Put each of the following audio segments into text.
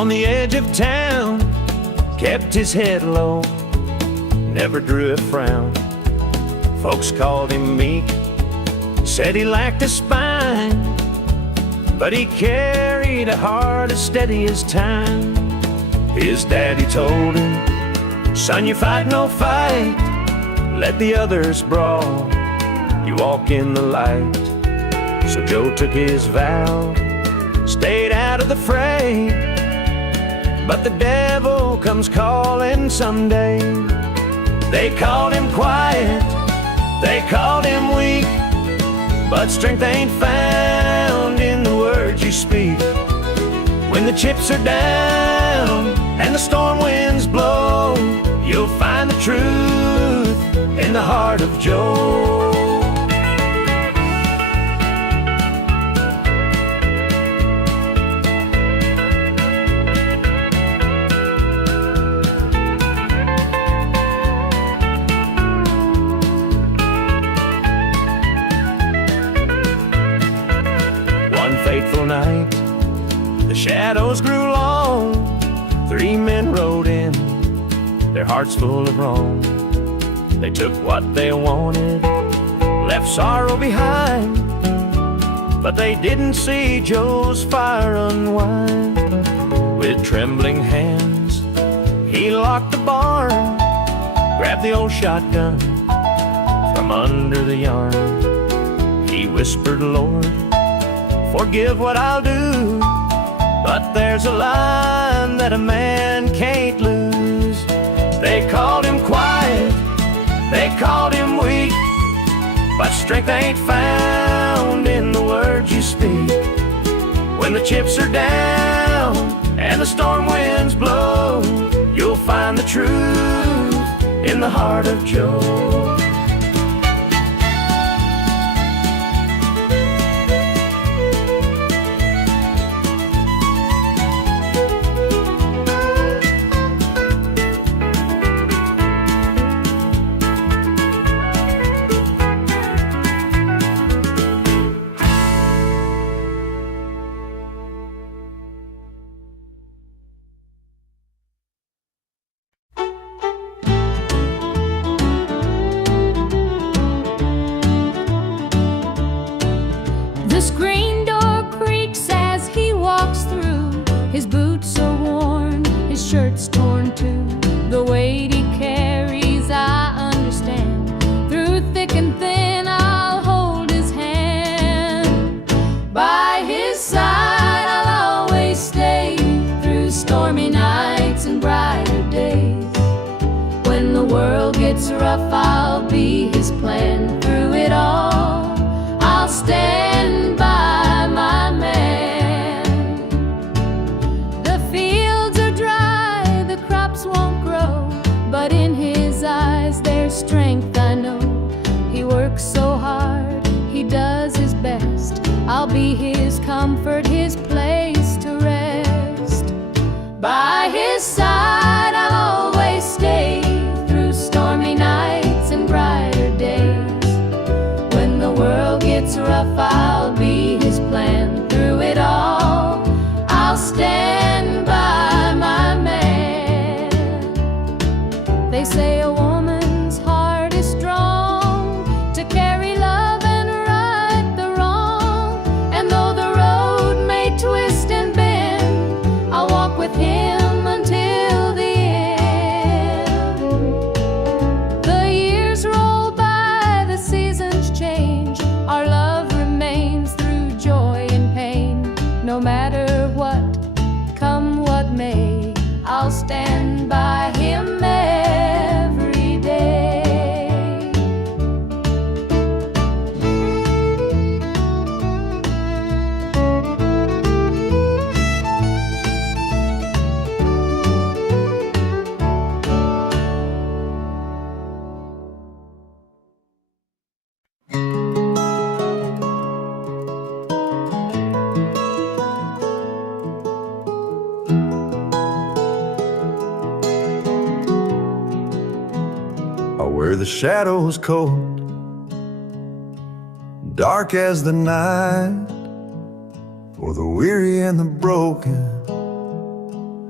on the edge of town, kept his head low, never drew a frown. Folks called him meek, said he lacked a spine, but he carried a heart as steady as time. His daddy told him, son, you fight no fight, let the others brawl, you walk in the light. So Joe took his vow, stayed out of the fray, but the devil comes calling someday. They called him quiet, they called him weak, but strength ain't found in the words you speak. When the chips are down and the storm winds blow, you'll find the truth in the heart of Joe. Fateful night, the shadows grew long. 3 men rode in, their hearts full of wrong. They took what they wanted, left sorrow behind, but they didn't see Joe's fire unwind. With trembling hands, he locked the barn, grabbed the old shotgun from under the yarn. He whispered, Lord, forgive what I'll do, but there's a line that a man can't lose. They called him quiet, they called him weak, but strength ain't found in the words you speak. When the chips are down and the storm winds blow, you'll find the truth in the heart of Joe. The screen door creaks as he walks through. His boots are worn, his shirt's torn too. The weight he carries, I understand. Through thick and thin, I'll hold his hand. By his side, I'll always stay. Through stormy nights and brighter days. When the world gets rough, I'll be his plan. Through it all, I'll stand by my man. The fields are dry, the crops won't grow, but in his eyes there's strength, I know. He works so hard, he does his best. I'll be his comfort, his place to rest. By his side I'll always stay. Through stormy nights and brighter days. When the world gets rough, I'll be his plan. Through it all, I'll stand by my man. They say a woman's heart is strong to carry love and right the wrong. And though the road may twist and bend, I'll walk with him until the end. The years roll by, the seasons change. Our love remains through joy and pain. No matter what, come what may, I'll stand by him every day. Where the shadows cold, dark as the night, for the weary and the broken,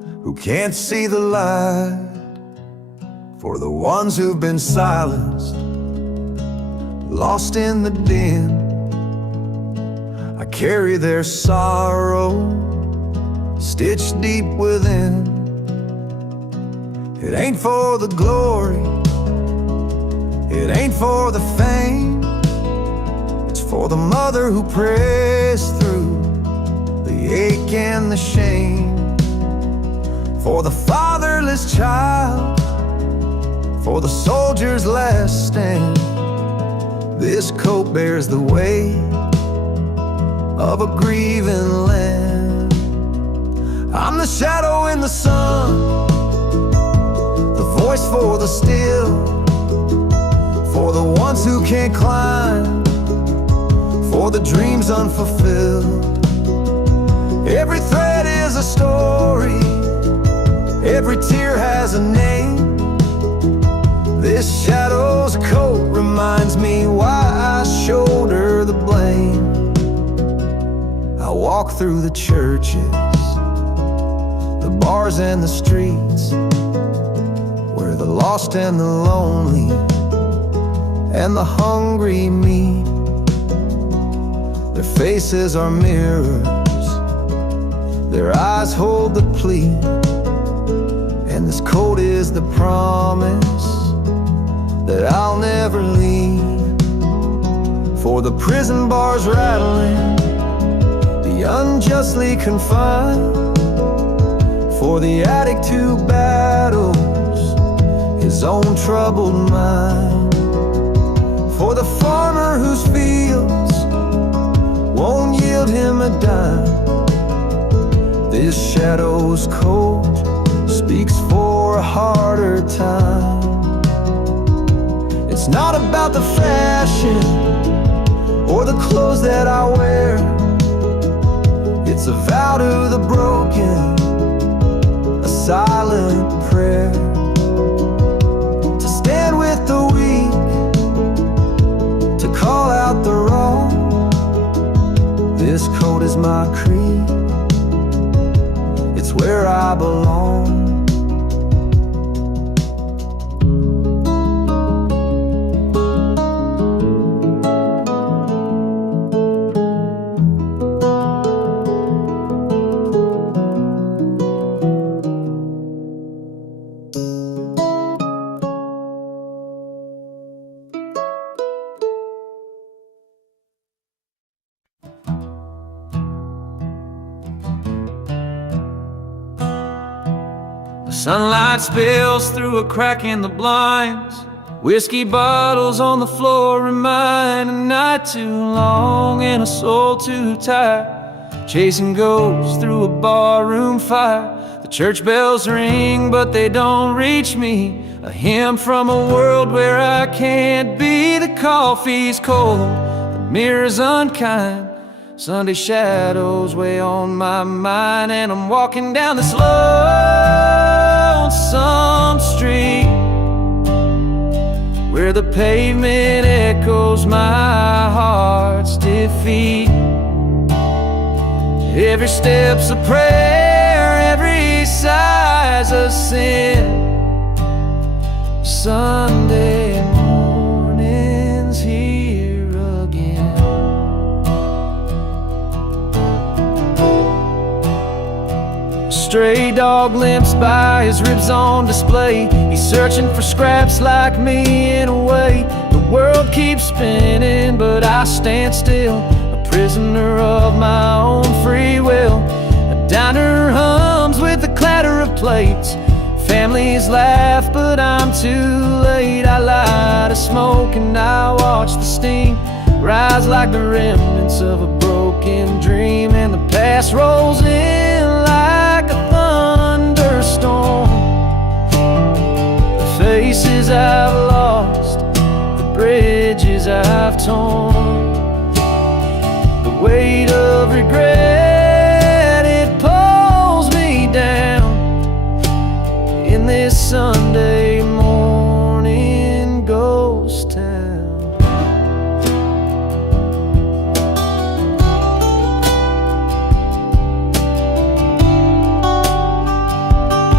who can't see the light, for the ones who've been silenced, lost in the din. I carry their sorrow stitched deep within. It ain't for the glory, it ain't for the fame. It's for the mother who prays through the ache and the shame. For the fatherless child, for the soldier's last stand. This coat bears the weight of a grieving land. I'm the shadow in the sun, the voice for the still, for the ones who can't climb, for the dreams unfulfilled. Every thread is a story, every tear has a name. This shadow's coat reminds me why I shoulder the blame. I walk through the churches, the bars and the streets, where the lost and the lonely and the hungry meet. Their faces are mirrors, their eyes hold the plea, and this coat is the promise that I'll never leave. For the prison bars rattling, the unjustly confined, for the addict who battles his own troubled mind, for the farmer whose fields won't yield him a dime. This shadow's coat speaks for a harder time. It's not about the fashion or the clothes that I wear. It's a vow to the broken, a silent prayer, to stand with the weak, to call out the wrong. This coat is my creed, it's where I belong. Sunlight spills through a crack in the blinds. Whiskey bottles on the floor remind a night too long and a soul too tired, chasing ghosts through a barroom fire. The church bells ring, but they don't reach me. A hymn from a world where I can't be. The coffee's cold, the mirror's unkind. Sunday shadows weigh on my mind, and I'm walking down this lonesome street where the pavement echoes my heart's defeat. Every step's a prayer, every sigh's a sin. Sunday morning's here again. A stray dog limps by, his ribs on display. He's searching for scraps like me in a way. The world keeps spinning, but I stand still, a prisoner of my own free will. A diner hums with the clatter of plates. Families laugh, but I'm too late. I light a smoke and I watch the steam rise like the remnants of a broken dream. And the past rolls in like a thunderstorm. The faces I've lost, the bridges I've torn, the weight of regret, it pulls me down in this Sunday morning ghost town.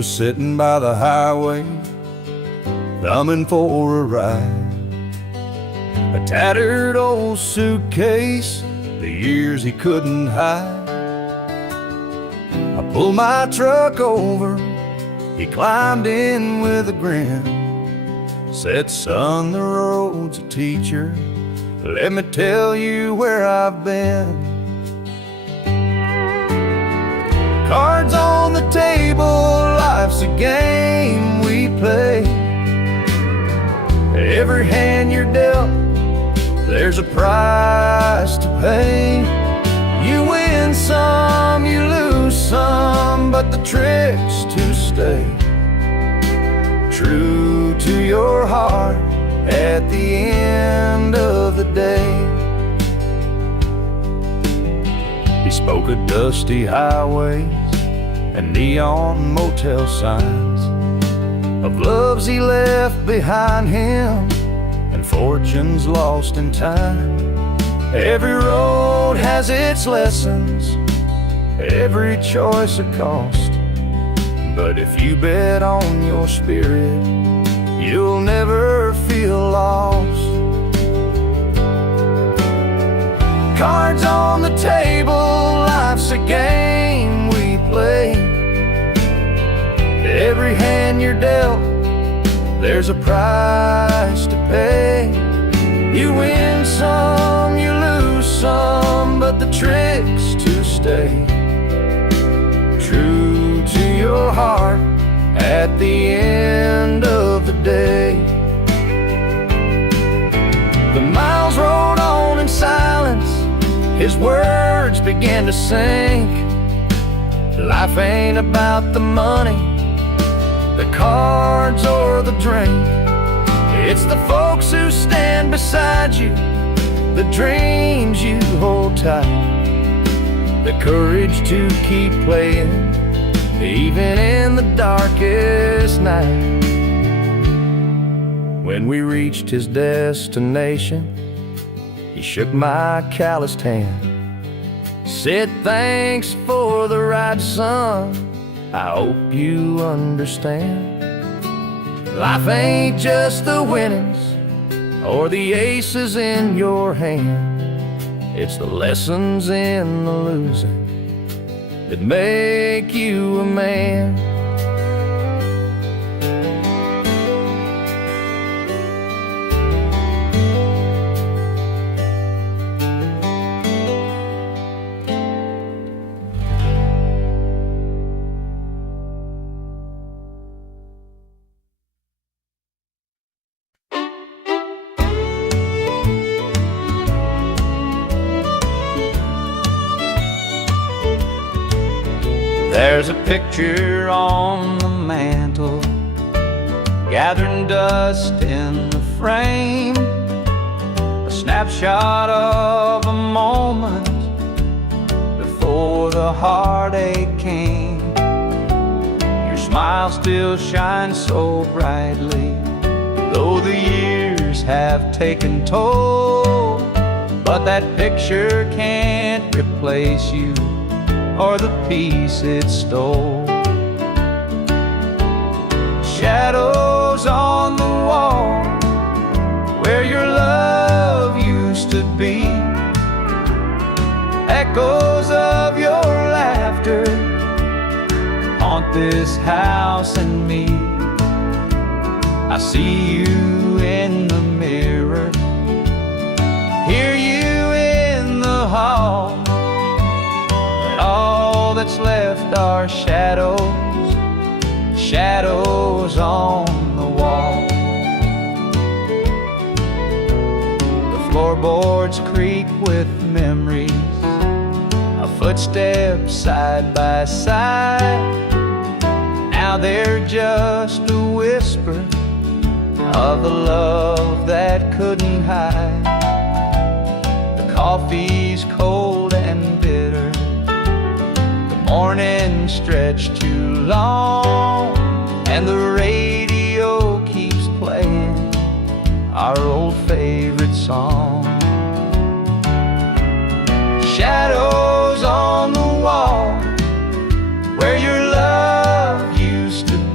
was sitting by the highway, thumbing for a ride. A tattered old suitcase, the years he couldn't hide. I pulled my truck over, he climbed in with a grin. Said, son, the road's a teacher, let me tell you where I've been. Cards on the table, life's a game we play. Every hand you're dealt, there's a price to pay. You win some, you lose some, but the trick's to stay true to your heart at the end of the day. He spoke of dusty highways and neon motel signs, of loves he left behind him and fortunes lost in time. Every road has its lessons, every choice a cost, but if you bet on your spirit, you'll never feel lost. Cards on the table, life's a game we play. Every hand you're dealt, there's a price to pay. You win some, you lose some, but the trick's to stay true to your heart at the end of the day. The miles rolled on in silence, his words began to sink. Life ain't about the money, the cards or the drink. It's the folks who stand beside you, the dreams you hold tight, the courage to keep playing even in the darkest night. When we reached his destination, he shook my calloused hand, said, thanks for the ride, son, I hope you understand. Life ain't just the winnings or the aces in your hand, it's the lessons in the losing that make you a man. There's a picture on the mantle, gathering dust in the frame, a snapshot of a moment before the heartache came. Your smile still shines so brightly, though the years have taken toll, but that picture can't replace you or the peace it stole. Shadows on the wall where your love used to be, echoes of your laughter haunt this house and me. I see you in the mirror, hear you in the hall, all that's left are shadows, shadows on the wall. The floorboards creak with memories, a footstep side by side. Now they're just a whisper of the love that couldn't hide. The coffee's cold and bitter, morning stretched too long, and the radio keeps playing our old favorite song. Shadows on the wall where your love used to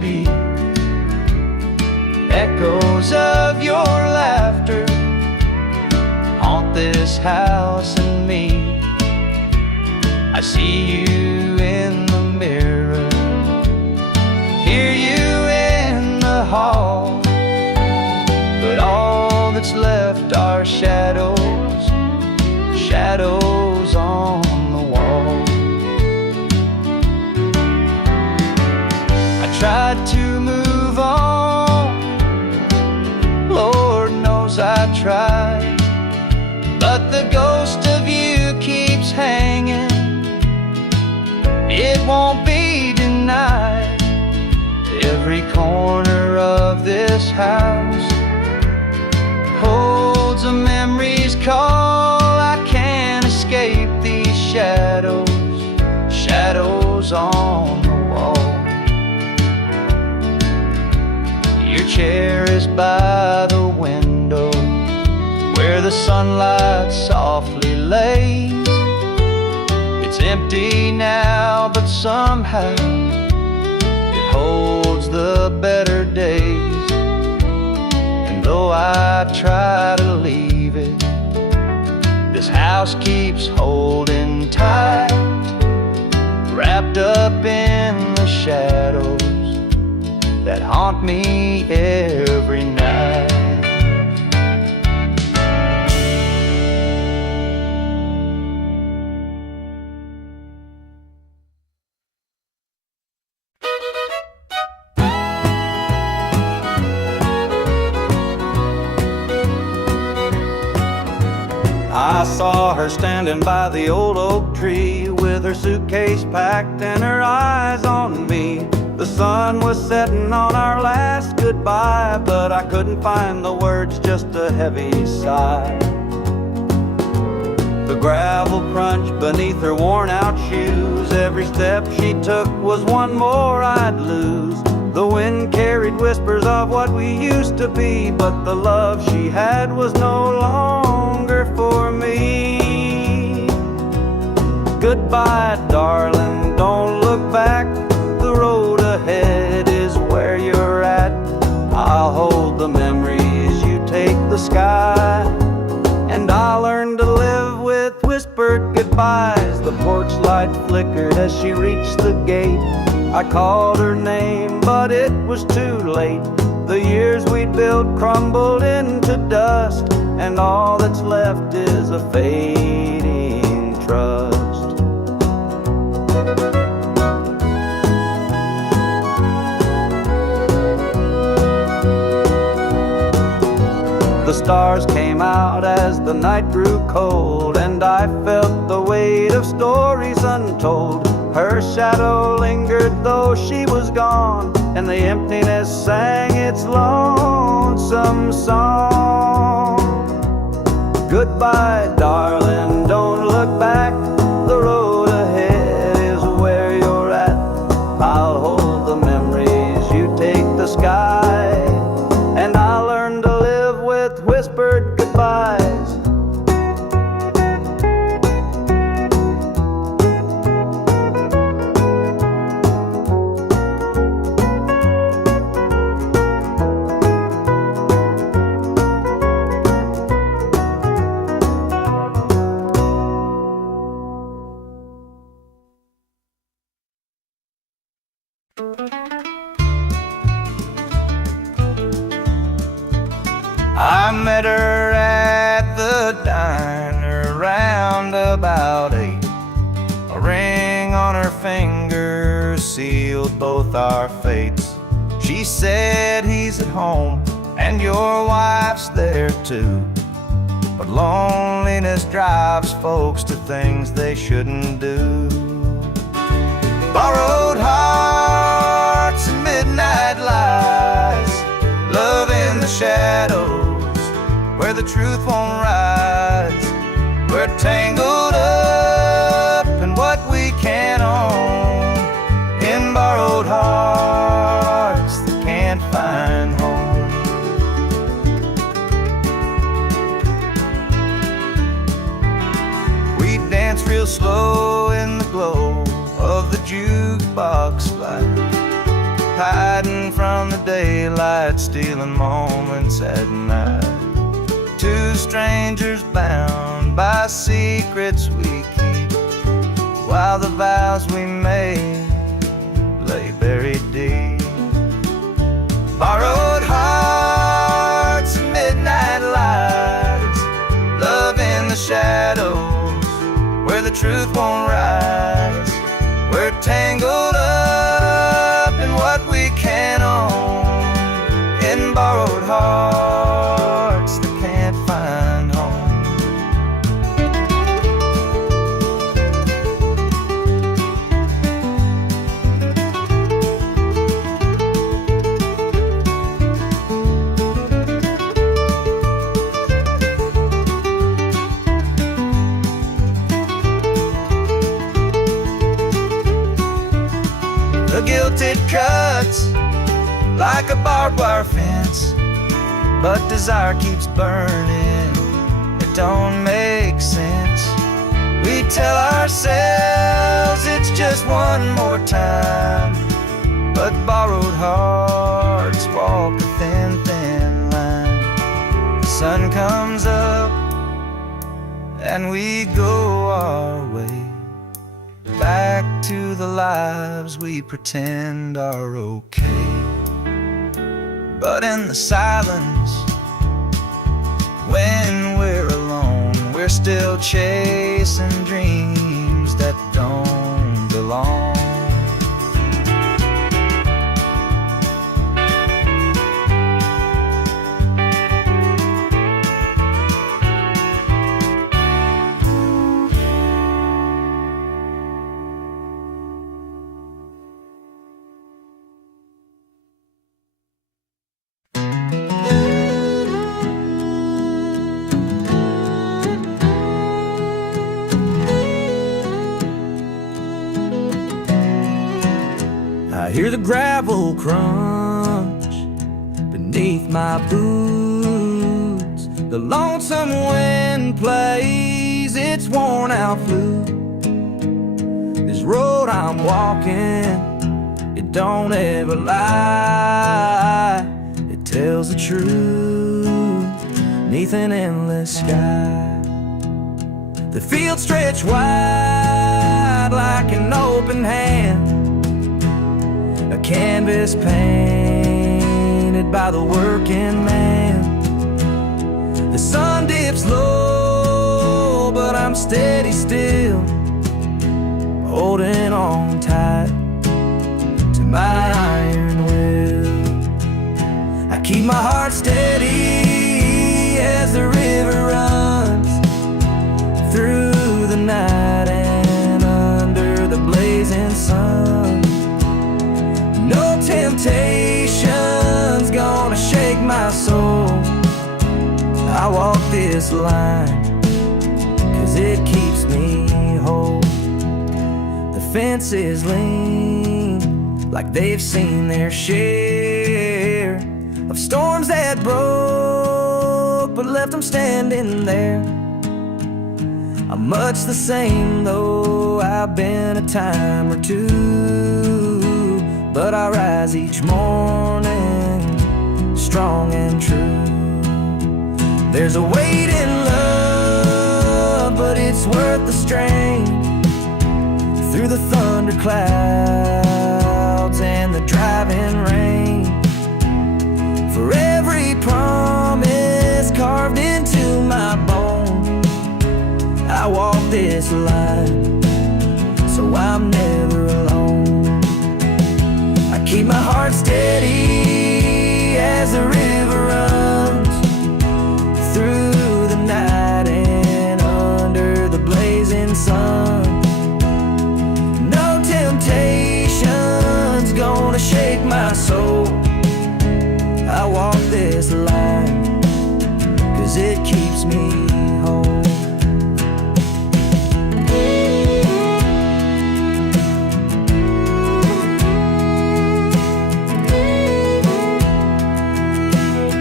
Echoes of your laughter haunt this house and me. I see you in the mirror, hear you in the hall, but all that's left are shadows, shadows on the wall. I tried to move on, Lord knows I tried, but the ghost of you keeps hanging. It won't be denied. Every corner of this house holds a memory's call. I can't escape these shadows, shadows on the wall. Your chair is by the window where the sunlight softly lays. It's empty now, but somehow it holds the better days. And though I try to leave it, this house keeps holding tight, wrapped up in the shadows that haunt me every night. I saw her standing by the old oak tree with her suitcase packed and her eyes on me. The sun was setting on our last goodbye, but I couldn't find the words, just a heavy sigh. The gravel crunched beneath her worn out shoes. Every step she took was one more I'd lose. The wind carried whispers of what we used to be, but the love she had was no longer for me. Goodbye, darling, don't look back. The road ahead is where you're at. I'll hold the memories, you take the sky, and I'll learn to live with whispered goodbyes. The porch light flickered as she reached the gate. I called her name, but it was too late. The years we'd built crumbled into dust, and all that's left is a fading trust. The stars came out as the night grew cold, and I felt the weight of stories untold. Her shadow lingered though she was gone, and the emptiness sang its lonesome song. Goodbye, darling, don't look back. The road ahead is where you're at. I'll hold the memories, you take the sky, and I'll learn to live with whispered goodbyes. I met her at the diner around about 8. A ring on her finger sealed both our fates. She said, he's at home and your wife's there too, but loneliness drives folks to things they shouldn't do. Borrowed hearts and midnight lies, love in the shadows where the truth won't rise. We're tangled up in what we can't own, in borrowed hearts that can't find home. We dance real slow in the glow of the jukebox light, hiding from the daylight daylight stealing moments at night. Two strangers bound by secrets we keep, while the vows we made lay buried deep. Borrowed hearts and midnight lights, love in the shadows where the truth won't rise. We're tangled up in what we can't own, in borrowed hearts that can't find home. The guilt it cuts like a barbed wire fence, but desire keeps burning, it don't make sense. We tell ourselves it's just one more time, but borrowed hearts walk a thin, thin line. The sun comes up and we go our way, back to the lives we pretend are okay. But in the silence, when we're alone, we're still chasing dreams that don't belong. I hear the gravel crunch beneath my boots. The lonesome wind plays its worn out flute. This road I'm walking, it don't ever lie. It tells the truth neath an endless sky. The fields stretch wide like an open hand, a canvas painted by the working man. The sun dips low, but I'm steady still, holding on tight to my iron will. I keep my heart steady as the river runs through the night and under the blazing sun. No temptation's gonna shake my soul. I walk this line 'cause it keeps me whole. The fences lean like they've seen their share of storms that broke but left them standing there. I'm much the same though I've been a time or two, but I rise each morning strong and true. There's a weight in love, but it's worth the strain. Through the thunder clouds and the driving rain, for every promise carved into my bone, I walk this line so I'm never alone. I keep my heart steady as the river runs through the night and under the blazing sun. No temptation's gonna shake my soul. I walk this line 'cause it keeps me whole.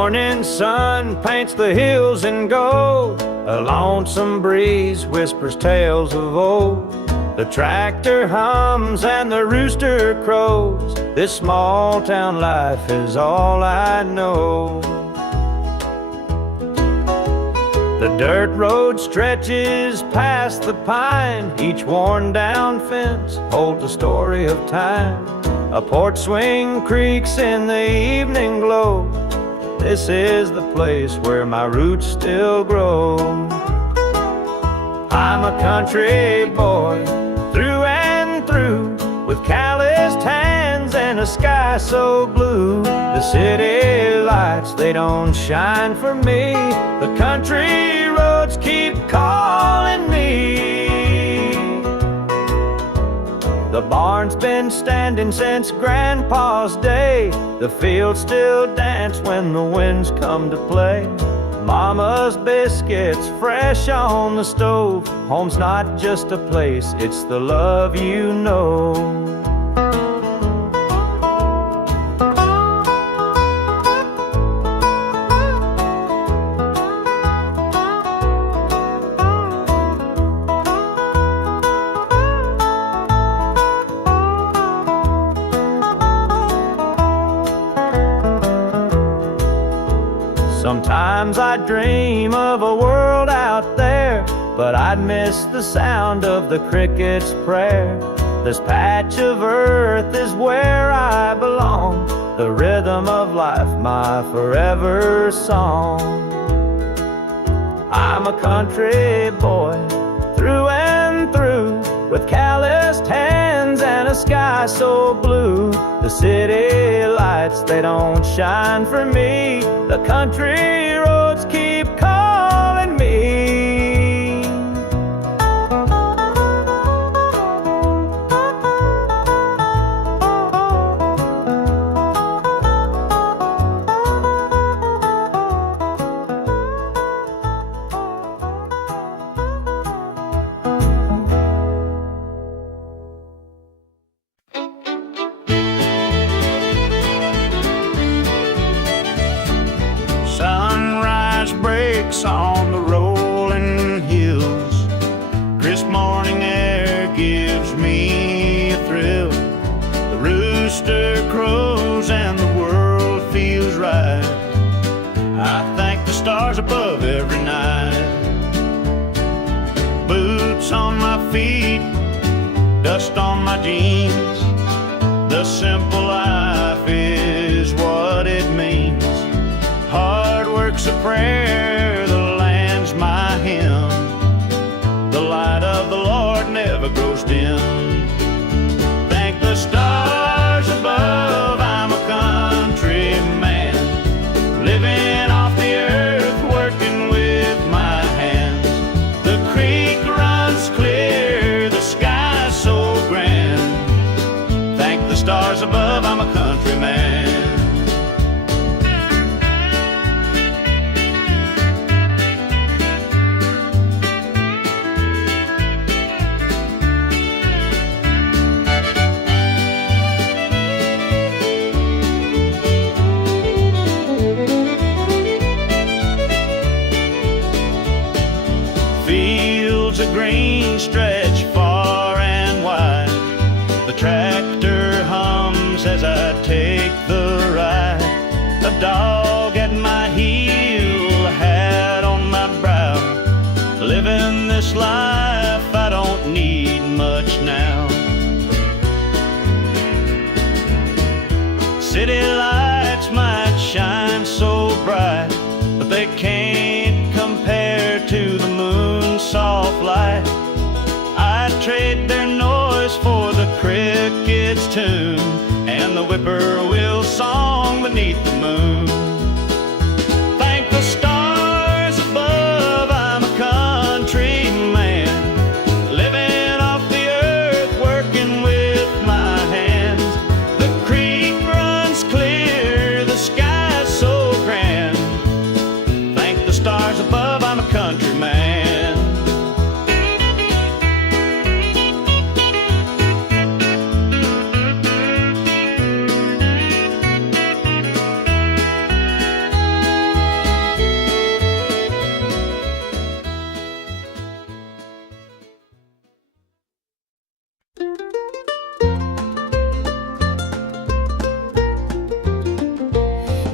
morning sun paints the hills in gold. A lonesome breeze whispers tales of old. The tractor hums and the rooster crows. This small town life is all I know. The dirt road stretches past the pine. Each worn down fence holds a story of time. A porch swing creaks in the evening glow. This is the place where my roots still grow. I'm a country boy, through and through, with calloused hands and a sky so blue. The city lights, they don't shine for me. The country roads keep calling me. The barn's been standing since Grandpa's day. The fields still dance when the winds come to play. Mama's biscuits fresh on the stove. Home's not just a place, it's the love you know. Sometimes I dream of a world out there, but I'd miss the sound of the cricket's prayer. This patch of earth is where I belong, the rhythm of life, my forever song. I'm a country boy, through and through, with calloused hands and a sky so blue. The city lights, they don't shine for me. The country roads keep calling me. On the rolling hills, crisp morning air gives me a thrill. The rooster crows and the world feels right. I thank the stars above every night. Boots on my feet, dust on my jeans. The simple life is what it means. Hard work's a prayer, the land's my hymn. The light of the Lord never grows dim. Thank the stars above, I'm a country man, living off the earth, working with my hands. The creek runs clear, the sky's so grand. Thank the stars above, I'm a country man. Green stretch far and wide. The tractor hums as I take the ride. A dog at my heel, a hat on my brow. Living this life, I don't need much now. City lights might shine so bright, but they can't compare to the moon's soft light. I'd trade their noise for the cricket's tune and the whippoorwill song beneath the moon. Thank the stars above, I'm a country man, living off the earth, working with my hands. The creek runs clear, the sky's so grand. Thank the stars above, I'm a country man.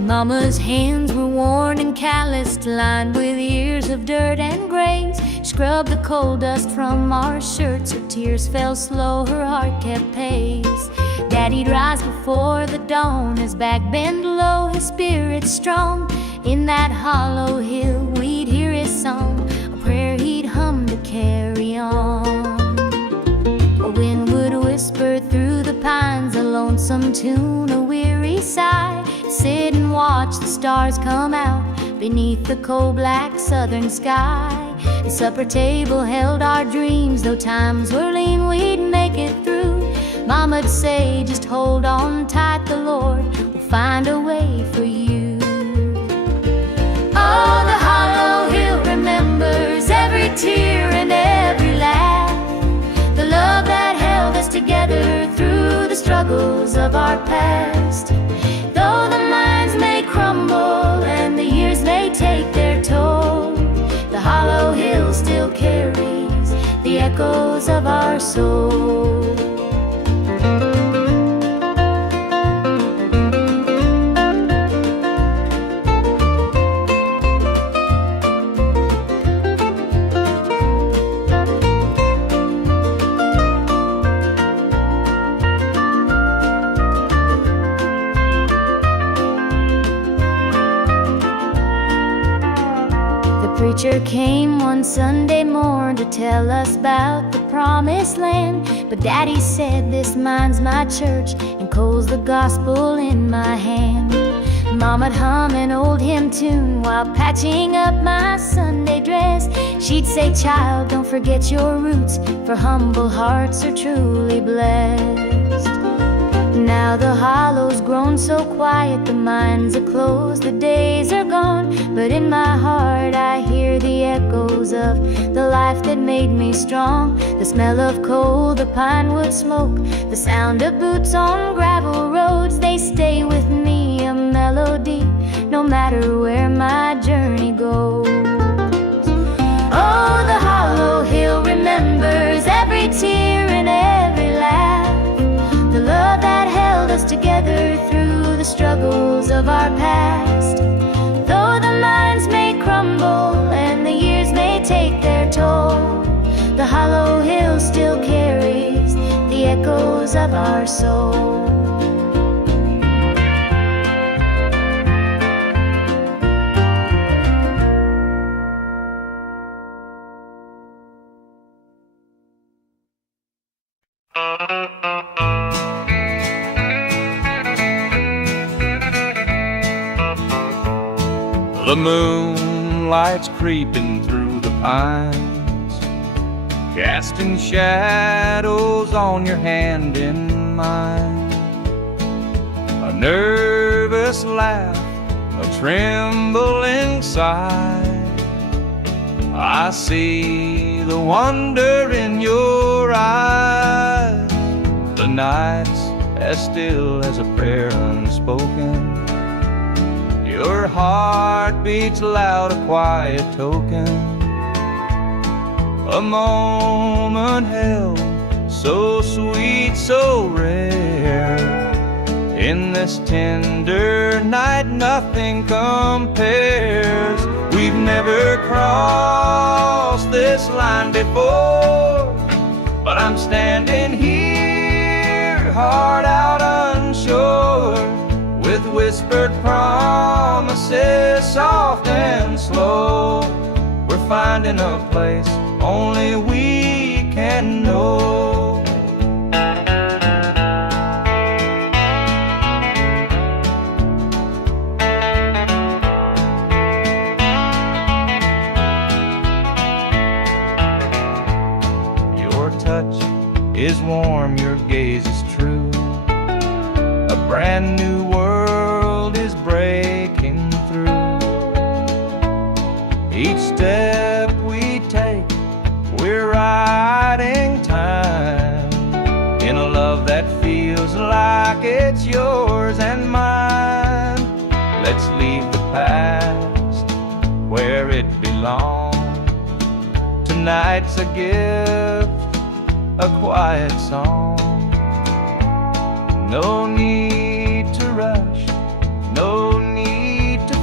Mama's hands were worn and calloused, lined with years of dirt and graze. Scrubbed the coal dust from our shirts, her tears fell slow, her heart kept pace. Daddy'd rise before the dawn, his back bent low, his spirit strong. In that hollow hill we'd hear his song, a prayer he'd hum to carry on. A wind would whisper through the pines, a lonesome tune, a weary sigh. Sit and watch the stars come out beneath the coal-black southern sky. The supper table held our dreams, though times were lean, we'd make it through. Mama'd say, just hold on tight, the Lord will find a way for you. Oh, the hollow hill remembers every tear and every laugh, the love that held us together through the struggles of our past. Though the mines may crumble and the years may take their toll, the hollow hill still carries the echoes of our soul. Preacher came one Sunday morn to tell us about the promised land. But Daddy said, this mine's my church and coal's the gospel in my hand. Mama'd hum an old hymn tune while patching up my Sunday dress. She'd say, child, don't forget your roots, for humble hearts are truly blessed. Now the hollow's grown so quiet, the mines are closed, the days are gone. But in my heart I hear the echoes of the life that made me strong. The smell of coal, the pine wood smoke, the sound of boots on gravel roads, they stay with me, a melody, no matter where my journey goes. Oh, the hollow hill remembers every tear and every laugh, the love that held us together through the struggles of our past. Though the mines may crumble and the years may take their toll, the hollow hill still carries the echoes of our soul. The moonlight's creeping through the pines, casting shadows on your hand in mine. A nervous laugh, a trembling sigh, I see the wonder in your eyes. The night's as still as a prayer unspoken, your heart beats loud, a quiet token. A moment held, so sweet, so rare. In this tender night, nothing compares. We've never crossed this line before, but I'm standing here, heart out unsure, with whispered promises, soft and slow. We're finding a place only we can know. Your touch is warm, your gaze is true. A brand new world is breaking through. Each step we take, we're riding time in a love that feels like it's yours and mine. Let's leave the past where it belongs. Tonight's a gift, a quiet song. No need to rush, no need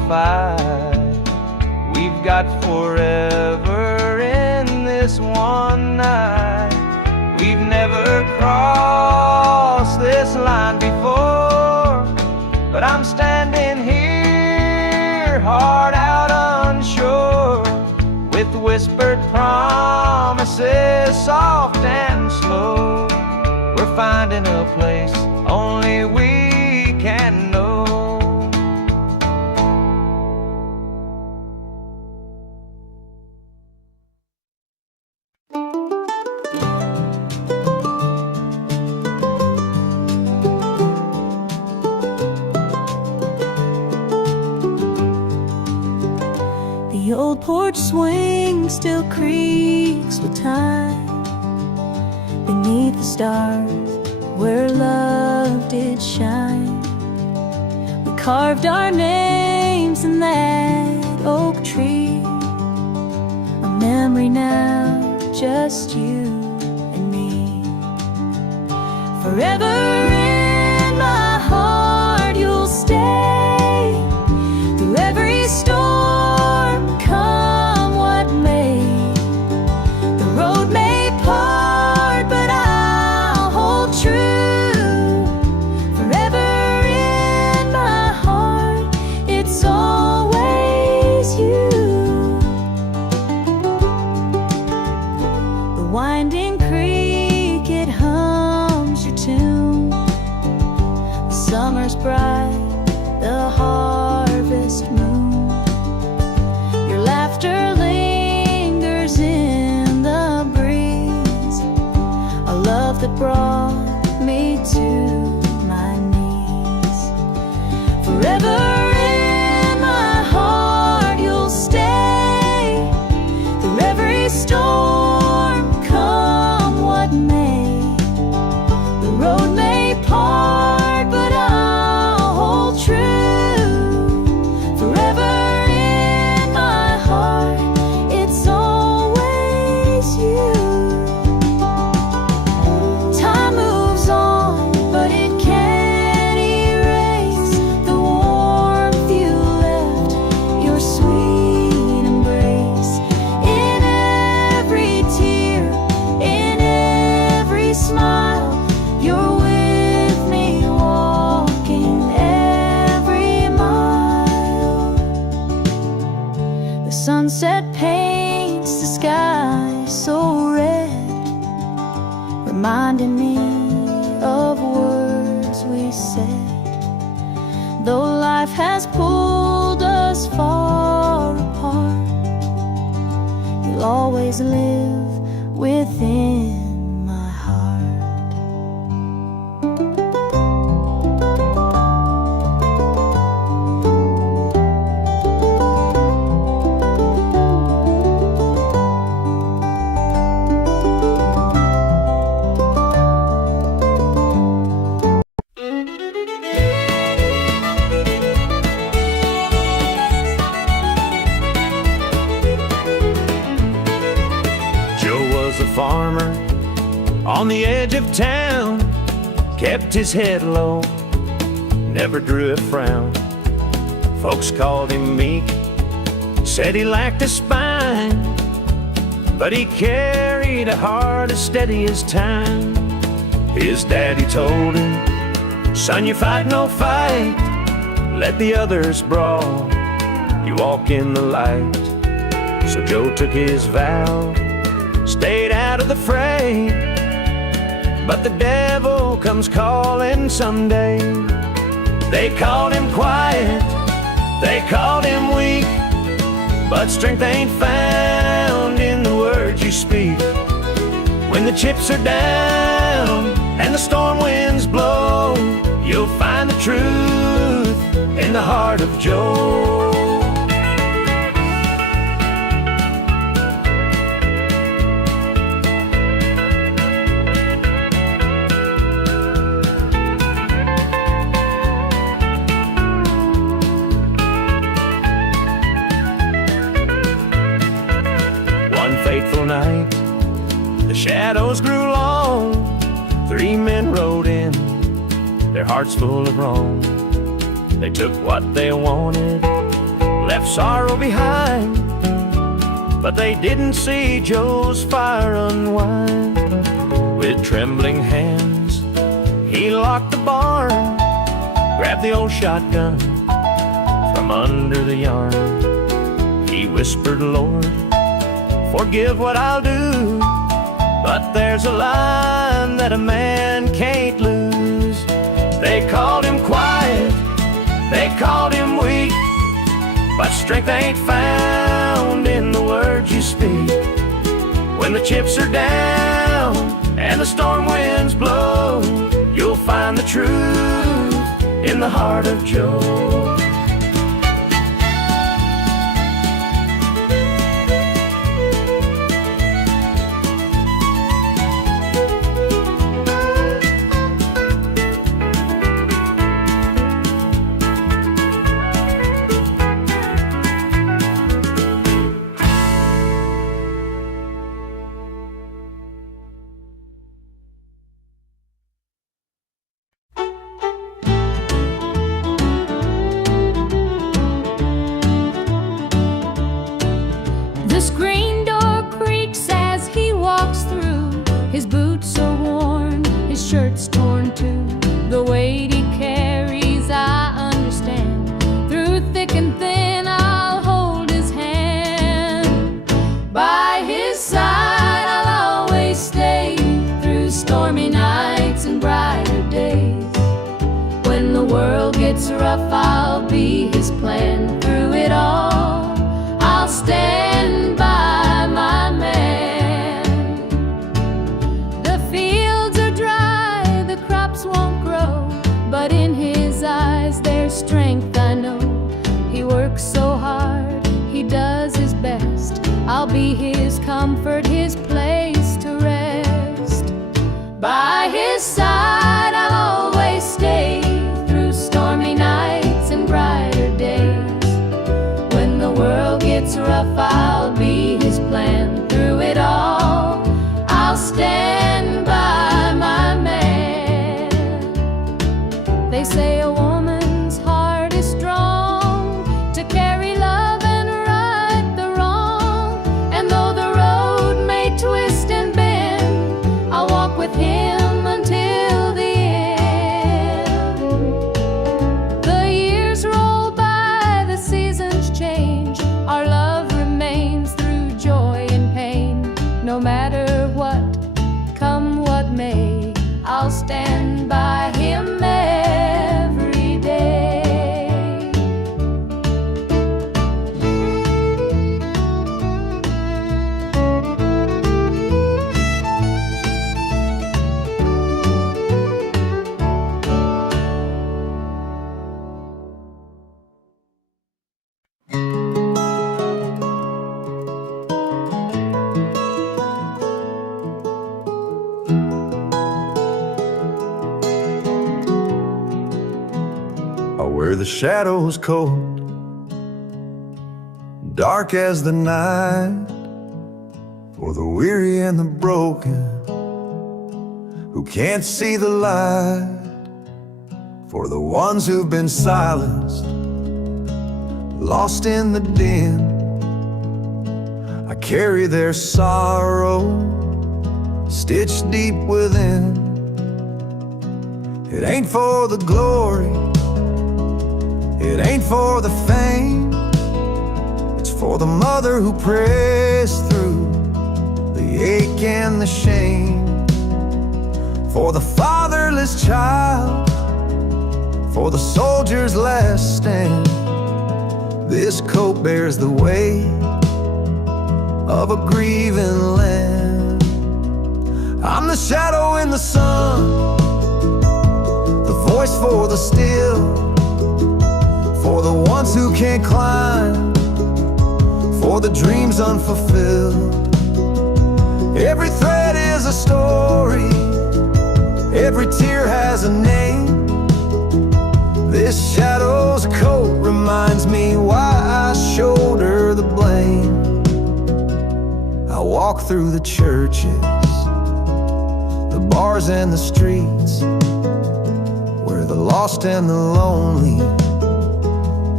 fight. We've got forever in this one night. We've never crossed this line before, but I'm standing here, heart out unsure, with whispered promises, soft and slow. We're finding a place only we can know. The old porch swing still creaks with time beneath the stars where love did shine. We carved our names in that oak tree, a memory now, just you and me. Forever in my heart you'll stay, through every storm, come what may. The road may part, but I'll hold true. Forever in my heart, it's always you. The winding creek, it hums your tune. The summer's bright, the harvest moon. Your laughter lingers in the breeze, a love that brought me to my knees. Forever in my heart you'll stay, through every storm, come what may. The road may part, but I'll hold true. Forever in my heart, it's always you. Time moves on, but it can't erase the warmth you left, your sweet embrace. In every tear, in every smile, you're with me, walking every mile. The sunset paints the sky so red, reminding me of words we said. Though life has pulled us far apart, you'll always live within my heart. Joe was a farmer on the edge of town, kept his head low, never drew a frown. Folks called him meek, said he lacked a spine, but he carried a heart as steady as time. His daddy told him, son, you fight no fight, let the others brawl, you walk in the light. So Joe took his vow, stayed out of the fray, but the devil comes calling someday. They called him quiet, they called him weak, but strength ain't found in the words you speak. When the chips are down and the storm winds blow, you'll find the truth in the heart of Joe. One fateful night, the shadows grew long. 3 men rode in, their hearts full of wrong. They took what they wanted, left sorrow behind. But they didn't see Joe's fire unwind. With trembling hands, he locked the barn, grabbed the old shotgun from under the yarn. He whispered, Lord, forgive what I'll do, but there's a line that a man can't lose. They called him quiet, they called him weak, but strength ain't found in the words you speak. When the chips are down and the storm winds blow, you'll find the truth in the heart of Joe. The screen door creaks as he walks through. His boots are worn, his shirt's torn too. The weight he carries, I understand. Through thick and thin, I'll hold his hand. By his side, I'll always stay. Through stormy nights and brighter days. When the world gets rough, I'll be his plan. Through it all, I'll stand by my man. The fields are dry, the crops won't grow, but in his eyes there's strength, I know. He works so hard, he does his best. I'll be his comfort, his place to rest. By his side I'll always stay. Through stormy nights and brighter days. When the world gets rough, I'll be his plan. Through it all, I'll stand by my man. They say a woman's heart is strong to carry love and right the wrong. And though the road may twist and bend, I'll walk with him until the end. The years roll by, the seasons change. Our love remains through joy and pain. No matter what, come what may, I'll stand by him every day. Where the shadows cold, dark as the night, for the weary and the broken who can't see the light, for the ones who've been silenced, lost in the din. I carry their sorrow stitched deep within. It ain't for the glory, it ain't for the fame, it's for the mother who prays through the ache and the shame, for the fatherless child, for the soldier's last stand. This coat bears the weight of a grieving land. I'm the shadow in the sun, the voice for the still, for the ones who can't climb, for the dreams unfulfilled. Every thread is a story, every tear has a name. This shadow's coat reminds me why I shoulder the blame. I walk through the churches, the bars and the streets, where the lost and the lonely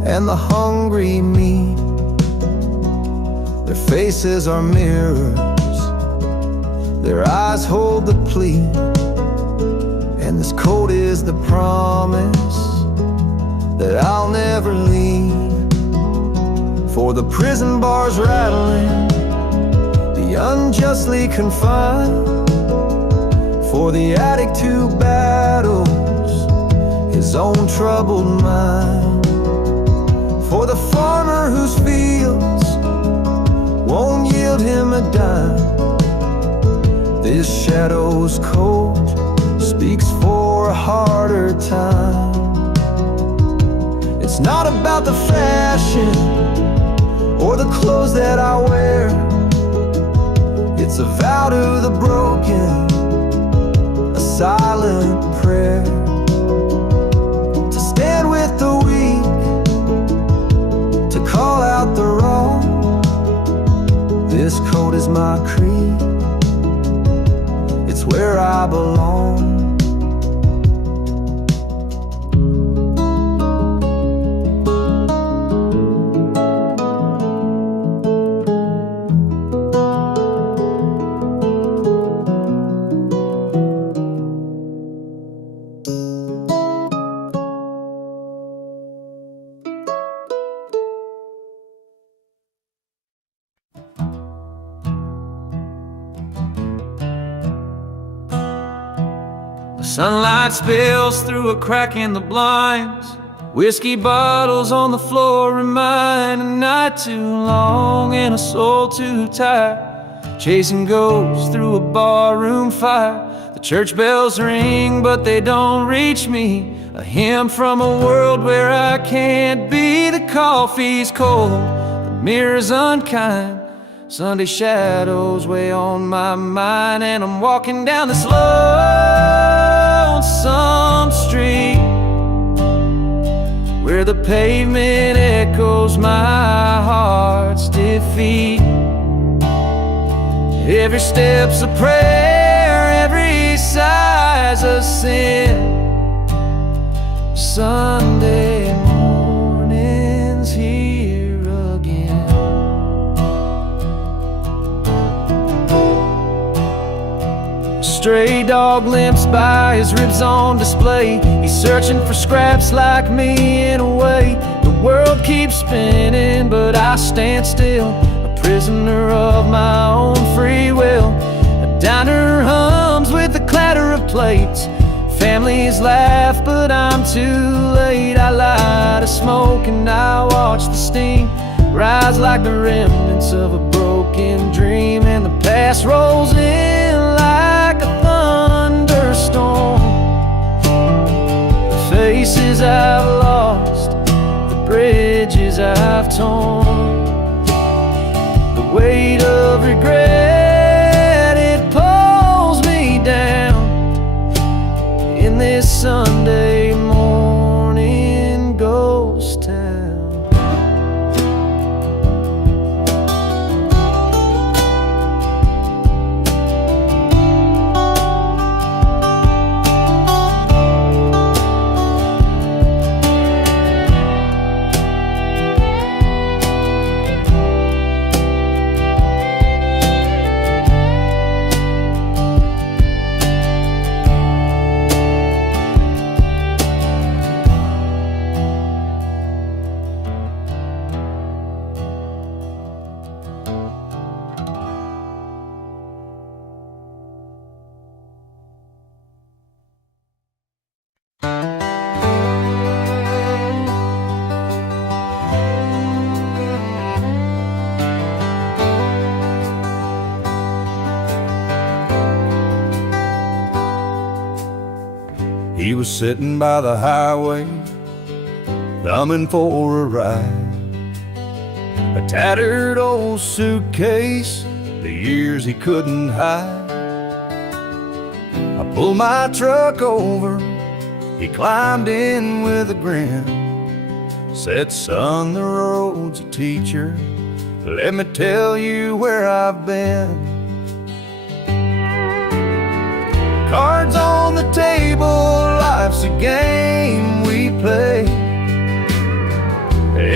and the hungry meet. Their faces are mirrors, their eyes hold the plea, and this coat is the promise that I'll never leave. For the prison bars rattling, the unjustly confined, for the addict who battles his own troubled mind, for the farmer whose fields won't yield him a dime. This shadow's coat speaks for a harder time. It's not about the fashion or the clothes that I wear. It's a vow to the broken, a silent prayer, to stand with the weak, to call out the wrong. This coat is my creed, it's where I belong. Sunlight spills through a crack in the blinds. Whiskey bottles on the floor remind a night too long and a soul too tired, chasing ghosts through a barroom fire. The church bells ring but they don't reach me, a hymn from a world where I can't be. The coffee's cold, the mirror's unkind, Sunday shadows weigh on my mind, and I'm walking down this lonesome street where the pavement echoes my heart's defeat. Every step's a prayer, every sigh's a sin. Sunday morning's here again. A stray dog limps by, his ribs on display. He's searching for scraps like me in a way. The world keeps spinning, but I stand still, a prisoner of my own free will. A diner hums with the clatter of plates. Families laugh, but I'm too late. I light a smoke and I watch the steam rise like the remnants of a broken dream. And the past rolls in like a thunderstorm. The faces I've lost, the bridges I've torn, the weight of regret, it pulls me down in this Sunday morning ghost town. He was sitting by the highway, thumbing for a ride. A tattered old suitcase, the years he couldn't hide. I pulled my truck over, he climbed in with a grin. Said, son, the road's a teacher, let me tell you where I've been. Cards on the table, life's a game we play.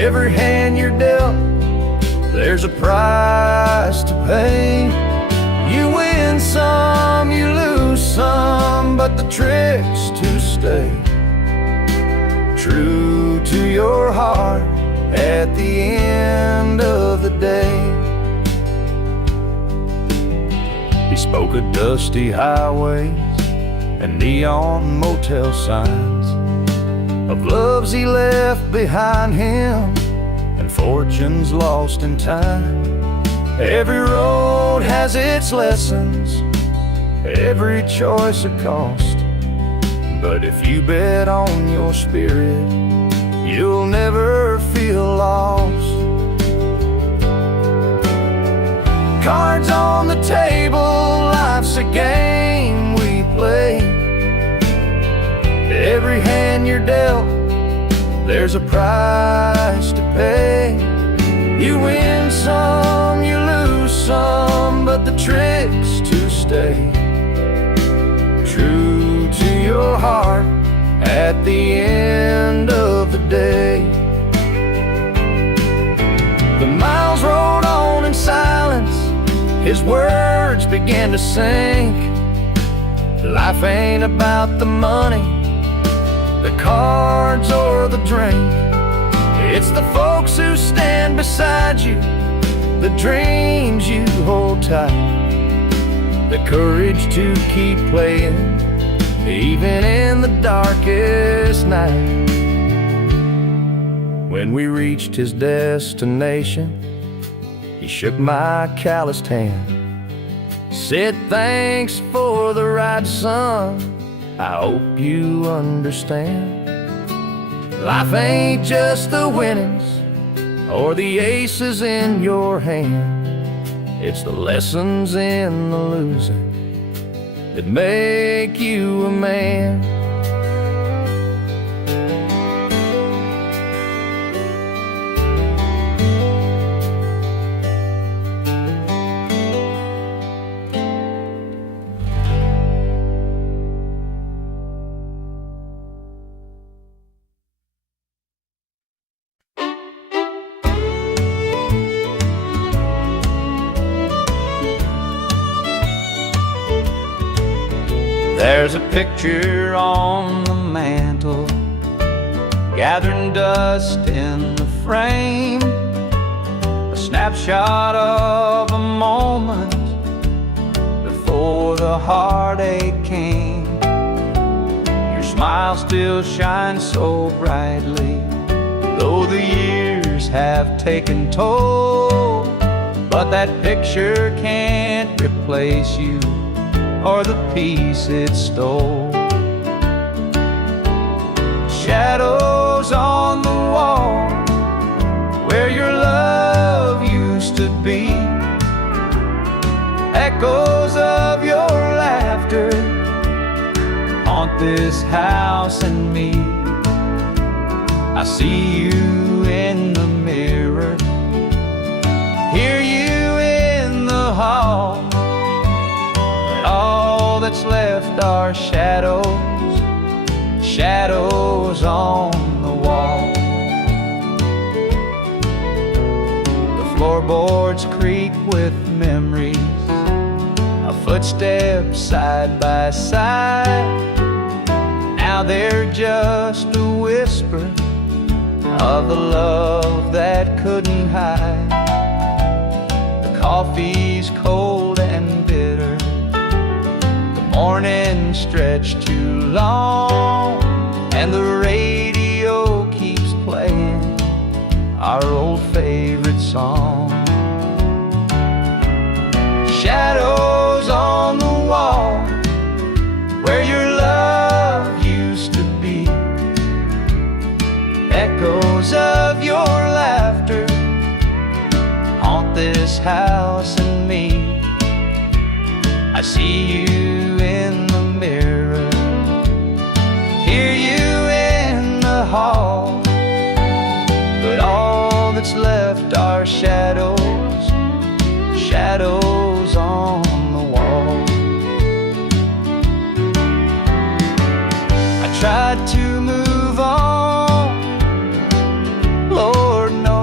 Every hand you're dealt, there's a price to pay. You win some, you lose some, but the trick's to stay true to your heart at the end of the day. He spoke of dusty highways and neon motel signs, of loves he left behind him and fortunes lost in time. Every road has its lessons, every choice a cost, but if you bet on your spirit, you'll never feel lost. Cards on the table, life's a game we play. Every hand you're dealt, there's a price to pay. You win some, you lose some, but the trick's to stay true to your heart at the end of the day. The miles rolled on in silence, his words began to sink. Life ain't about the money, the cards or the drink. It's the folks who stand beside you, the dreams you hold tight, the courage to keep playing even in the darkest night. When we reached his destination, he shook my calloused hand, said, "Thanks for the ride, son, I hope you understand. Life ain't just the winnings or the aces in your hand. It's the lessons in the losing that make you a man." There's a picture on the mantle, gathering dust in the frame, a snapshot of a moment before the heartache came. Your smile still shines so brightly, though the years have taken toll, but that picture can't replace you or the peace it stole. Shadows on the wall where your love used to be, echoes of your laughter haunt this house and me. I see you in the mirror, hear you in the hall. All that's left are shadows, shadows on the wall. The floorboards creak with memories of footsteps side by side. Now they're just a whisper of the love that couldn't hide. The coffee's cold and bitter, morning stretched too long, and the radio keeps playing our old favorite song. Shadows on the wall where your love used to be, echoes of your laughter haunt this house and me. I see you in the mirror, hear you in the hall, but all that's left are shadows, shadows on the wall. I tried to move on, Lord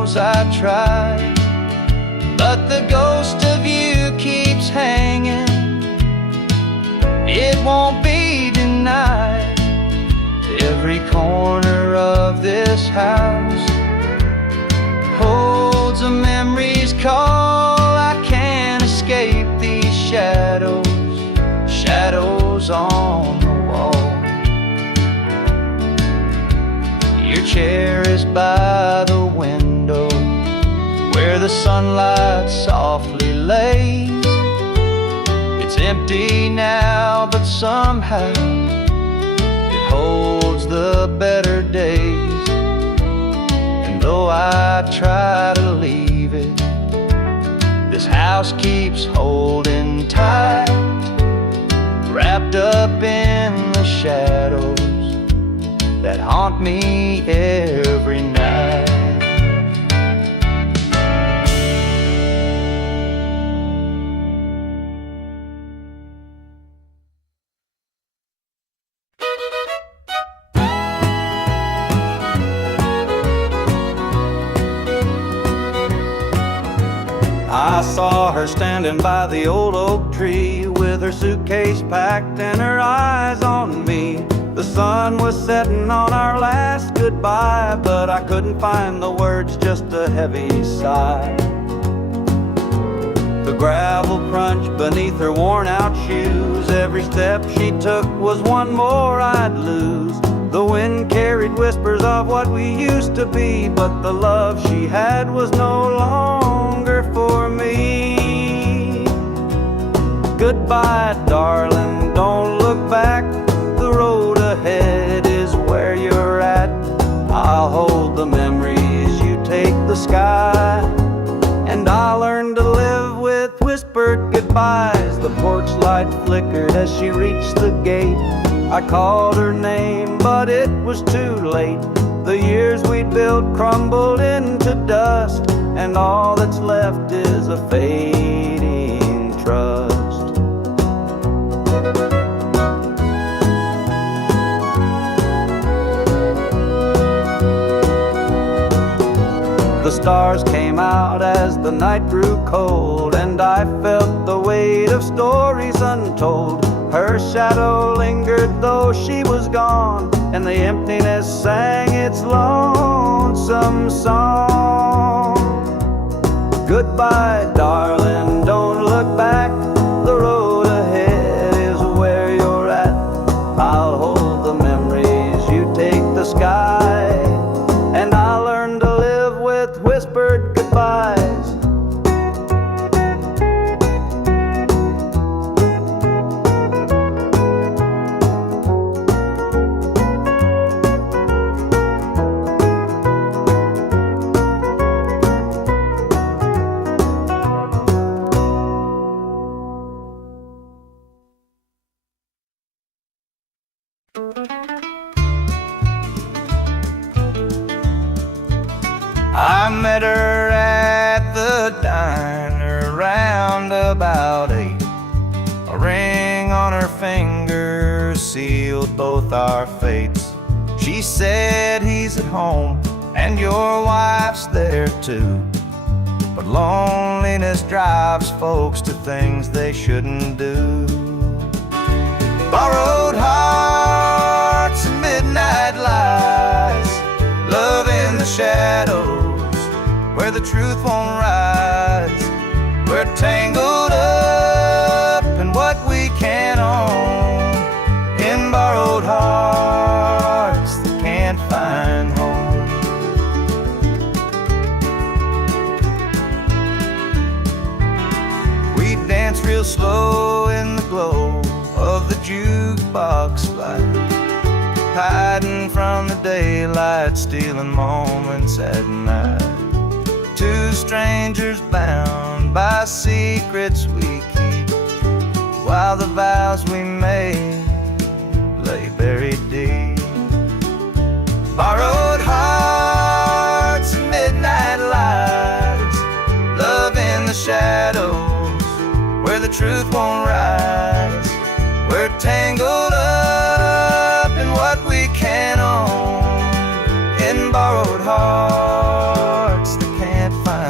tried, but the ghost of you keeps hanging. It won't be denied. Every corner of this house holds a memory's call. I can't escape these shadows, shadows on the wall. Your chair is by the window where the sunlight softly lays. It's empty now, but somehow it holds the better days. And though I try to leave it, this house keeps holding tight, wrapped up in the shadows that haunt me every night. I saw her standing by the old oak tree with her suitcase packed and her eyes on me. The sun was setting on our last goodbye, but I couldn't find the words, just a heavy sigh. The gravel crunched beneath her worn out shoes. Every step she took was one more I'd lose. The wind carried whispers of what we used to be, but the love she had was no longer for me. Goodbye, darling, don't look back. The road ahead is where you're at. I'll hold the memories, you take the sky. And I'll learn to live with whispered goodbyes. The porch light flickered as she reached the gate. I called her name, but it was too late. The years we'd built crumbled into dust, and all that's left is a fading trust. The stars came out as the night grew cold, and I felt the weight of stories untold. Her shadow lingered though she was gone, and the emptiness sang its lonesome song. Goodbye, darling, don't look back. The road ahead is where you're at. I'll hold the memories, you take the sky. And I'll learn to live with whispered goodbyes. I met her at the diner round about 8. A ring on her finger sealed both our fates. She said he's at home and your wife's there too, but loneliness drives folks to things they shouldn't do. Borrowed hearts and midnight lies, love in the shadows where the truth won't rise. We're tangled up in what we can't own, in borrowed hearts that can't find home. We dance real slow in the glow of the jukebox light, hiding from the daylight, stealing moments at night. Two strangers bound by secrets we keep, while the vows we made lay buried deep. Borrowed hearts and midnight lights, love in the shadows where the truth won't rise. We're tangled up in what we can't own, in borrowed hearts that can't find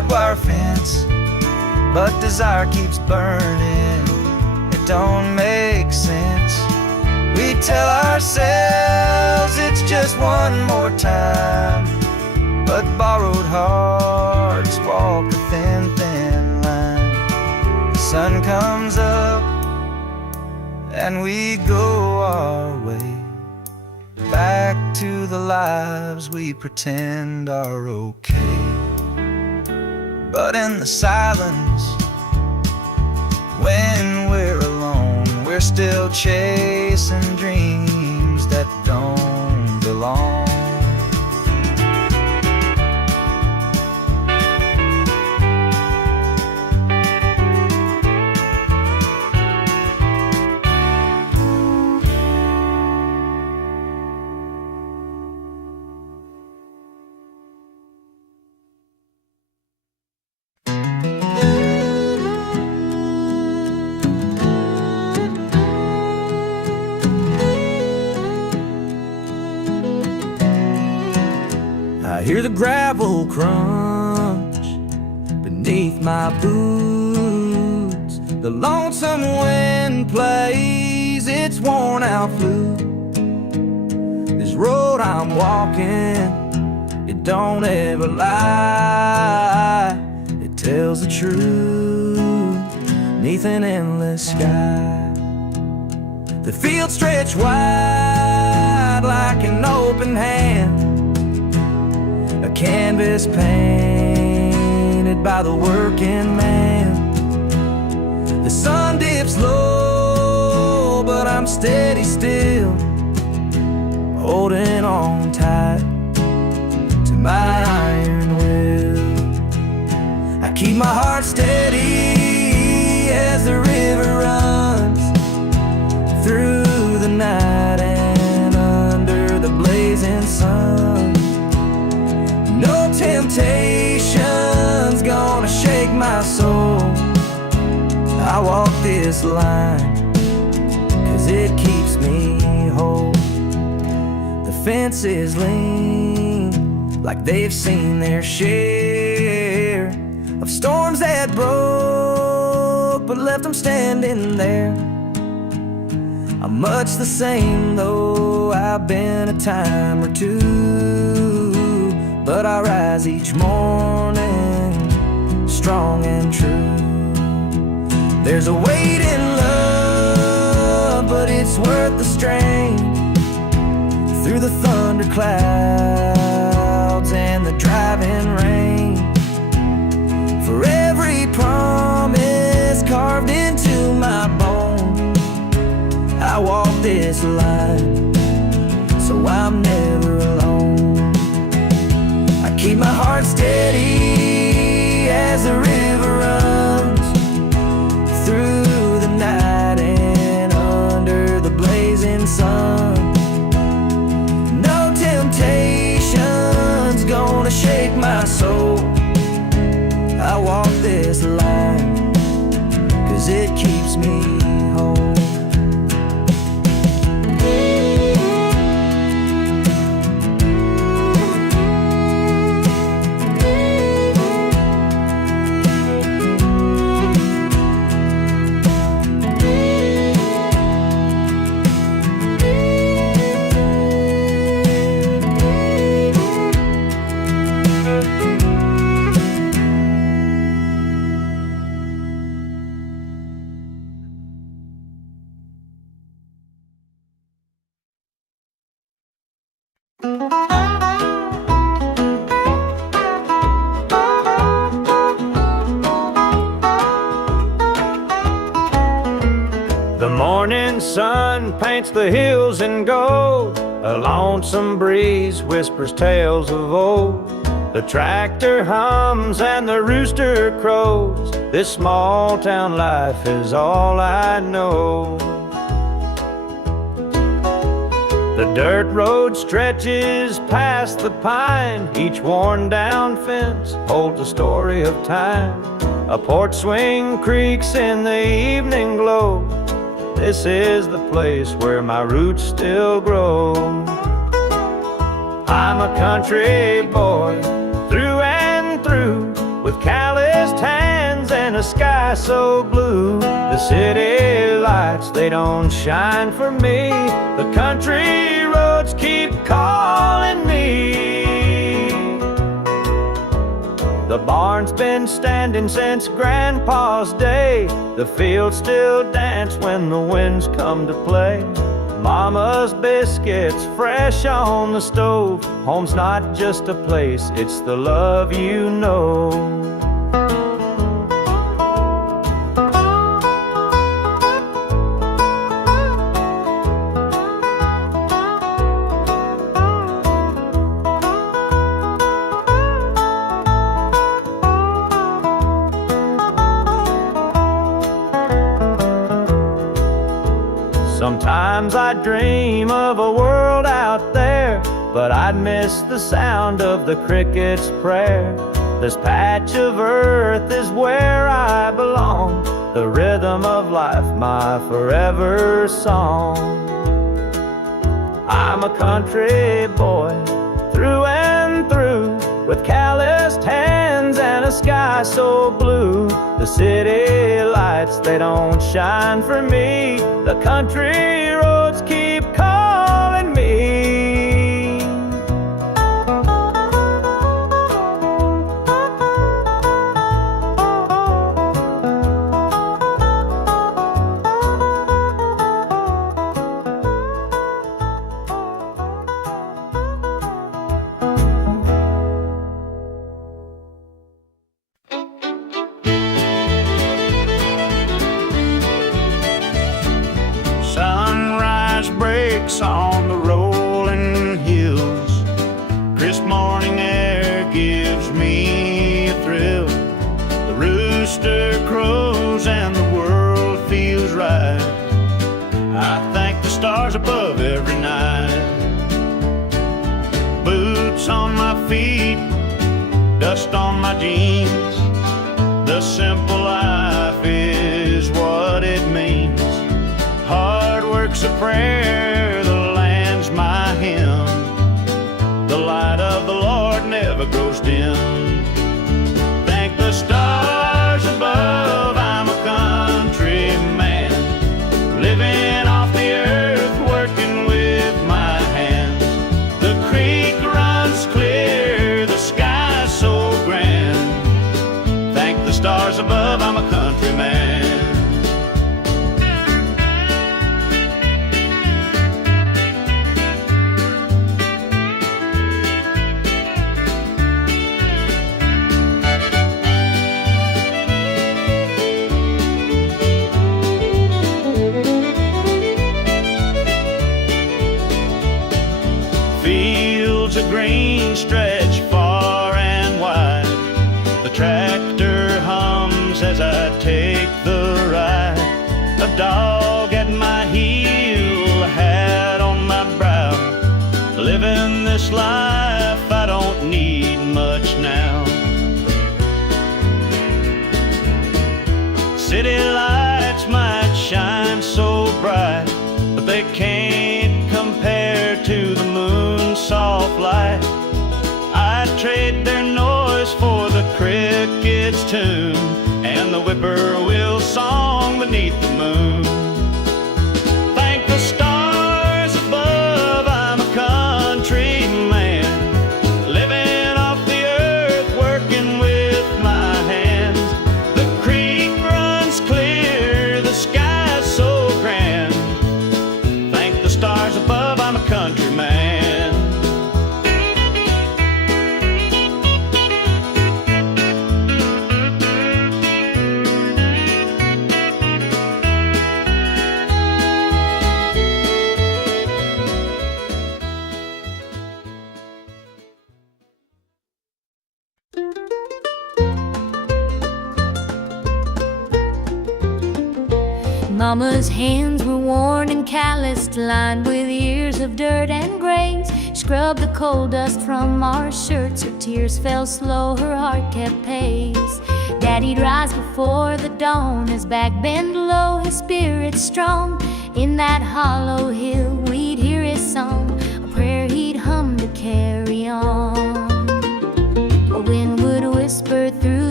barbed wire fence, but desire keeps burning. It don't make sense. We tell ourselves it's just one more time, but borrowed hearts walk a thin, thin line. The sun comes up and we go our way, back to the lives we pretend are okay. But in the silence, when we're alone, we're still chasing dreams that don't belong. I hear the gravel crunch beneath my boots. The lonesome wind plays its worn out flute. This road I'm walking, it don't ever lie. It tells the truth neath an endless sky. The fields stretch wide like an open hand, a canvas painted by the working man. The sun dips low, but I'm steady still, holding on tight to my iron will. I keep my heart steady as the river runs through the night and under the blazing sun. No temptation's gonna shake my soul. I walk this line 'cause it keeps me whole. The fences lean like they've seen their share of storms that broke but left them standing there. I'm much the same though I've been a time or two, but I rise each morning strong and true. There's a weight in love, but it's worth the strain. Through the thunder clouds and the driving rain, for every promise carved into my bone, I walk this line so I'm never alone. I keep my heart steady as the river runs through the night and under the blazing sun. No temptation's gonna shake my soul. I walk this line 'cause it keeps me whole. The morning sun paints the hills in gold. A lonesome breeze whispers tales of old. The tractor hums and the rooster crows. This small town life is all I know. The dirt road stretches past the pine. Each worn down fence holds a story of time. A porch swing creaks in the evening glow. This is the place where my roots still grow. I'm a country boy through and through. with calloused hands and a sky so blue. The city lights, they don't shine for me. The country roads keep calling me. The barn's been standing since Grandpa's day. The fields still dance when the winds come to play. Mama's biscuits fresh on the stove. Home's not just a place, it's the love you know. Sometimes I dream of a world out there, but I'd miss the sound of the cricket's prayer. This patch of earth is where I belong, the rhythm of life, my forever song. I'm a country boy, through and through, with calloused hands and a sky so blue. The city lights, they don't shine for me. The country roads keep calling me. On the rolling hills, crisp morning air gives me a thrill. The rooster crows and the world feels right. I thank the stars above every night. Boots on my feet, dust on my jeans. The simple life is what it means. Hard work's a prayer, the land's my hymn. The light of the Lord never grows dim. Thank the stars above, I'm a country man, living off the earth, working with my hands. The creek runs clear, the sky's so grand. Thank the stars above, I'm a country man. Green stretch far and wide. The tractor hums as I take the ride. A dog at my heel, a hat on my brow. Living this life, I don't need much now. City lights might shine so bright, but they can't compare to the moon's soft light. I'd trade their noise for the cricket's tune and the whippoorwill song beneath the moon. Thank the stars above, I'm a country man, living off the earth, working with my hands. The creek runs clear, the sky's so grand. Thank the stars above, I'm a country man. Mama's hands were worn and calloused, lined with years of dirt and grains. Scrubbed the coal dust from our shirts, her tears fell slow, her heart kept pace. Daddy'd rise before the dawn, his back bent low, his spirit strong. In that hollow hill we'd hear his song, a prayer he'd hum to carry on. A wind would whisper through the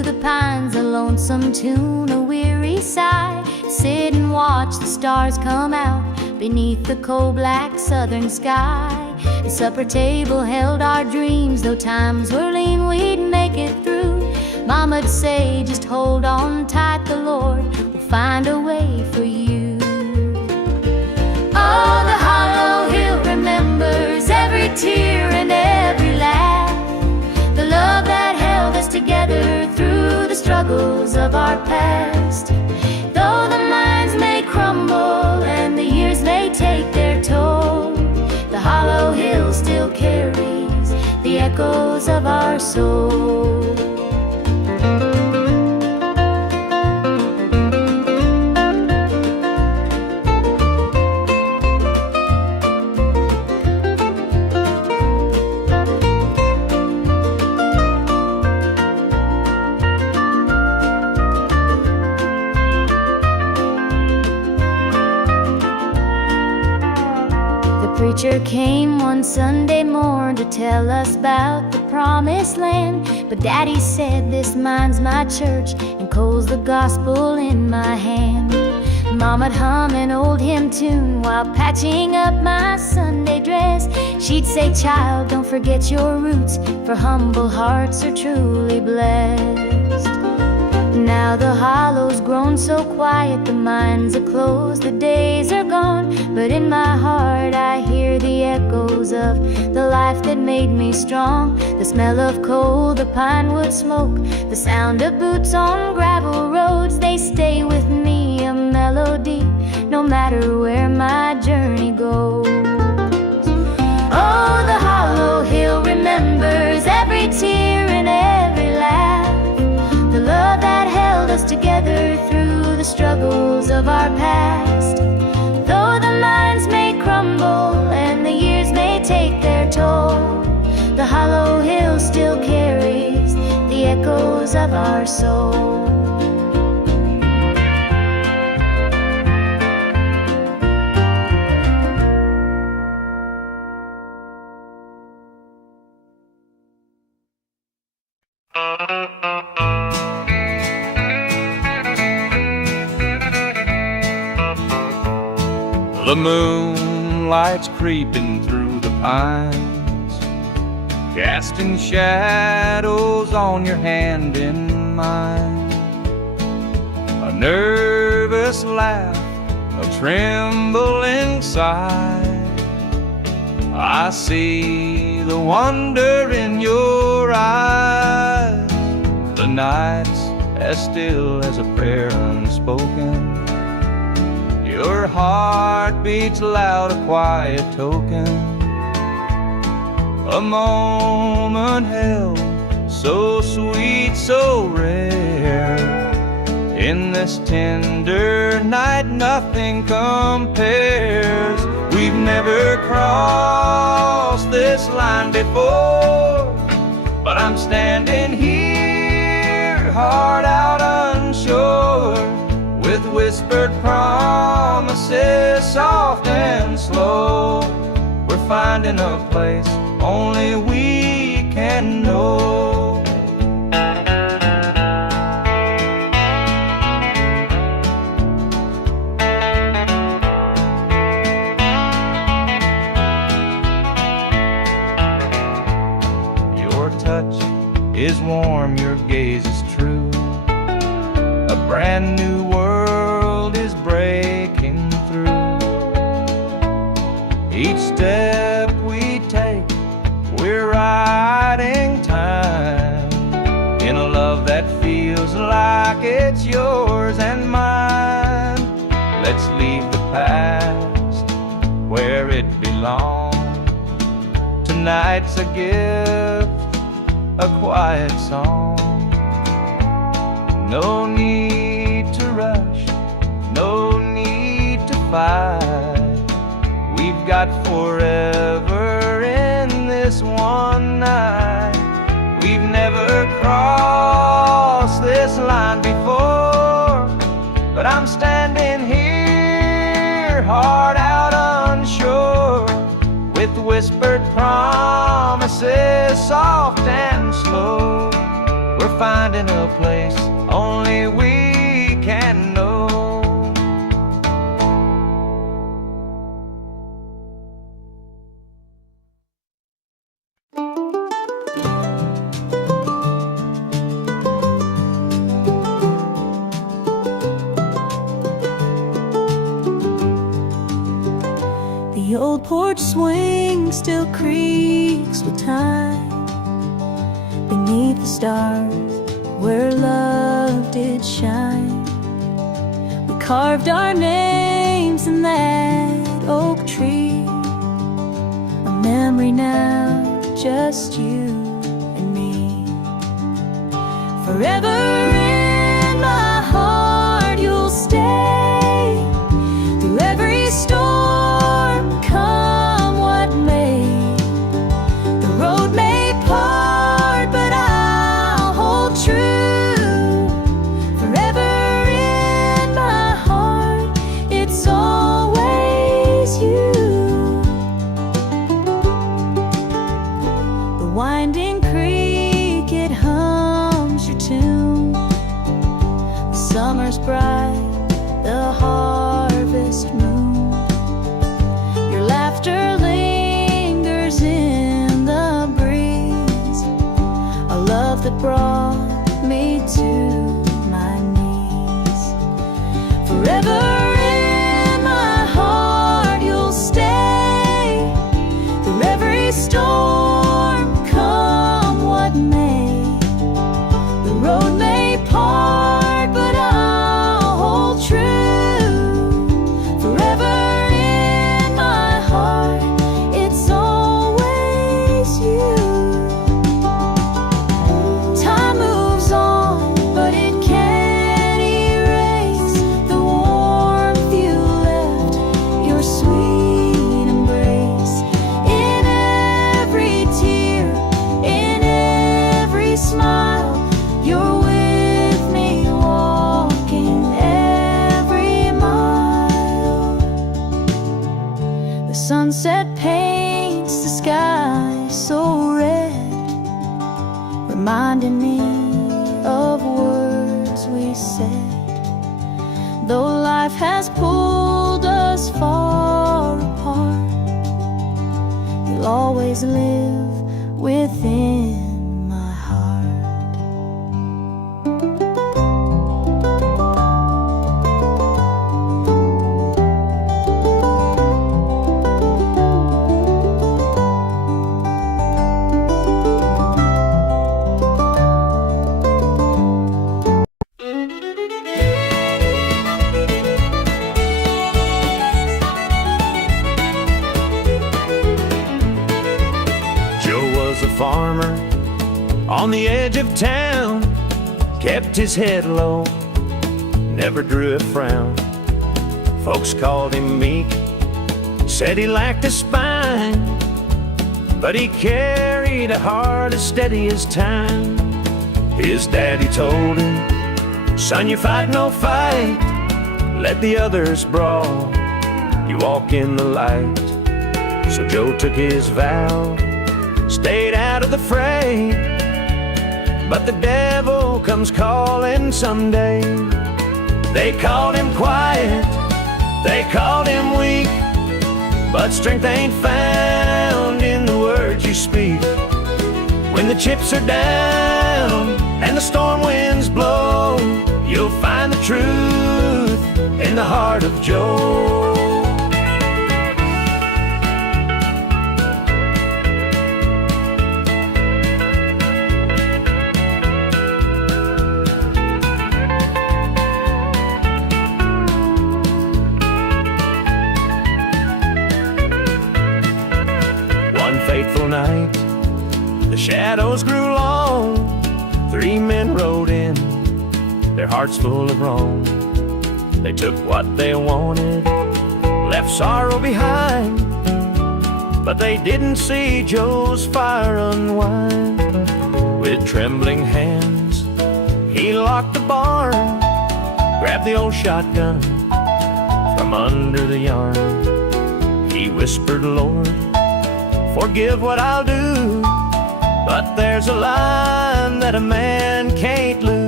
the pines, a lonesome tune, a weary sigh. Sit and watch the stars come out beneath the coal black southern sky. The supper table held our dreams, though times were lean, we'd make it through. Mama'd say, just hold on tight, the Lord will find a way for you. Oh, the hollow hill remembers every tear and every laugh, the love that held us together through the struggles of our past. Though the minds may crumble and the years may take their toll, the hollow hill still carries the echoes of our soul. The preacher came one Sunday morn to tell us about the promised land. But Daddy said, this mine's my church, and coal's the gospel in my hand. Mama'd hum an old hymn tune while patching up my Sunday dress. She'd say, child, don't forget your roots, for humble hearts are truly blessed. Now the hollow's grown so quiet, the mines are closed, the days are gone. But in my heart I hear the echoes of the life that made me strong. The smell of coal, the pine wood smoke, the sound of boots on gravel roads, they stay with me, a melody, no matter where my journey goes. Oh, the hollow hill remembers every tear and every laugh, the love that held us together through the struggles of our past. Though the minds may crumble and the years may take their toll, the hollow hill still carries the echoes of our soul. The moonlight's creeping through the pines, casting shadows on your hand in mine. A nervous laugh, a trembling sigh, I see the wonder in your eyes. The night's as still as a prayer unspoken, your heart beats loud, a quiet token. A moment held, so sweet, so rare. In this tender night, nothing compares. We've never crossed this line before, but I'm standing here, heart out unsure, with whispered promises, soft and slow. We're finding a place only we can know. Your touch is warm, your gaze is true. A brand new world is breaking through. Each step we take, we're riding time in a love that feels like it's yours and mine. Let's leave the past where it belongs. Tonight's a gift, a quiet song. No need to rush, no need to fight. We've got forever in this one night. We've never crossed this line before, but I'm standing here, heart out unsure, with whispered promises, soft and slow. We're finding in a place only we can know. The old porch swing still creaks with time beneath the stars where love did shine. We carved our names in that oak tree, a memory now, just you and me. Forever in my heart you'll stay, through every storm, come what may. The road may part, but I'll hold true. Forever in my heart, it's always you. The winding creek, it hums your tune. The summer's bright, the harvest moon. Your laughter lingers in the breeze, a love that brought me to my knees. Forever in my heart you'll stay, through every storm, come what may. The road may part, but I'll hold true. Forever in my heart, it's always you. Time moves on, but it can't erase the warmth you left, your sweet embrace. In every tear, in every smile, you're with me, walking every mile. The sunset paints the sky so red, reminding me of words we said. Though life has pulled us far apart, you'll always live within my heart. Joe was a farmer on the edge of town, kept his head low, never drew a frown. Folks called him meek, said he lacked a spine, but he carried a heart as steady as time. His daddy told him, son, you fight no fight, let the others brawl, you walk in the light. So Joe took his vow, stayed out of the fray, but the devil comes calling someday. They called him quiet, they called him weak, but strength ain't found in the words you speak. When the chips are down and the storm winds blow, you'll find the truth in the heart of Joe. Fateful night, the shadows grew long. 3 men rode in, their hearts full of wrong. They took what they wanted, left sorrow behind, but they didn't see Joe's fire unwind. With trembling hands, he locked the barn, grabbed the old shotgun from under the yarn. He whispered, Lord, forgive what I'll do, but there's a line that a man can't lose.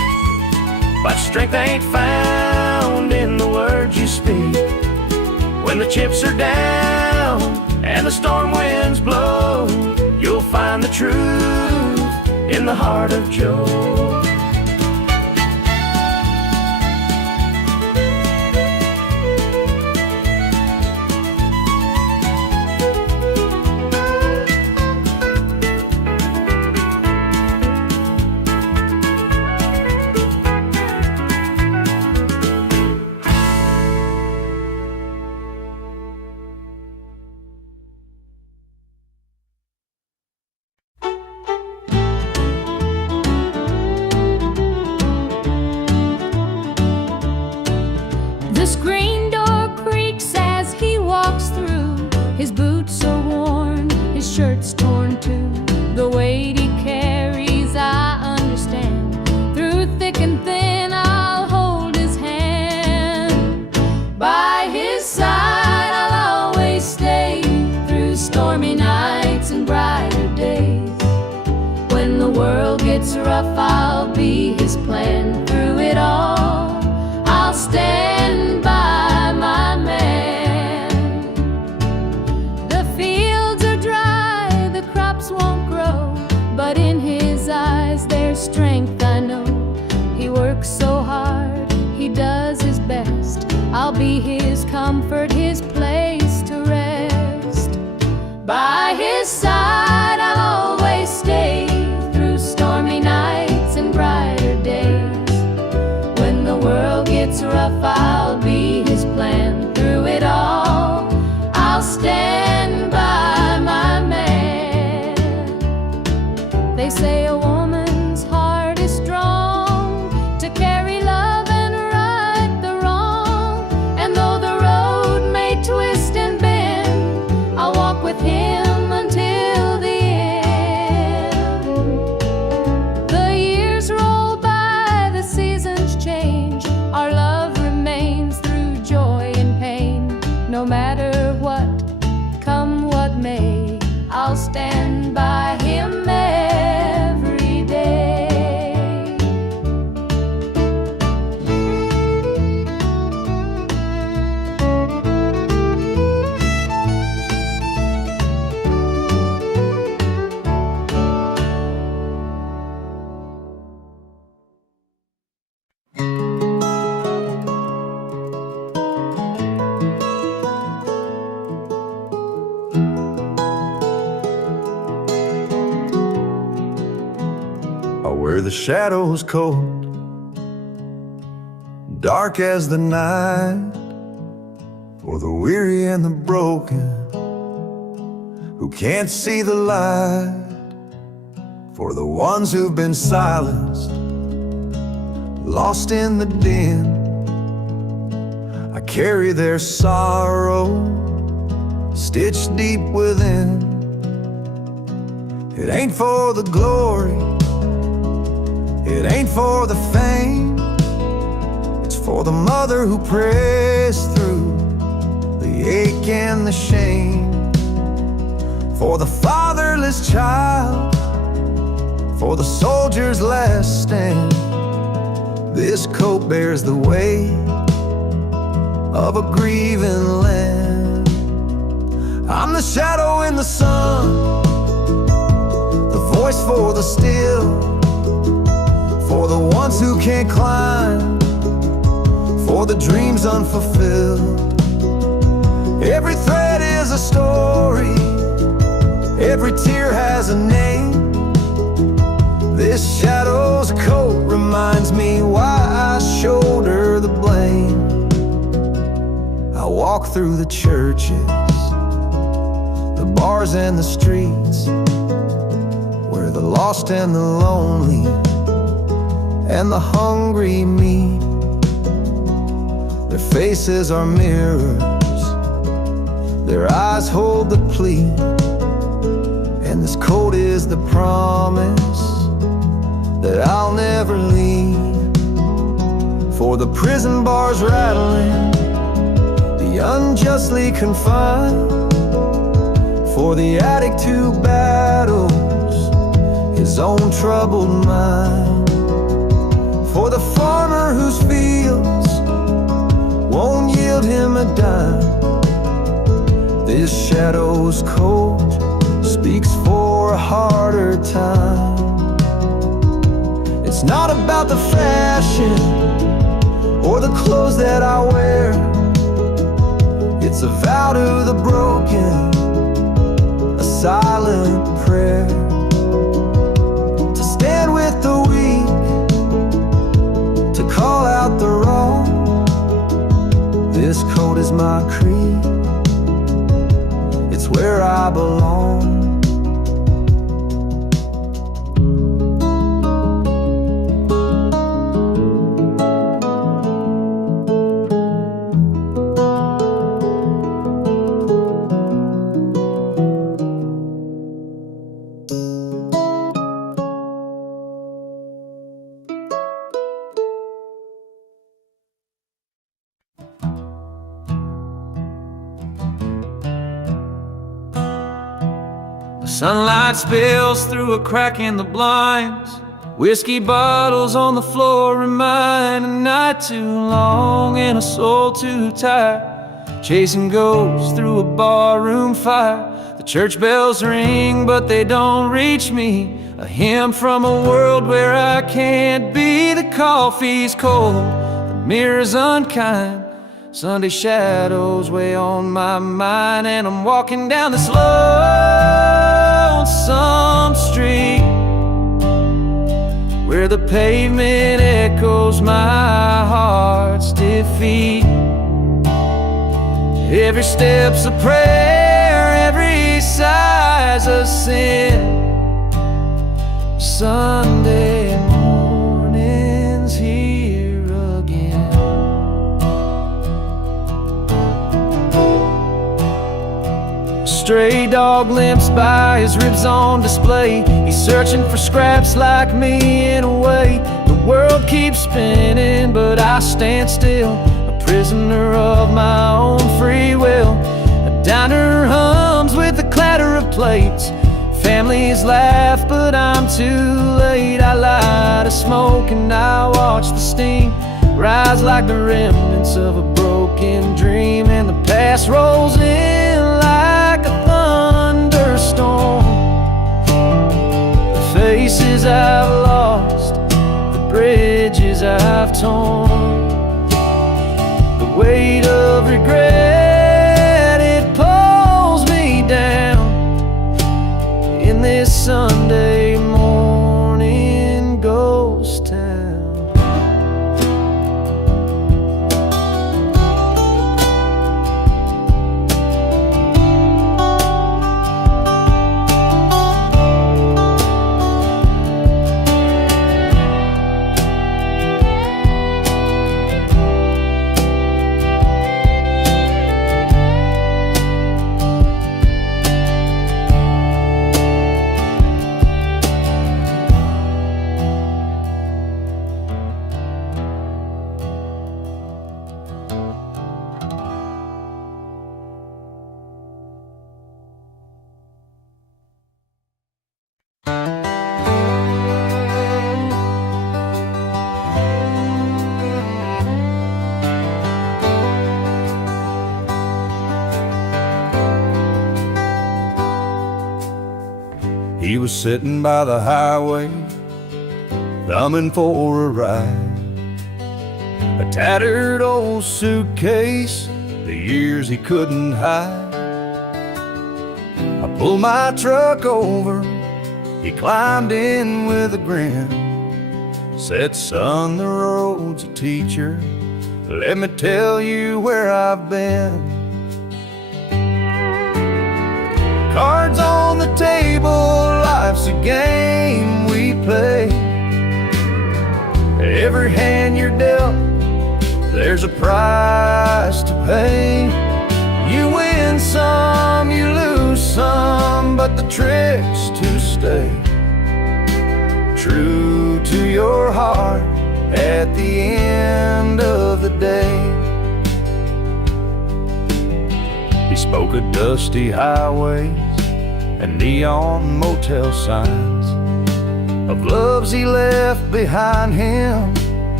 Strength ain't found in the words you speak. When the chips are down and the storm winds blow, you'll find the truth in the heart of Joe. The screen door creaks as he walks through. His boots are worn, his shirt's torn too. The weight he carries, I understand. Through thick and thin, I'll hold his hand. By his side, I'll always stay. Through stormy nights and brighter days. When the world gets rough, I'll be his plan. Through it all, I'll stand by my man. The fields are dry, the crops won't grow, but in his eyes there's strength, I know. He works so hard, he does his best. I'll be his comfort, his place to rest. By his side I'll always stay. Through stormy nights and brighter days. When the world gets rough, I'll be his plan. Through it all, I'll stand by my man. They say a woman's heart is strong to carry love and right the wrong. And though the road may twist and bend, I'll walk with him until the end. The years roll by, the seasons change. Our love remains through joy and pain. No matter what, come what may, I'll stand by him every day. Where the shadows cold, dark as the night, for the weary and the broken who can't see the light, for the ones who've been silenced, lost in the din. I carry their sorrow stitched deep within. It ain't for the glory, it ain't for the fame. It's for the mother who prays through the ache and the shame. For the fatherless child, for the soldier's last stand. This coat bears the weight of a grieving land. I'm the shadow in the sun, the voice for the still, for the ones who can't climb, for the dreams unfulfilled. Every thread is a story, every tear has a name. This shadow's coat reminds me why I shoulder the blame. I walk through the churches, the bars and the streets, where the lost and the lonely and the hungry meet. Their faces are mirrors, their eyes hold the plea, and this coat is the promise that I'll never leave. For the prison bars rattling, the unjustly confined, for the addict who battles his own troubled mind, for the farmer whose fields won't yield him a dime. This shadow's coat speaks for a harder time. It's not about the fashion or the clothes that I wear. It's a vow to the broken, a silent prayer, to stand with the weak, to call out the wrong. This coat is my creed, it's where I belong. Sunlight spills through a crack in the blinds. Whiskey bottles on the floor remind a night too long and a soul too tired. Chasing ghosts through a barroom fire. The church bells ring, but they don't reach me. A hymn from a world where I can't be. The coffee's cold, the mirror's unkind. Sunday shadows weigh on my mind, and I'm walking down this lonesome street where the pavement echoes my heart's defeat. Every step's a prayer, every sigh's a sin. Sunday morning's here again. A stray dog limps by, his ribs on display. He's searching for scraps like me in a way. The world keeps spinning, but I stand still, a prisoner of my own free will. A diner hums with the clatter of plates. Families laugh, but I'm too late. I light a smoke and I watch the steam rise like the remnants of a broken dream. And the past rolls in like a thunderstorm. The faces I've lost, the bridges I've torn, the weight of regret, it pulls me down in this Sunday morning ghost town. He was sitting by the highway, thumbing for a ride. A tattered old suitcase, the years he couldn't hide. I pulled my truck over, he climbed in with a grin. Said, son, the road's a teacher, let me tell you where I've been. Cards on the table, life's a game we play. Every hand you're dealt, there's a price to pay. You win some, you lose some, but the trick's to stay true to your heart at the end of the day. He spoke of dusty highways and neon motel signs, of loves he left behind him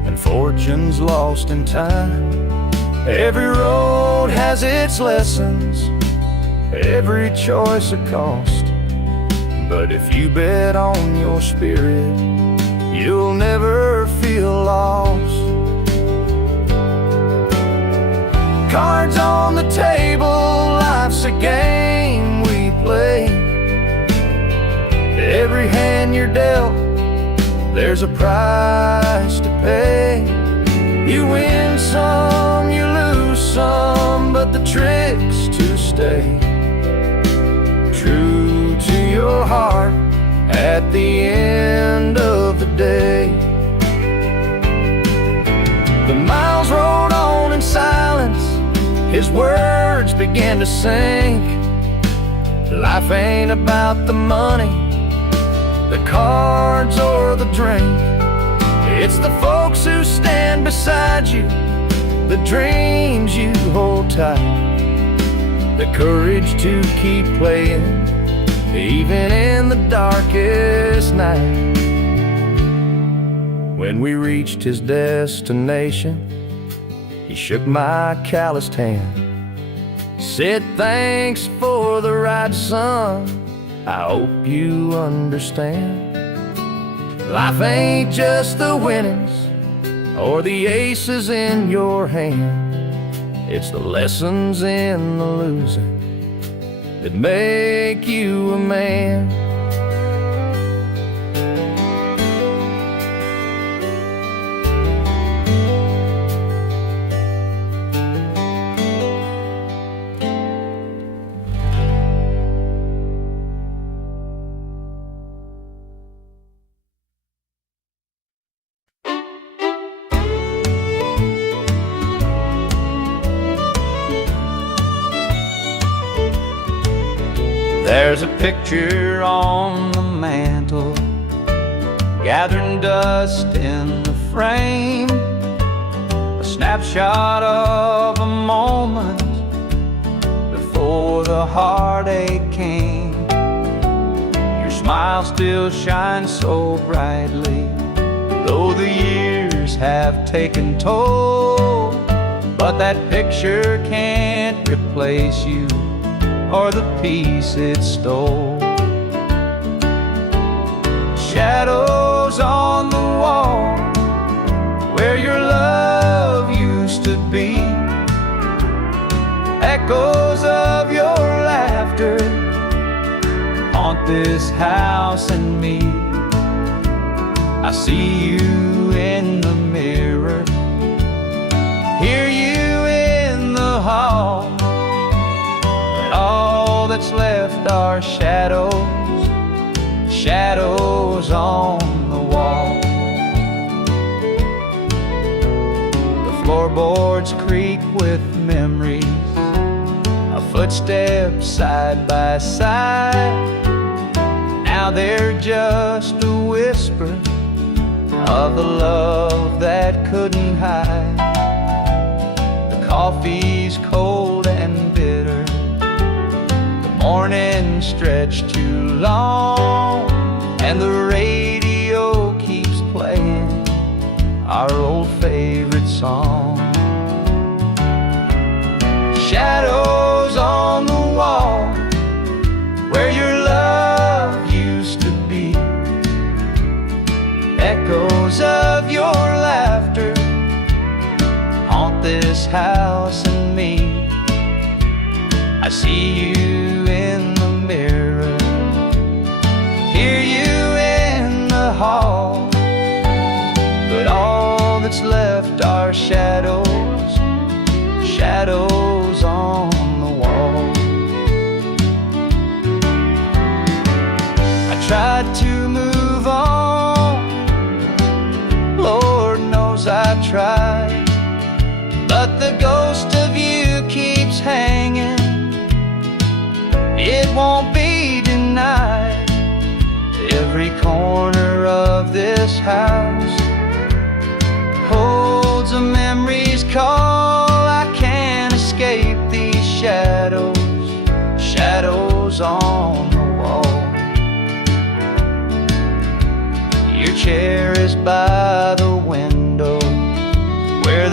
and fortunes lost in time. Every road has its lessons, every choice a cost. But if you bet on your spirit, you'll never feel lost. Cards on the table, life's a game we play. Every hand you're dealt, there's a price to pay. You win some, you lose some, but the trick's to stay true to your heart at the end of the day. The miles rolled on in silence, his words began to sink. Life ain't about the money, the cards or the drink. It's the folks who stand beside you, the dreams you hold tight, the courage to keep playing, even in the darkest night. When we reached his destination, he shook my calloused hand, said, "Thanks for the ride, son, I hope you understand. Life ain't just the winnings or the aces in your hand. It's the lessons in the losing that make you a man." There's a picture on the mantle, gathering dust in the frame, a snapshot of a moment before the heartache came. Your smile still shines so brightly, though the years have taken toll. But that picture can't replace you or the peace it stole. Shadows on the wall where your love used to be, echoes of your laughter haunt this house and me. I see you in the mirror, hear you in the hall. All that's left are shadows, shadows on the wall. The floorboards creak with memories of footsteps side by side. Now they're just a whisper of the love that couldn't hide. The coffee's cold and bitter, morning stretched too long, and the radio keeps playing our old favorite song. Shadows on the wall where your love used to be, echoes of your laughter haunt this house and me. I see you in the mirror, hear you in the hall, but all that's left are shadows, shadows on the wall. I tried to move on, Lord knows I tried, but the ghost of you keeps hanging. It won't be denied. Every corner of this house holds a memory's call. I can't escape these shadows, shadows on the wall. Your chair is by the window,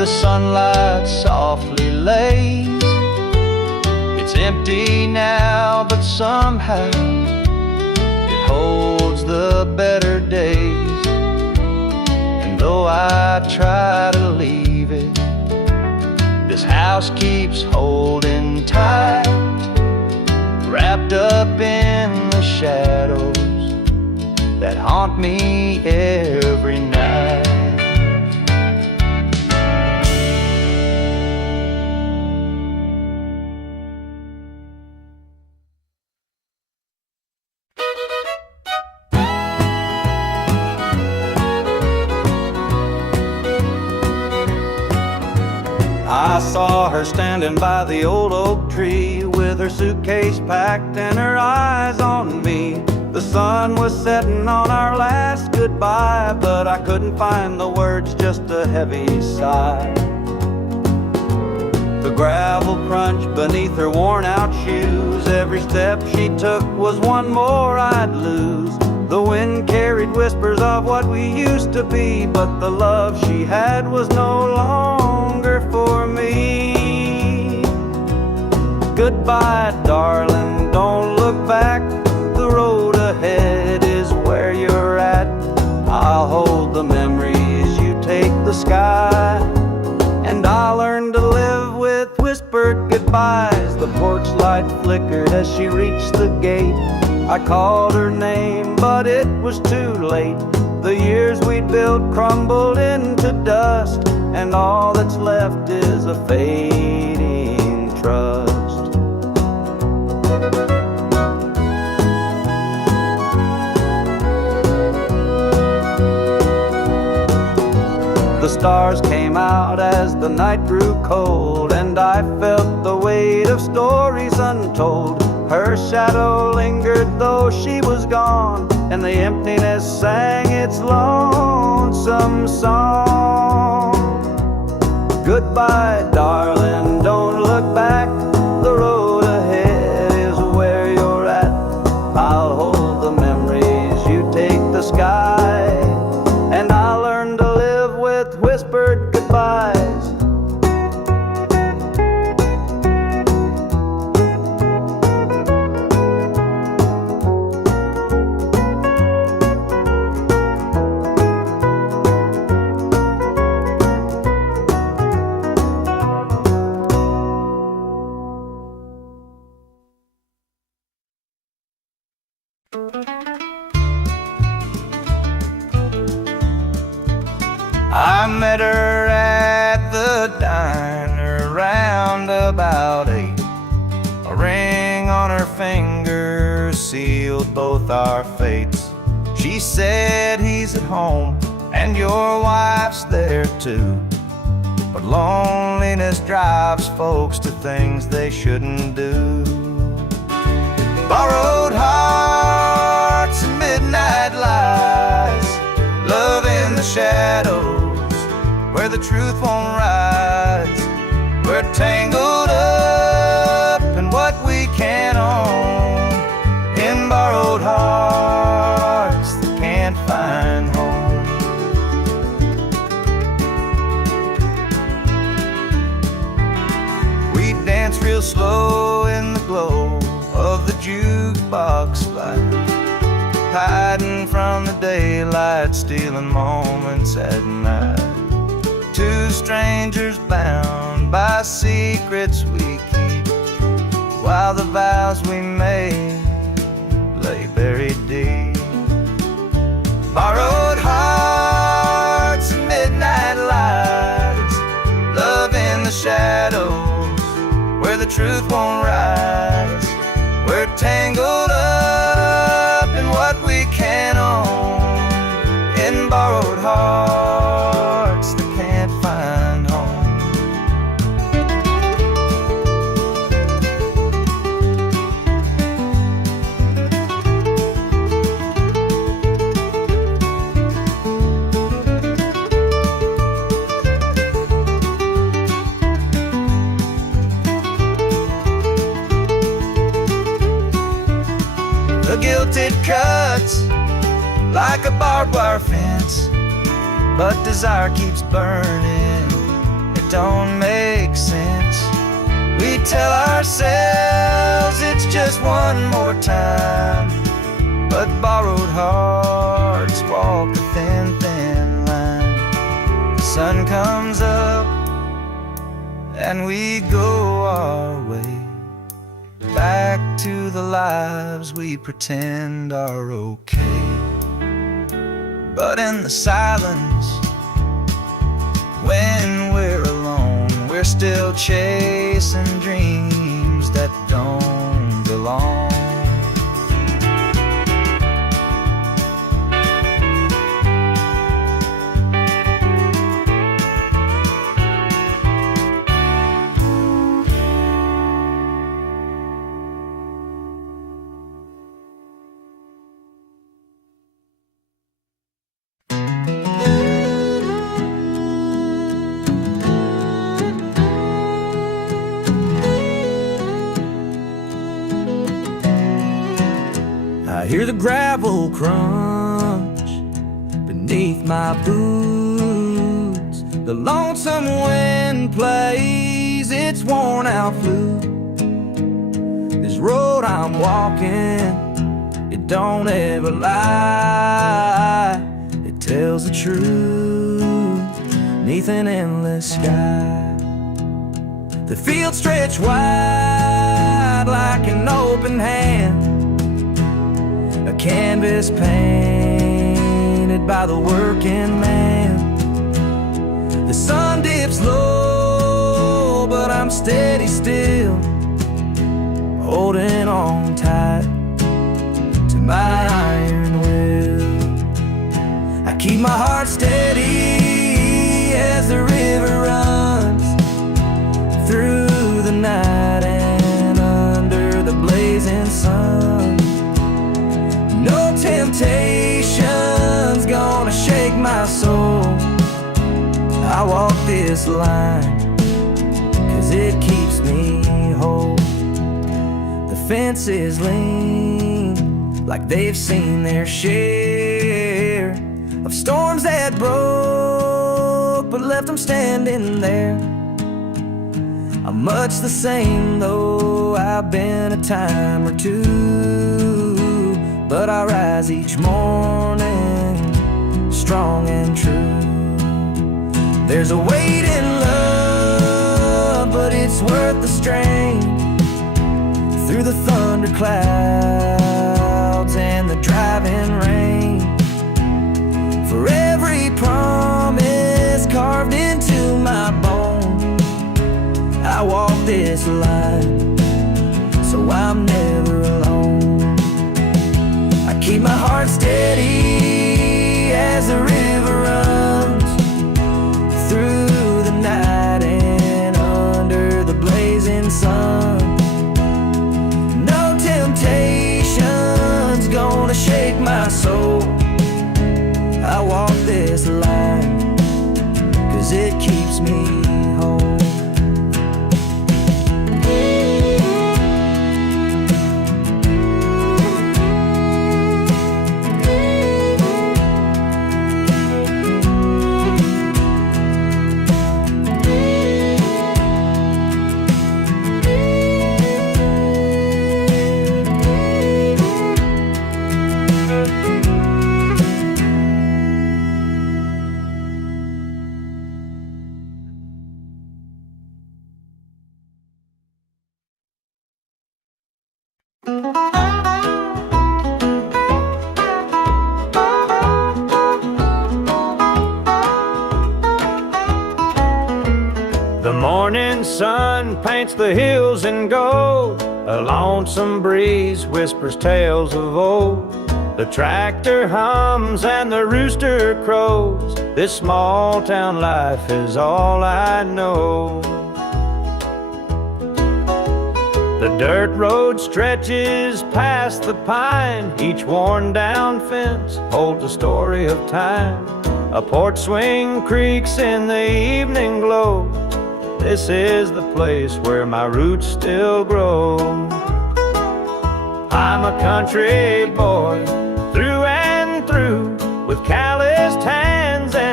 sunlight softly lays. It's empty now, but somehow it holds the better days. And though I try to leave it, this house keeps holding tight, wrapped up in the shadows that haunt me every night. I saw her standing by the old oak tree with her suitcase packed and her eyes on me. The sun was setting on our last goodbye, but I couldn't find the words, just a heavy sigh. The gravel crunched beneath her worn out shoes. Every step she took was one more I'd lose. The wind carried whispers of what we used to be, but the love she had was no longer for me. Goodbye, darling, don't look back. The road ahead is where you're at. I'll hold the memories, you take the sky. And I'll learn to live with whispered goodbyes. The porch light flickered as she reached the gate. I called her name, but it was too late. The years we'd built crumbled into dust, and all that's left is a fading trust. The stars came out as the night grew cold, and I felt the weight of stories untold. Her shadow lingered though she was gone, and the emptiness sang its lonesome song. Goodbye, darling, don't look back. The road ahead is where you're at. I'll hold the memories, you take the sky. And I'll learn to live with whispered goodbyes. I met her at the diner round about 8. A ring on her finger sealed both our fates. She said, he's at home and your wife's there too, but loneliness drives folks to things they shouldn't do. Borrowed hearts and midnight lies, love in the shadows where the truth won't rise. We're tangled up in what we can't own, in borrowed hearts that can't find home. We dance real slow in the glow of the jukebox light, hiding from the daylight, stealing moments at night. Two strangers bound by secrets we keep, while the vows we made lay buried deep. Borrowed hearts and midnight lights, love in the shadows where the truth won't rise. We're tangled up in what we can't own, in borrowed hearts that can't find home. The guilt it cuts like a barbed wire fence, but desire keeps burning. It don't make sense. We tell ourselves it's just one more time, but borrowed hearts walk a thin, thin line. The sun comes up and we go our way, back to the lives we pretend are okay. But in the silence, when we're alone, we're still chasing dreams that don't belong. I hear the gravel crunch beneath my boots. The lonesome wind plays its worn out flute. This road I'm walking, it don't ever lie. It tells the truth neath an endless sky. The fields stretch wide like an open hand, a canvas painted by the working man. The sun dips low, but I'm steady still, holding on tight to my iron will. I keep my heart steady as the river runs through the night and under the blazing sun. No temptation's gonna shake my soul. I walk this line 'cause it keeps me whole. The fences lean like they've seen their share of storms that broke but left them standing there. I'm much the same though I've been a time or two, but I rise each morning strong and true. There's a weight in love, but it's worth the strain. Through the thunder clouds and the driving rain, for every promise carved into my bone, I walk this line so I'm never alone. I keep my heart steady as the river runs through the night and under the blazing sun. No temptation's gonna shake my soul. I walk this line 'cause it keeps me whole. The morning sun paints the hills in gold. A lonesome breeze whispers tales of old. The tractor hums and the rooster crows. This small town life is all I know. The dirt road stretches past the pine. Each worn down fence holds a story of time. A porch swing creaks in the evening glow. This is the place where my roots still grow. I'm a country boy through and through, with calloused hands and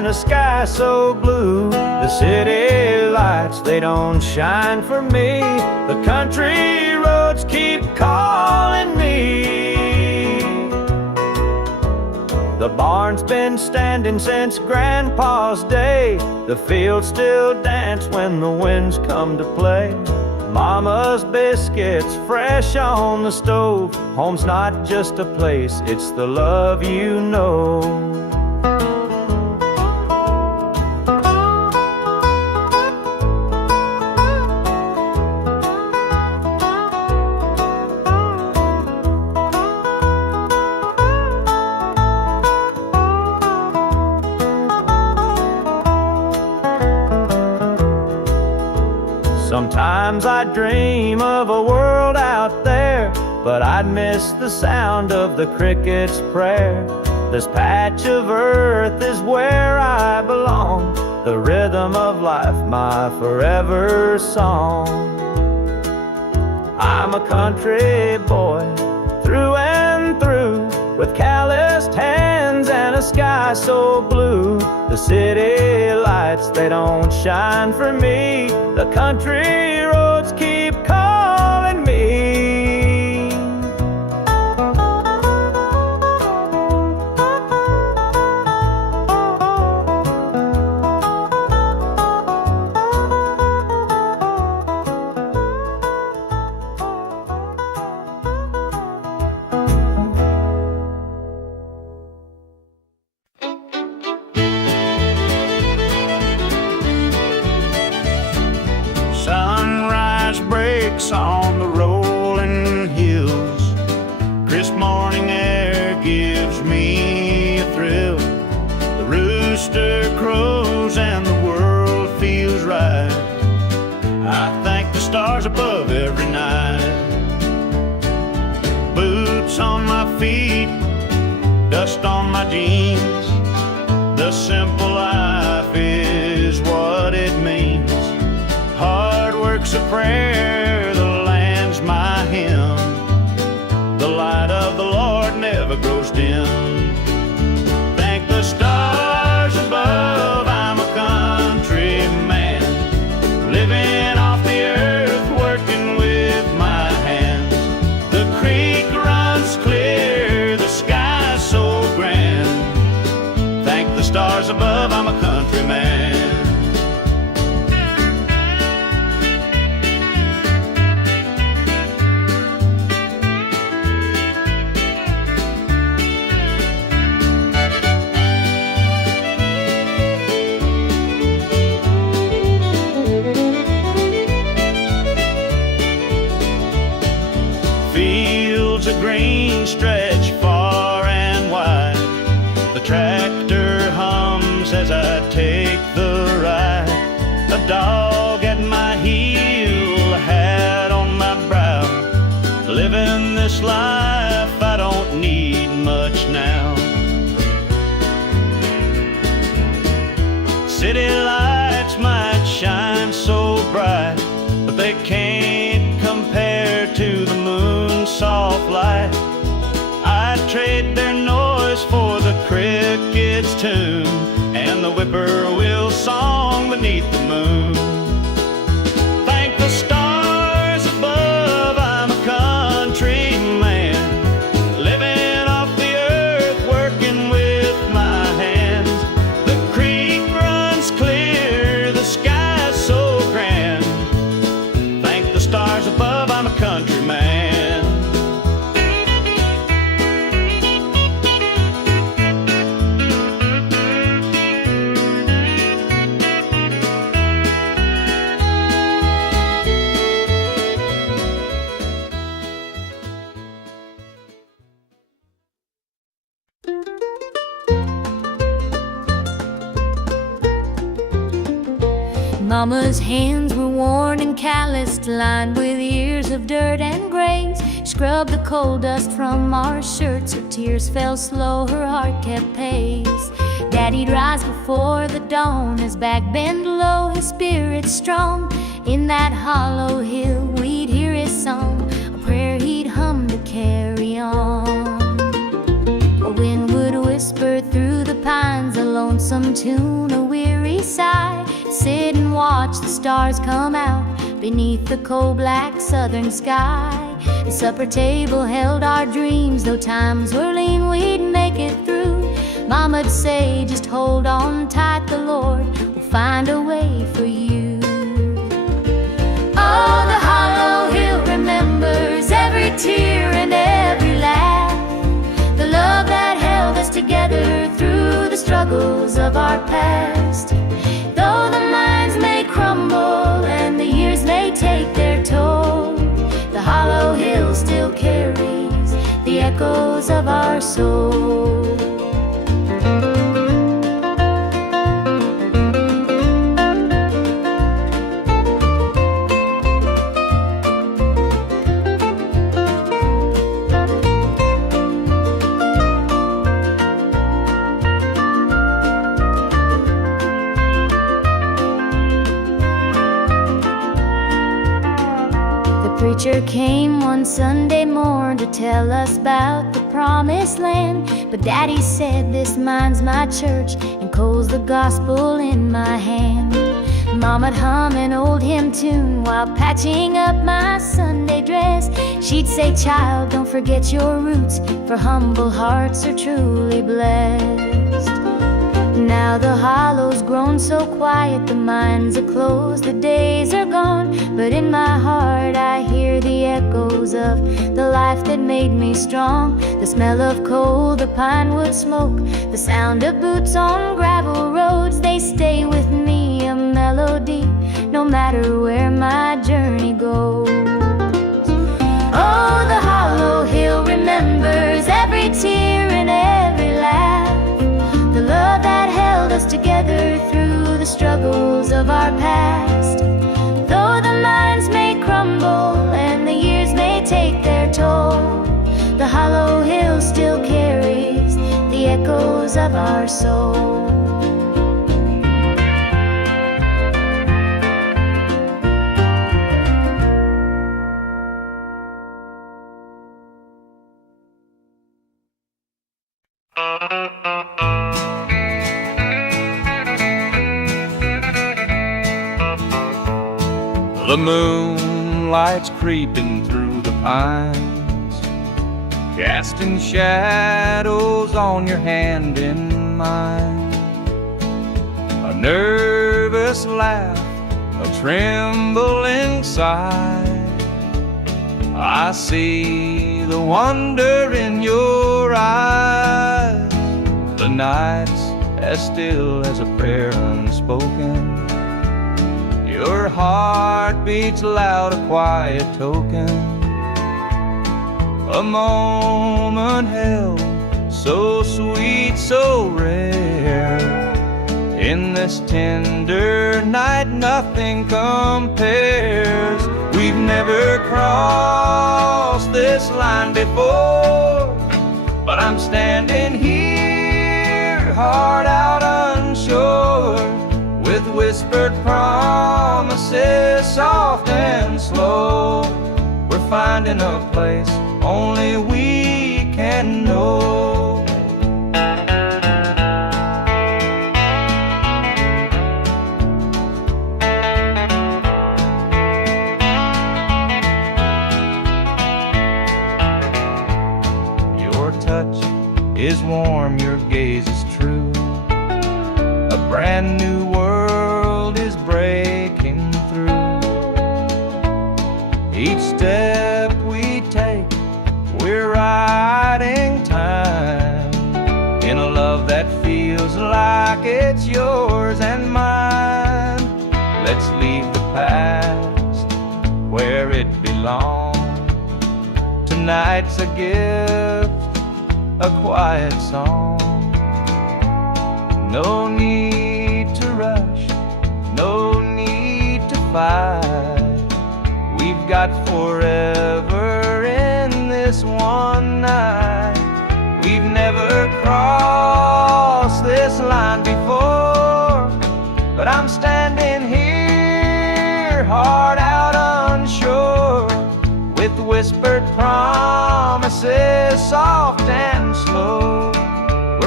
in a sky so blue. The city lights, they don't shine for me. The country roads keep calling me. The barn's been standing since Grandpa's day. The fields still dance when the winds come to play. Mama's biscuits fresh on the stove. Home's not just a place, it's the love you know. Sometimes I dream of a world out there, but I'd miss the sound of the cricket's prayer. This patch of earth is where I belong, the rhythm of life, my forever song. I'm a country boy, through and through, with calloused hands and a sky so blue. The city lights, they don't shine for me. The country roads keep calling me. Sunrise breaks on the rolling hills. Crisp morning air gives me a thrill. The rooster crows and the world feels right. I thank the stars above every night. Boots on my feet, dust on my jeans. The simple life is what it means. Hard work's a prayer, the land's my hymn. The light of the Lord never grows dim. Thank the stars above, I'm a country man, living off the earth, working with my hands. The creek runs clear, the sky's so grand. Thank the stars above, I'm a country man. Fields of green stretch far and wide. The tractor hums as I take the ride. A dog at my heel, a hat on my brow. Living this life, I don't need much now. City lights might shine so bright, but they can't compare to the moon's soft light. I'd trade their noise for the cricket's tune and the whippoorwill song beneath the moon. Thank the stars above, I'm a country man, living off the earth, working with my hands. The creek runs clear, the sky's so grand. Thank the stars above, I'm a country man. Mama's hands were worn and calloused, lined with years of dirt and grace. Scrubbed the coal dust from our shirts, her tears fell slow, her heart kept pace. Daddy'd rise before the dawn, his back bent low, his spirit strong. In that hollow hill we'd hear his song, a prayer he'd hum to carry on. A wind would whispered through the pines, a lonesome tune, a weary sigh. Sit and watch the stars come out beneath the coal black southern sky. The supper table held our dreams, though times were lean, we'd make it through. Mama'd say, just hold on tight, the Lord will find a way for you. Oh, the hollow hill remembers every tear and every laugh, the love that held us together through the struggles of our past. Though the minds may crumble and the years may take their toll, the hollow hill still carries the echoes of our soul. The preacher came one Sunday morn to tell us about the promised land. But Daddy said, this mine's my church, and coal's the gospel in my hand. Mama'd hum an old hymn tune while patching up my Sunday dress. She'd say, child, don't forget your roots, for humble hearts are truly blessed. Now the hollow's grown so quiet, the mines are closed, the days are gone. But in my heart I hear the echoes of the life that made me strong. The smell of coal, the pine wood smoke, the sound of boots on gravel roads, they stay with me, a melody, no matter where my journey goes. Oh, the hollow hill remembers every tear and every laugh, the love that held us together through the struggles of our past. Though the minds may crumble and the years may take their toll, the hollow hill still carries the echoes of our soul. The moonlight's creeping through the pines, casting shadows on your hand in mine. A nervous laugh, a trembling sigh, I see the wonder in your eyes. The night's as still as a prayer unspoken, your heart beats loud, a quiet token. A moment held, so sweet, so rare. In this tender night, nothing compares. We've never crossed this line before, but I'm standing here, heart out unsure, with whispered promises, soft and slow. We're finding a place only we can know. Your touch is warm, your gaze is true. A brand new world is breaking through. Each step we take, we're riding time in a love that feels like it's yours and mine. Let's leave the past where it belongs. Tonight's a gift, a quiet song. No need to rush, no need to fight. We've got forever in this one night. We've never crossed this line before, but I'm standing here, heart out unsure, with whispered promises, soft and slow. We're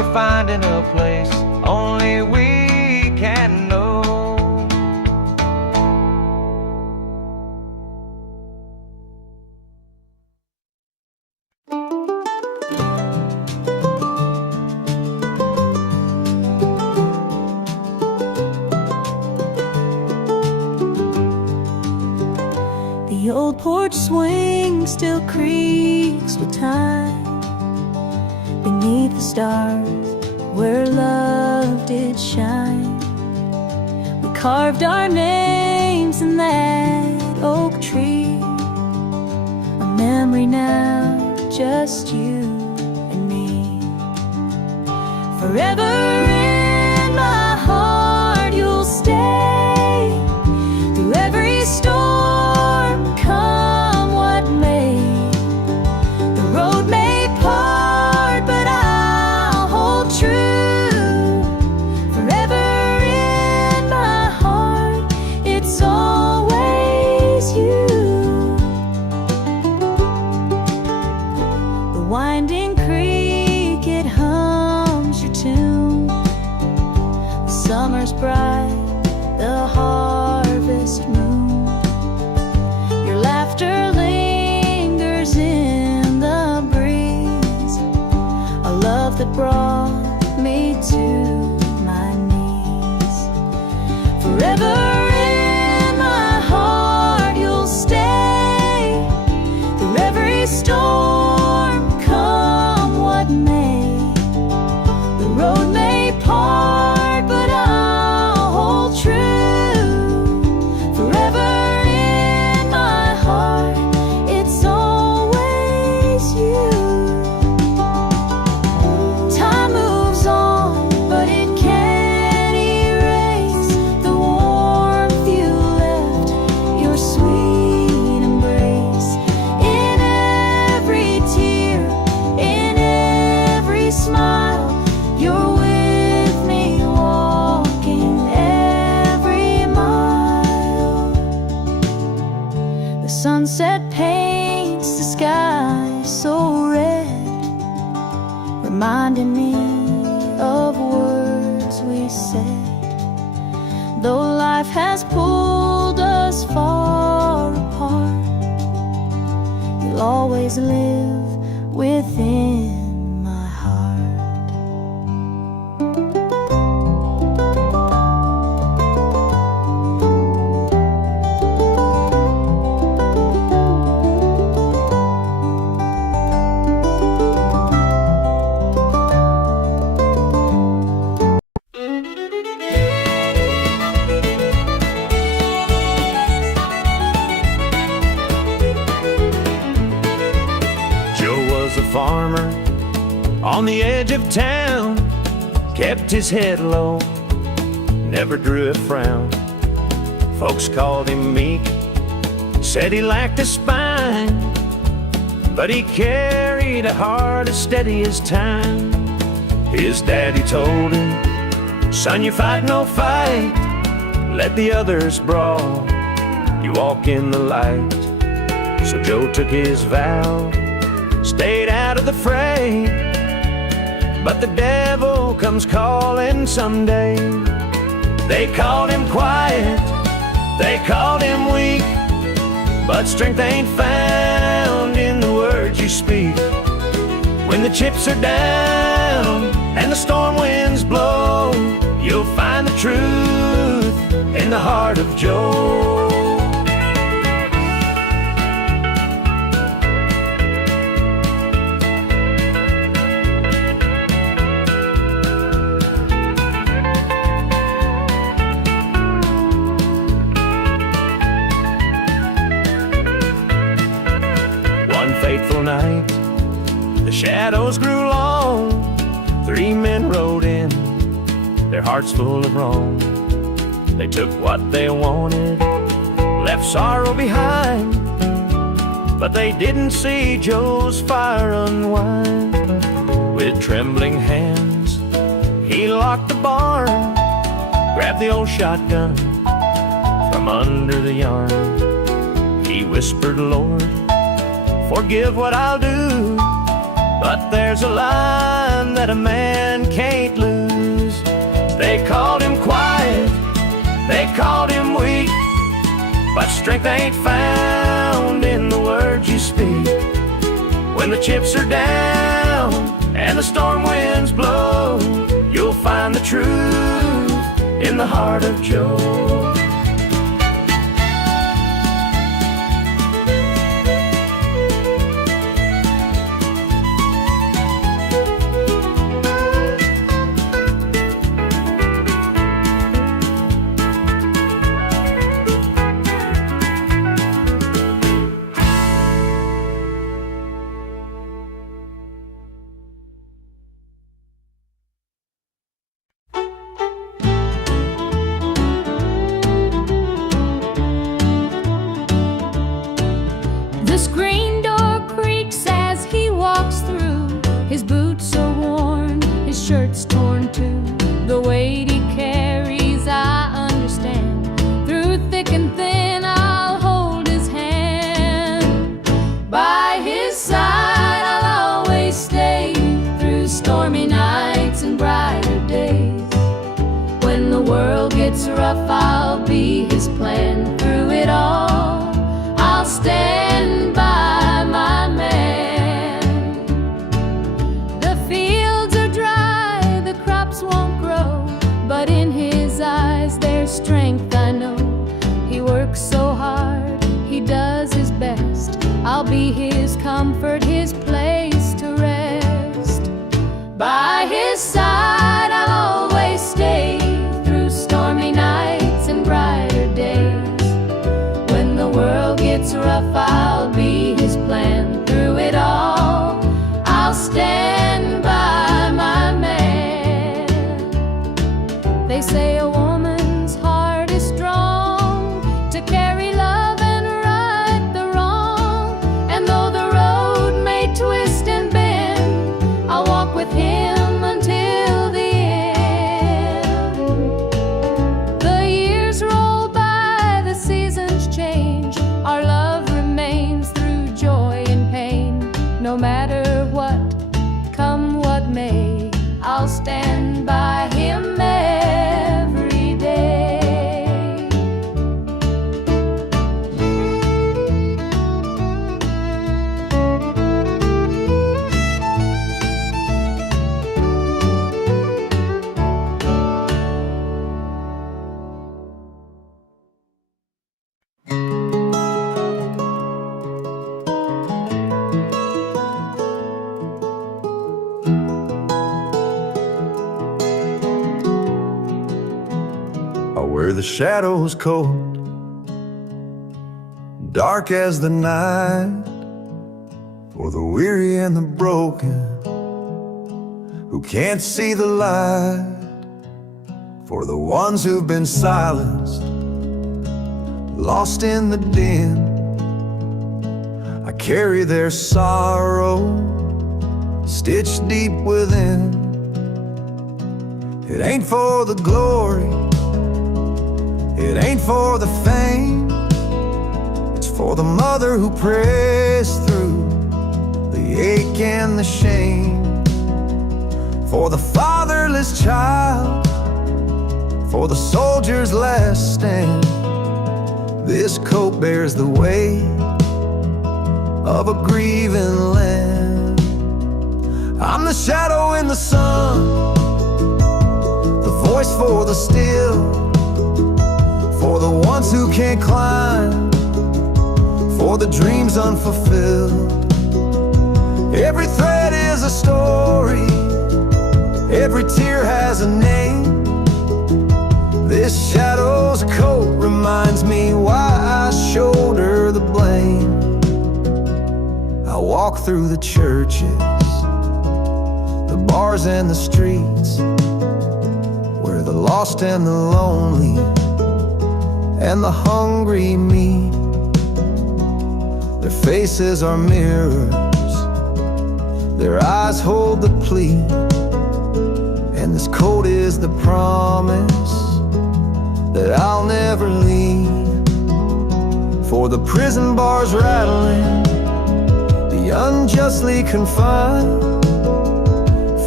we're finding a place only we can know. The old porch swing still creaks with time beneath the stars where love did shine. We carved our names in that oak tree, a memory now, just you and me. Forever in my heart you'll stay, through every storm, come what may. The road may part, but I'll hold true. Forever in my heart, it's always you. The winding creek, it hums your tune. The summer's bright, the harvest moon. Your laughter lingers in the breeze, a love that brought me to my knees. Forever in my heart you'll stay, through every storm, come what may. The road may part, but I'll hold true. Forever in my heart, it's always you. Time moves on, but it can't erase the warmth you left, your sweet embrace. In every tear, in every smile, you're with me, walking every mile. The sunset paints the sky so red, reminding me of words we said. Though life has pulled us far apart, you'll always live within my heart. Joe was a farmer on the edge of town, kept his head low, never drew a frown. Folks called him meek, said he lacked a spine, but he carried a heart as steady as time. His daddy told him, son, you fight no fight, let the others brawl, you walk in the light. So Joe took his vow, stayed out of the fray, but the devil comes calling someday. They called him quiet, they called him weak, but strength ain't found in the words you speak. When the chips are down and the storm winds blow, you'll find the truth in the heart of Joe. Fateful night, the shadows grew long. 3 men rode in, their hearts full of wrong. They took what they wanted, left sorrow behind, but they didn't see Joe's fire unwind. With trembling hands, he locked the barn, grabbed the old shotgun from under the yarn. He whispered, Lord, forgive what I'll do, but there's a line that a man can't lose. They called him quiet, they called him weak, but strength ain't found in the words you speak. When the chips are down and the storm winds blow, you'll find the truth in the heart of Joe. The screen door creaks as he walks through. His boots are worn, his shirt's torn too. The weight he carries, I understand. Through thick and thin, I'll hold his hand. By his side, I'll always stay. Through stormy nights and brighter days. When the world gets rough, I'll be his plan. Through it all, I'll stand by my man. The fields are dry, the crops won't grow, but in his eyes there's strength, I know. He works so hard, he does his best. I'll be his comfort, his place to rest. By his side I'll always stay. Through stormy nights and brighter days. When the world gets rough, I'll be his plan. Through it all, I'll stand by my man. They say a woman's heart is strong to carry love and right the wrong. And though the road may twist and bend, I'll walk with him until the end. The years roll by, the seasons change. Our love remains through joy and pain. No matter what, come what may, I'll stand by him every day. Where the shadows cold, dark as the night, for the weary and the broken who can't see the light, for the ones who've been silenced, lost in the din. I carry their sorrow stitched deep within. It ain't for the glory, it ain't for the fame. It's for the mother who prays through the ache and the shame. For the fatherless child, for the soldier's last stand. This coat bears the weight of a grieving land. I'm the shadow in the sun, the voice for the still, for the ones who can't climb, for the dreams unfulfilled. Every thread is a story, every tear has a name. This shadow's coat reminds me why I shoulder the blame. I walk through the churches, the bars and the streets, where the lost and the lonely and the hungry meet. Their faces are mirrors, their eyes hold the plea, and this coat is the promise that I'll never leave. For the prison bars rattling, the unjustly confined,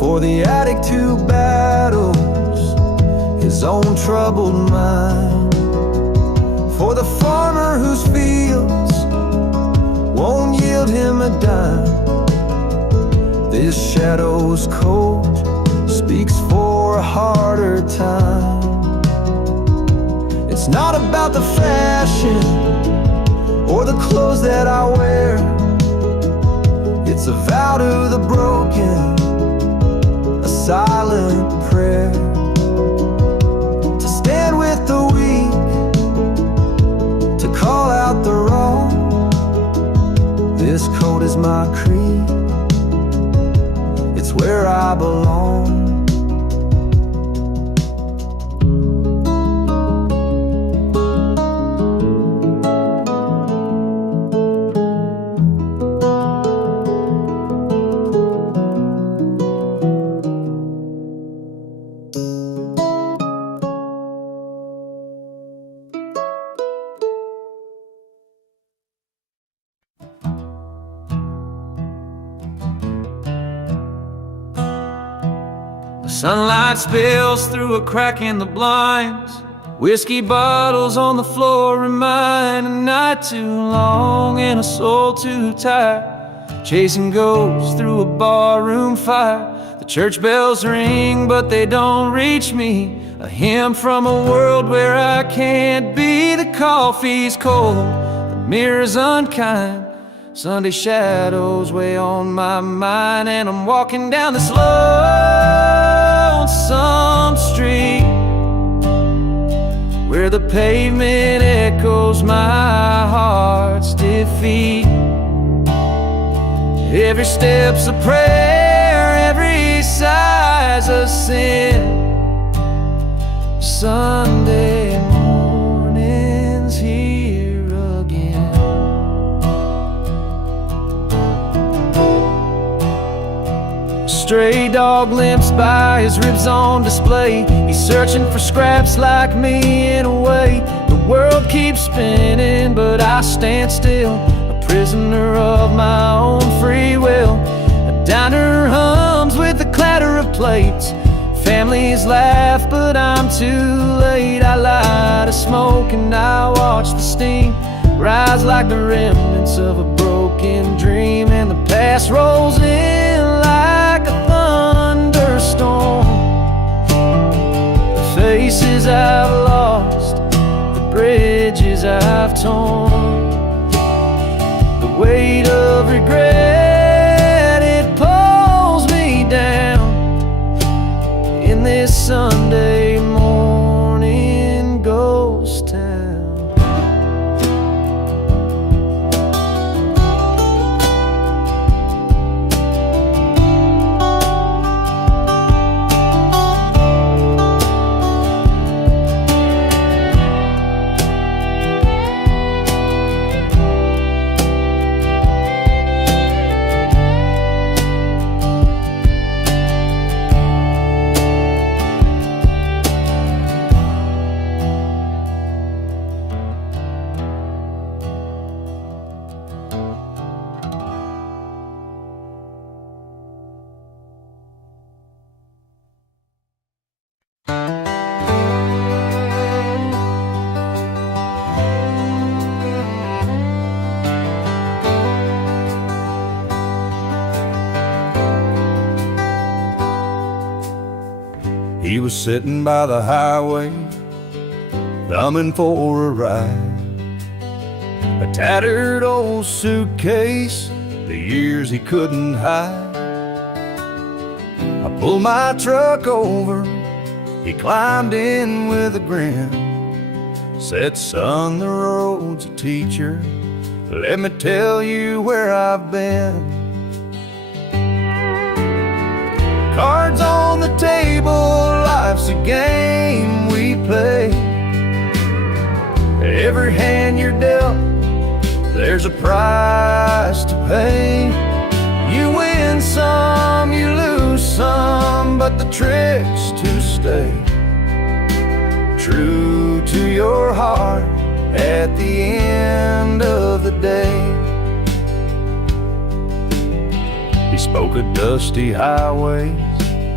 For the addict who battles his own troubled mind, for the farmer whose fields won't yield him a dime. This shadow's coat speaks for a harder time. It's not about the fashion or the clothes that I wear. It's a vow to the broken, a silent prayer, to stand with the weak, to call out the wrong. This coat is my creed, it's where I belong. Sunlight spills through a crack in the blinds. Whiskey bottles on the floor remind a night too long and a soul too tired, chasing ghosts through a barroom fire. The church bells ring but they don't reach me, a hymn from a world where I can't be. The coffee's cold, the mirror's unkind, Sunday shadows weigh on my mind, and I'm walking down this lonesome street where the pavement echoes my heart's defeat. Every step's a prayer, every sigh's a sin. Sunday morning's here again. Stray dog limps by, his ribs on display. He's searching for scraps like me in a way. The world keeps spinning, but I stand still, a prisoner of my own free will. A diner hums with the clatter of plates. Families laugh, but I'm too late. I light a smoke and I watch the steam rise like the remnants of a broken dream. And the past rolls in like a thunderstorm. The faces I've lost, the bridges I've torn, the weight of regret, it pulls me down in this Sunday morning ghost town. He was sitting by the highway, thumbing for a ride. A tattered old suitcase, the years he couldn't hide. I pulled my truck over, he climbed in with a grin. Said, son, the road's a teacher, let me tell you where I've been. Cards on the table, life's a game we play. Every hand you're dealt, there's a price to pay. You win some, you lose some, but the trick's to stay true to your heart at the end of the day. He spoke of dusty highways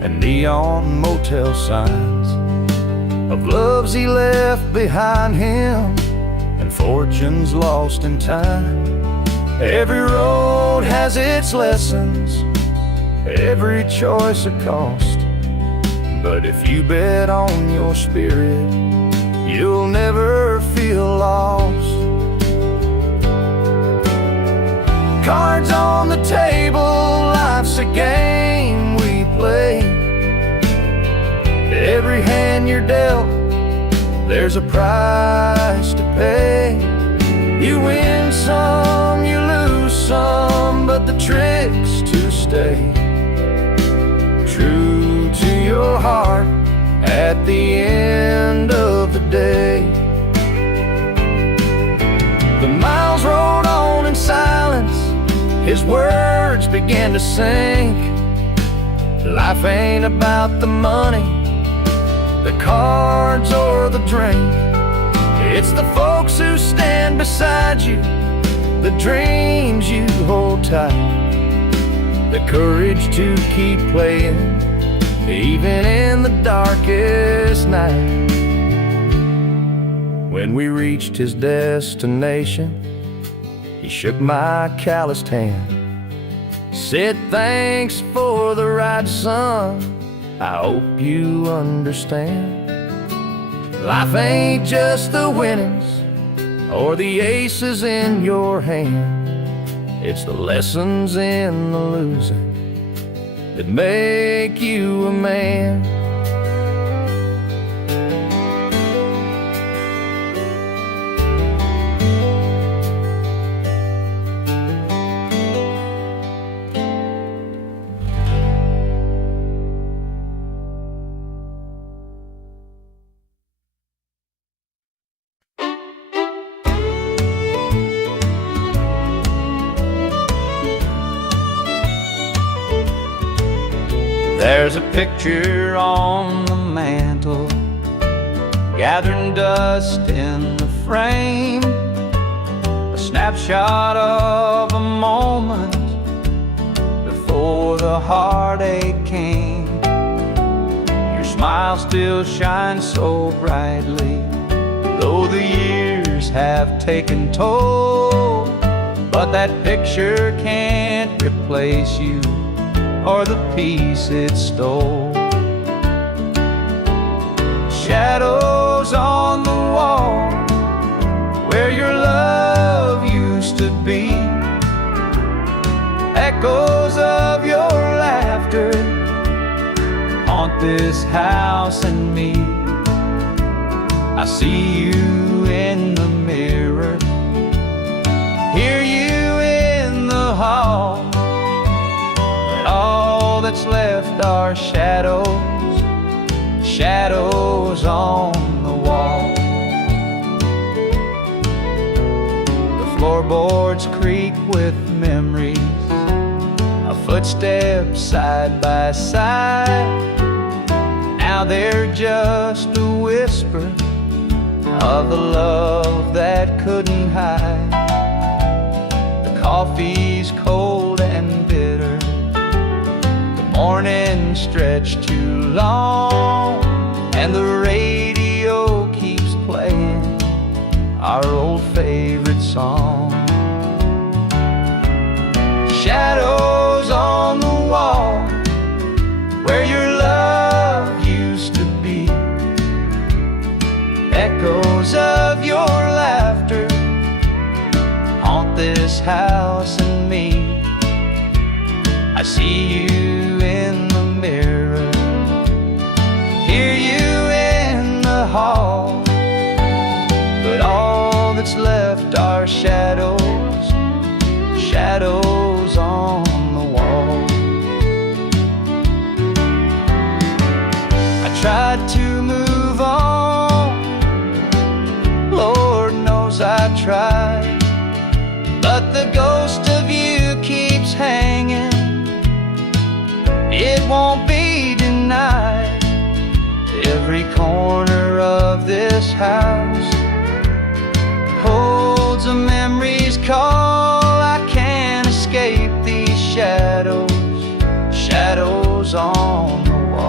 and neon motel signs, of loves he left behind him and fortunes lost in time. Every road has its lessons, every choice a cost, but if you bet on your spirit, you'll never feel lost. Cards on the table, life's a game we play. Every hand you're dealt, there's a price to pay. You win some, you lose some, but the trick's to stay true to your heart at the end of the day. The miles rolled on in silence, his words began to sink. Life ain't about the money, the cards or the drink. It's the folks who stand beside you, the dreams you hold tight, the courage to keep playing even in the darkest night. When we reached his destination, he shook my calloused hand, said thanks for the ride, son, I hope you understand. Life ain't just the winnings or the aces in your hand, it's the lessons in the losing that make you a man. There's a picture on the mantle, gathering dust in the frame, a snapshot of a moment before the heartache came. Your smile still shines so brightly, though the years have taken toll, but that picture can't replace you or the peace it stole. Shadows on the wall where your love used to be, echoes of your laughter haunt this house and me. I see you in the mirror, hear you in the hall, all that's left are shadows, shadows on the wall. The floorboards creak with memories of footsteps side by side. Now they're just a whisper of the love that couldn't hide. The coffee's cold and bitter, morning stretched too long, and the radio keeps playing our old favorite song. Shadows on the wall where your love used to be, echoes of your laughter haunt this house and me. I see you in the mirror, hear you in the hall, but all that's left are shadows, shadows on the wall. I tried to move on, Lord knows I tried, but the ghost of you keeps hanging. It won't be denied. Every corner of this house holds a memory's call. I can't escape these shadows, shadows on the wall.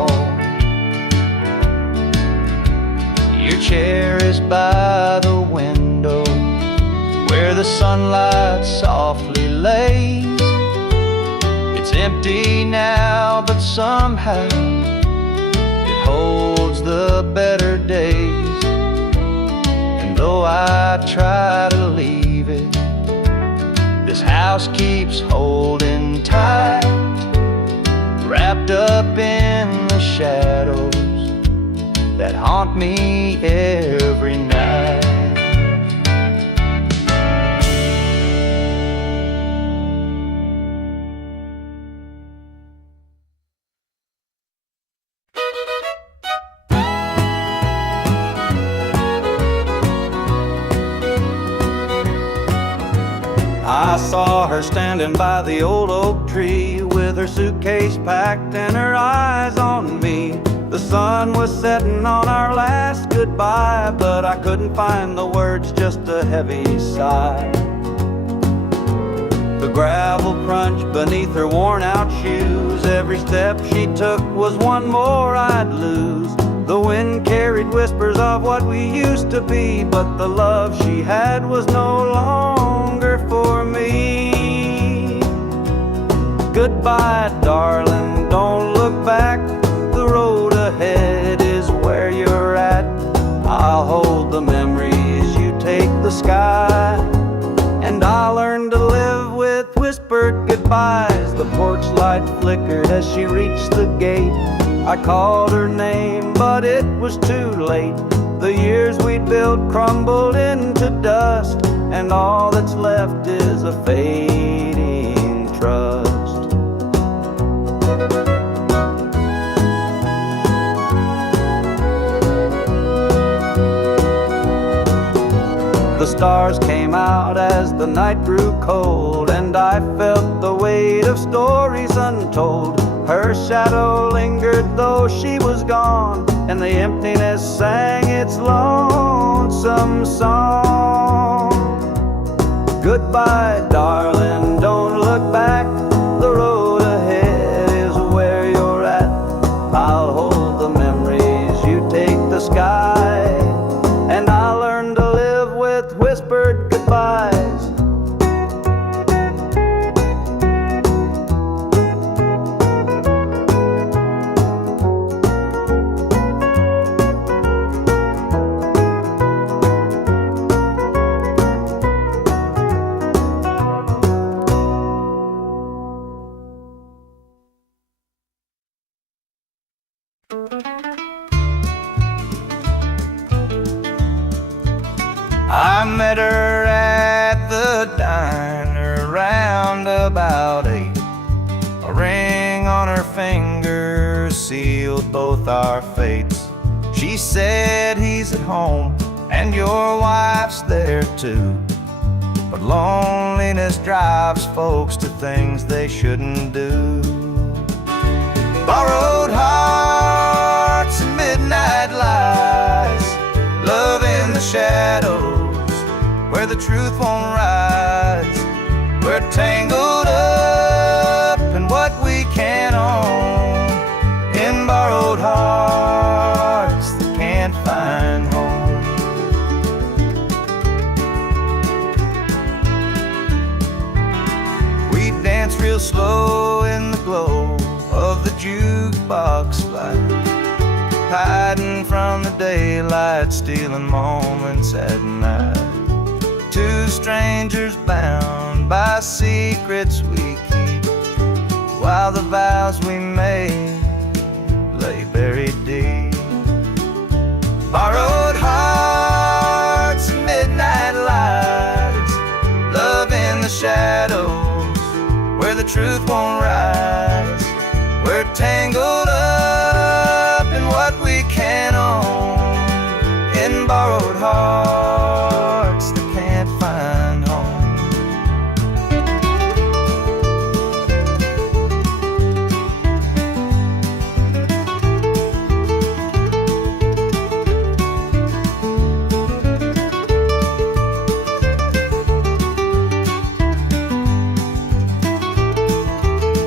chair is by the window where the sunlight softly lays. It's empty now, but somehow it holds the better days. And though I try to leave it, this house keeps holding tight, wrapped up in the shadows that haunt me every night. I saw her standing by the old oak tree with her suitcase packed and her eyes on me. The sun was setting on our last goodbye, but I couldn't find the words, just a heavy sigh. The gravel crunched beneath her worn out shoes. Every step she took was one more I'd lose. The wind carried whispers of what we used to be, but the love she had was no longer for me. Goodbye, darling, don't look back. The road ahead is where you're at. I'll hold the memories, you take the sky. And I'll learn to live with whispered goodbyes. The porch light flickered as she reached the gate. I called her name, but it was too late. The years we'd built crumbled into dust, and all that's left is a fading trust. The stars came out as the night grew cold, and I felt the weight of stories untold. Her shadow lingered though she was gone, and the emptiness sang its lonesome song. Goodbye, darling, don't look back. The road ahead is where you're at. I'll hold the memories, you take the sky. And I'll learn to live with whispered goodbyes. I met her at the diner around about 8. A ring on her finger sealed both our fates. She said he's at home and your wife's there too, but loneliness drives folks to things they shouldn't do. Borrowed hearts and midnight lies, love in the shadows where the truth won't rise. We're tangled up in what we can't own, in borrowed hearts that can't find home. We dance real slow in the glow of the jukebox light, hiding from the daylight, stealing moments at night. Two strangers bound by secrets we keep, while the vows we made lay buried deep. Borrowed hearts and midnight lights, love in the shadows where the truth won't rise. We're tangled up in what we can't own, in borrowed hearts that can't find home.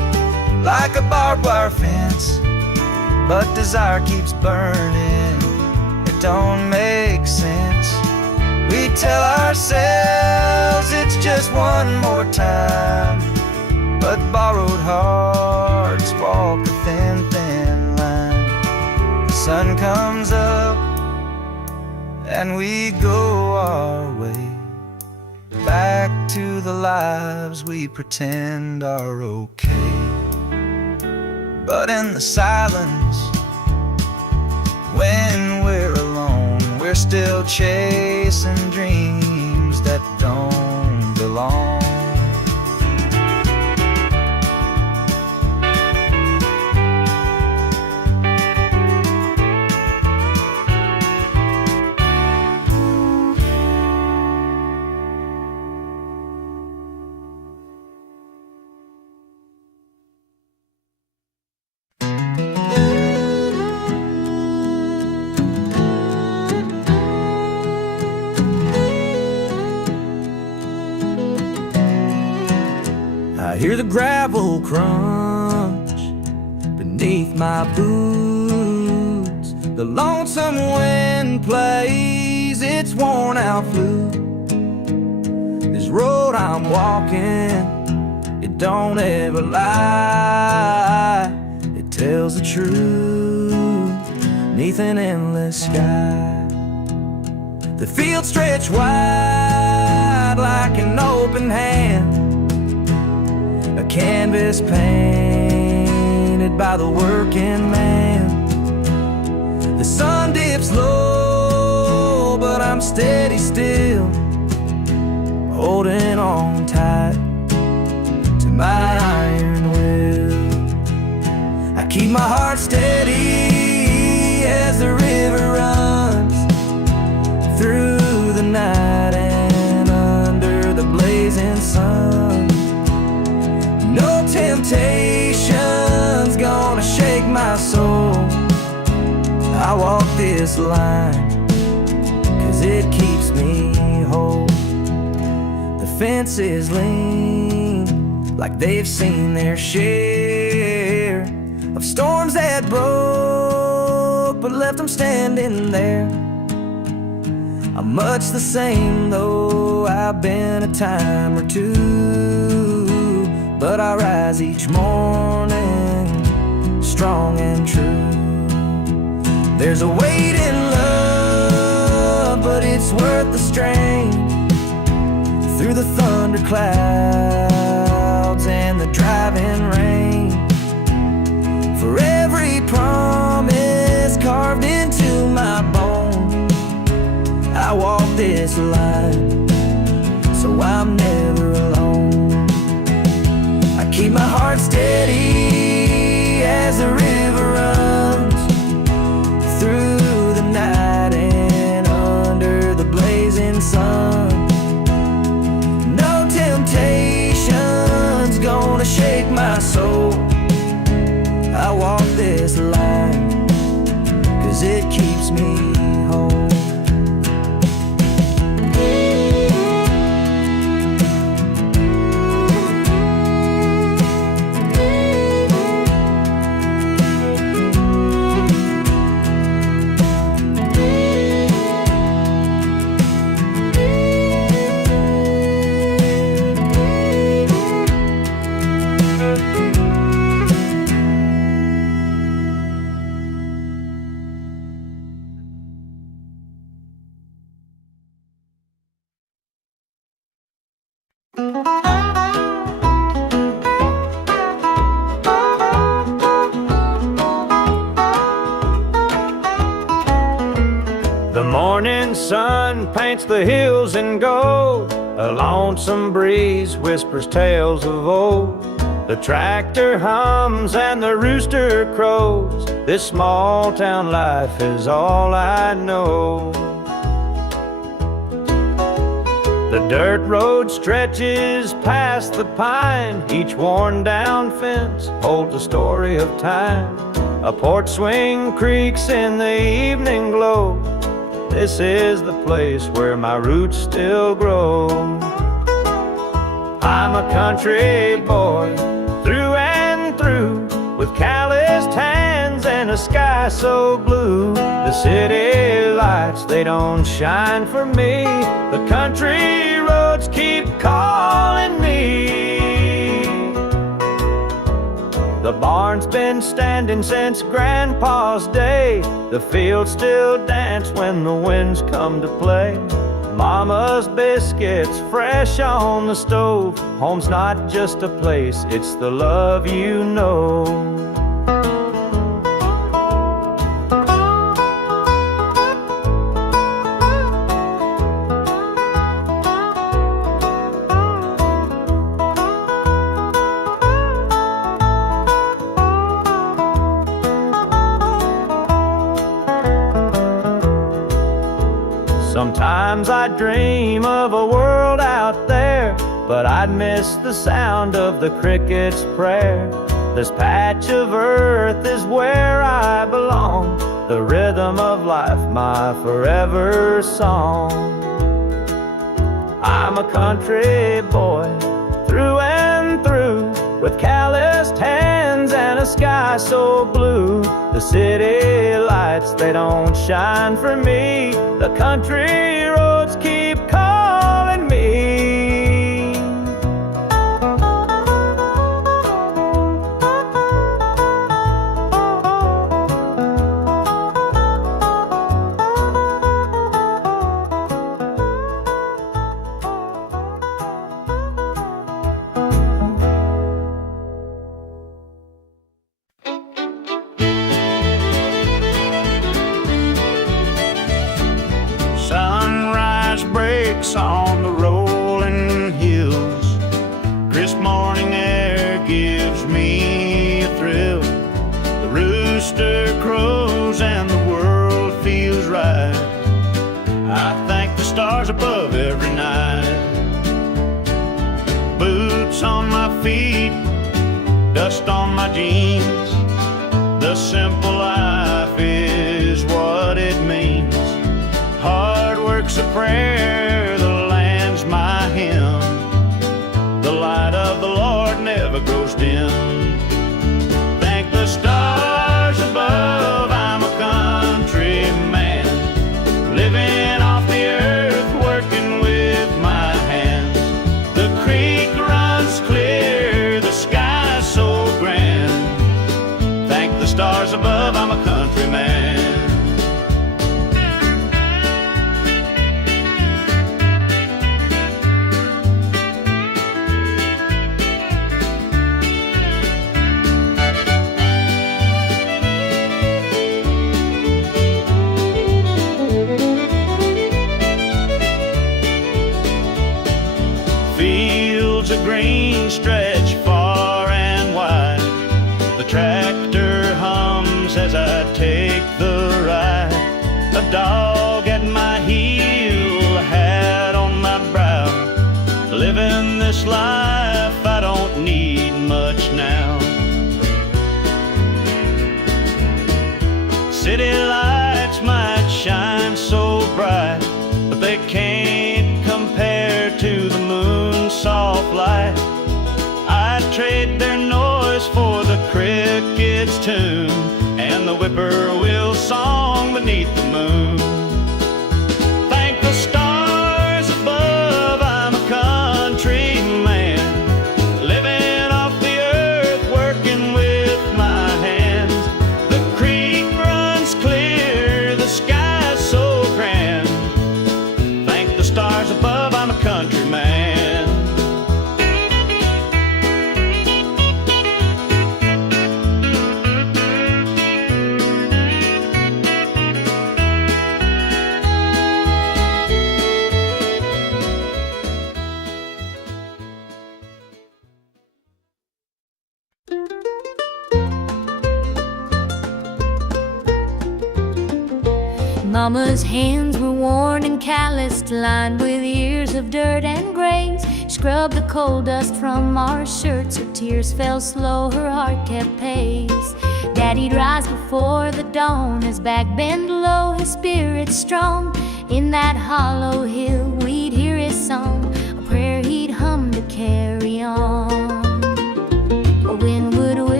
like a barbed wire fence, but desire keeps burning. It don't make sense. We tell ourselves it's just one more time, but borrowed hearts walk a thin, thin line. The sun comes up and we go our way, back to the lives we pretend are okay. But in the silence, when we're alone, we're still chasing dreams that don't belong. I hear the gravel crunch beneath my boots. The lonesome wind plays its worn out flute. This road I'm walking, it don't ever lie. It tells the truth neath an endless sky. The fields stretch wide like an open hand, a canvas painted by the working man. The sun dips low, but I'm steady still, holding on tight to my iron will. I keep my heart steady as the river runs through the night and under the blazing sun. No temptation's gonna shake my soul. I walk this line 'cause it keeps me whole. The fences lean like they've seen their share of storms that broke but left them standing there. I'm much the same though I've been a time or two, but I rise each morning strong and true. There's a weight in love, but it's worth the strain. Through the thunder clouds and the driving rain, for every promise carved into my bone, I walk this line so I'm never alone. I keep my heart steady as the river runs through the night and under the blazing sun. No temptation's gonna shake my soul. I walk this line 'cause it keeps me whole. The morning sun paints the hills in gold. A lonesome breeze whispers tales of old. The tractor hums and the rooster crows. This small town life is all I know. The dirt road stretches past the pine. Each worn down fence holds a story of time. A porch swing creaks in the evening glow. This is the place where my roots still grow. I'm a country boy through and through. with calloused hands and a sky so blue. The city lights, they don't shine for me. The country roads keep calling me. The barn's been standing since Grandpa's day. The fields still dance when the winds come to play. Mama's biscuits fresh on the stove. Home's not just a place, it's the love you know. Sometimes I dream of a world out there, but I'd miss the sound of the cricket's prayer. This patch of earth is where I belong, the rhythm of life, my forever song. I'm a country boy, through and through, with calloused hands and a sky so blue. The city lights, they don't shine for me. The country roads keep calling me. On the rolling hills, crisp morning air gives me a thrill. The rooster crows and the world feels right. I thank the stars above every night. Boots on my feet, dust on my jeans. The simple life is what it means. Hard work's a prayer, the land's my hymn. The light of the Lord never goes dim. Thank the stars above, I'm a country man, living off the earth, working with my hands. The creek runs clear, the sky's so grand. Thank the stars above, I'm a country man. Green stretch far and wide. The tractor hums as I take the ride. A dog at my heel, a hat on my brow. Living this life, I don't need much now. City lights might shine so bright, but they can't compare to the moon's soft light. I'd trade their noise for the cricket's tune and the whippoorwill song beneath the moon. Thank the stars above, I'm a country man, living off the earth, working with my hands. The creek runs clear, the sky's so grand. Thank the stars above, I'm a country man. Mama's hands were worn and calloused, lined with years of dirt and grains. Scrubbed the coal dust from our shirts, her tears fell slow, her heart kept pace. Daddy'd rise before the dawn, his back bend low, his spirit strong. In that hollow hill we'd hear his song, a prayer he'd hum to carry on. A wind would whisper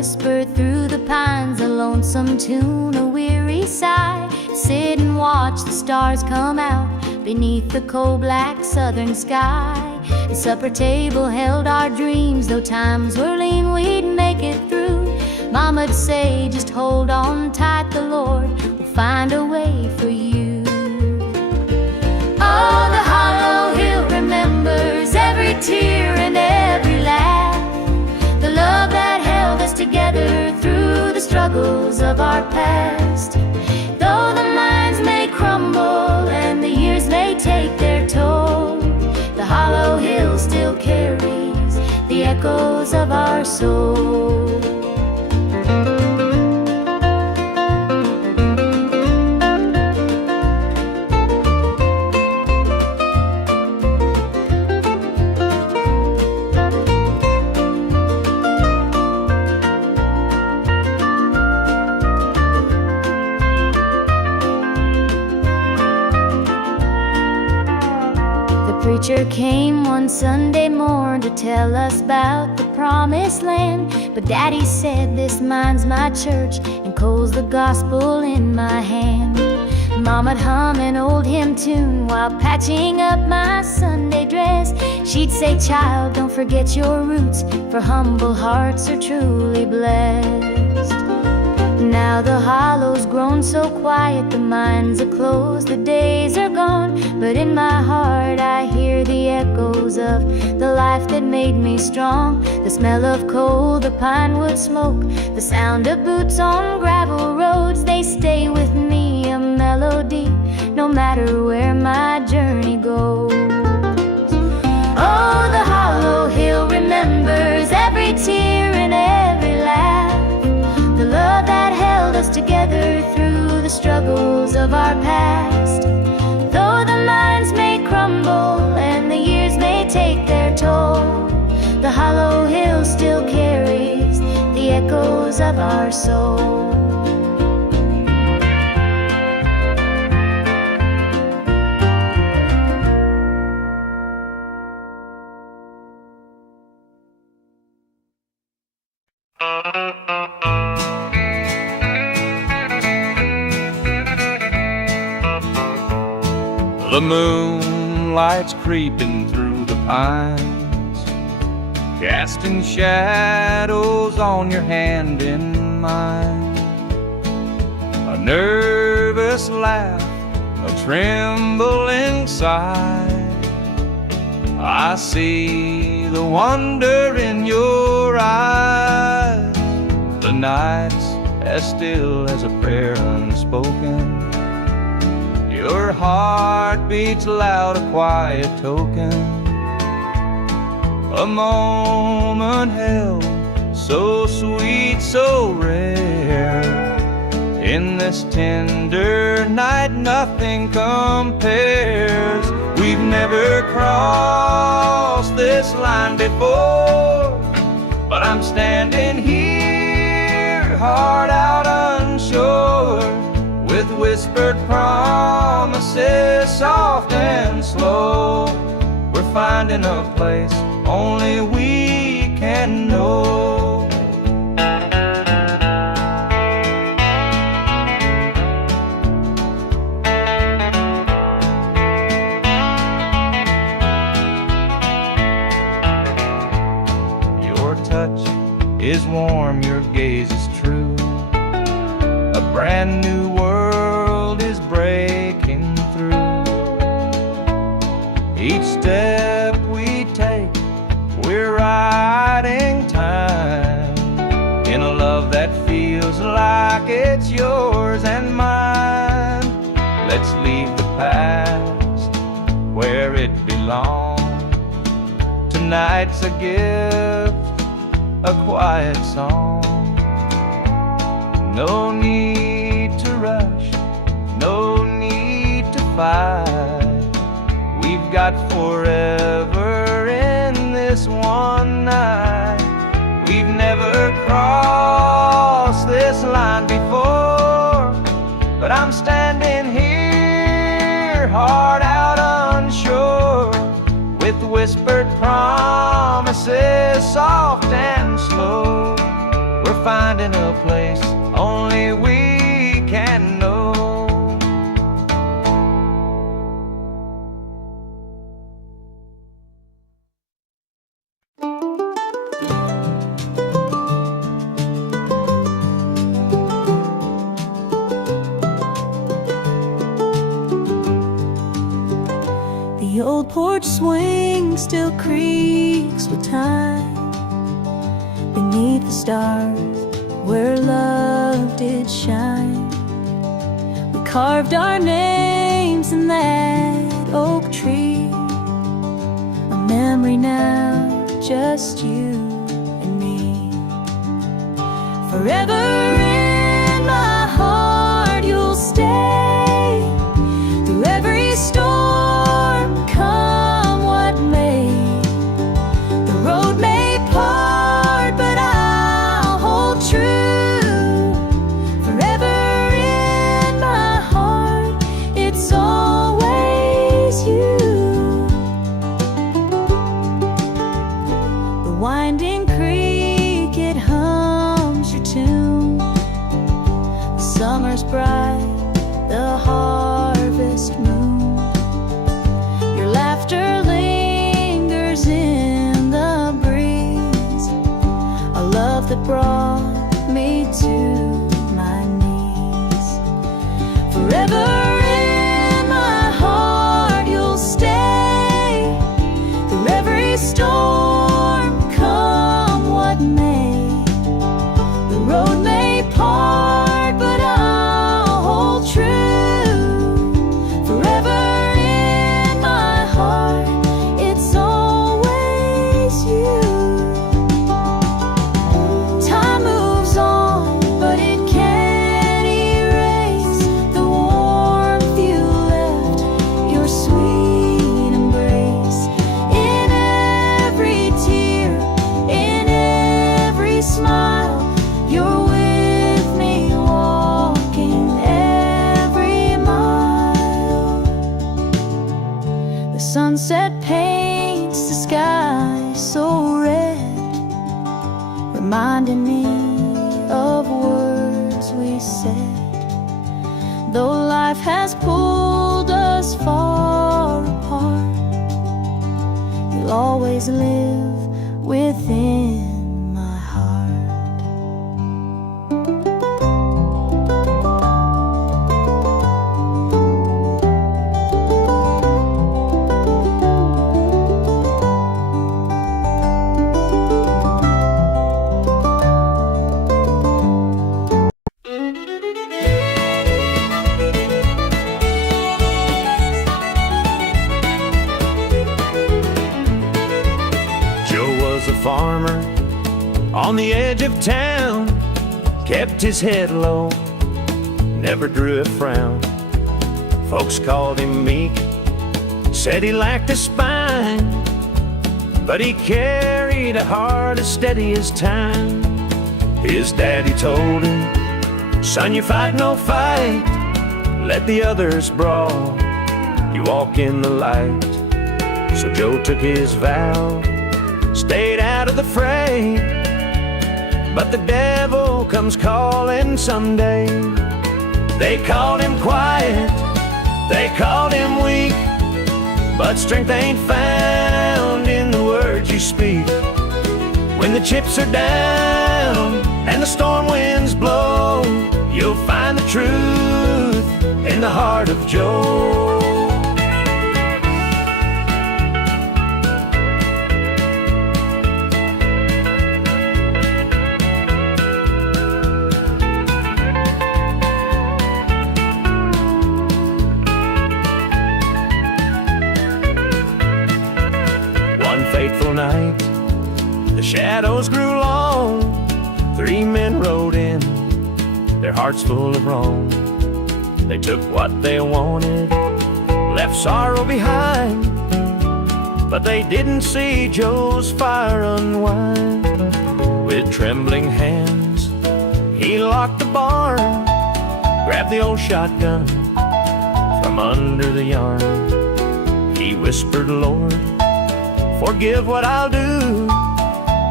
whisper through the pines, a lonesome tune, a weary sigh. Sit and watch the stars come out beneath the coal black southern sky. The supper table held our dreams, though times were lean, we'd make it through. Mama'd say, just hold on tight, the Lord will find a way for you. Oh, the hollow hill remembers every tear and every laugh, the love that held us together through the struggles of our past. Though the minds may crumble and the years may take their toll, the hollow hill still carries the echoes of our soul. The preacher came one Sunday morn to tell us about the promised land. But Daddy said, this mine's my church, and coal's the gospel in my hand. Mama'd hum an old hymn tune while patching up my Sunday dress. She'd say, child, don't forget your roots, for humble hearts are truly blessed. Now the hollow's grown so quiet, the mines are closed, the days are gone. But in my heart I hear the echoes of the life that made me strong. The smell of coal, the pine wood smoke, the sound of boots on gravel roads, they stay with me, a melody, no matter where my journey goes. Oh, the hollow hill remembers every tear and every laugh, the love that held us together through the struggles of our past. Though the minds may crumble and the years may take their toll, the hollow hill still carries the echoes of our soul. The moonlight's creeping through the pines, casting shadows on your hand in mine. A nervous laugh, a trembling sigh, I see the wonder in your eyes. The night's as still as a prayer unspoken, your heart beats loud, a quiet token. A moment held, so sweet, so rare. In this tender night, nothing compares. We've never crossed this line before, but I'm standing here, heart out unsure, with whispered promises, soft and slow. We're finding a place only we can know. Your touch is warm, your gaze is true. A brand new world is breaking through. Each step we take, we're riding time in a love that feels like it's yours and mine. Let's leave the past where it belongs. Tonight's a gift, a quiet song. No need to rush, no need to fight. We've got forever in this one night. We've never crossed this line before, but I'm standing here, heart out unsure, with whispered promises, soft and slow. We're finding a place only we can know. The old porch swing still creaks with time beneath the stars where love did shine. We carved our names in that oak tree, a memory now, just you and me. Forever in my heart you'll stay, through every storm, come what may. The road may part, but I'll hold true. Forever in my heart, it's always you. The winding creek, it hums your tune. The summer's bright, the harvest moon. Your laughter lingers in the breeze, a love that brought me to my knees. Forever in my heart you'll stay, through every storm, come what may. The road may part, but I'll hold true. Forever in my heart, it's always you. Time moves on, but it can't erase the warmth you left, your sweet embrace. In every tear, in every smile, you're with me, walking every mile. The sunset paints the sky so red, reminding me of words we said. Though life has pulled us far apart, you'll always live within my heart. Joe was a farmer on the edge of town, kept his head low, never drew a frown. Folks called him meek, said he lacked a spine, but he carried a heart as steady as time. His daddy told him, son, you fight no fight, let the others brawl, you walk in the light. So Joe took his vow, stayed out of the fray, but the devil comes calling someday. They called him quiet, they called him weak, but strength ain't found in the words you speak. When the chips are down and the storm winds blow, you'll find the truth in the heart of Joe. Fateful night, the shadows grew long. 3 men rode in, their hearts full of wrong. They took what they wanted, left sorrow behind, but they didn't see Joe's fire unwind. With trembling hands, he locked the barn, grabbed the old shotgun from under the yarn. He whispered, Lord, forgive what I'll do,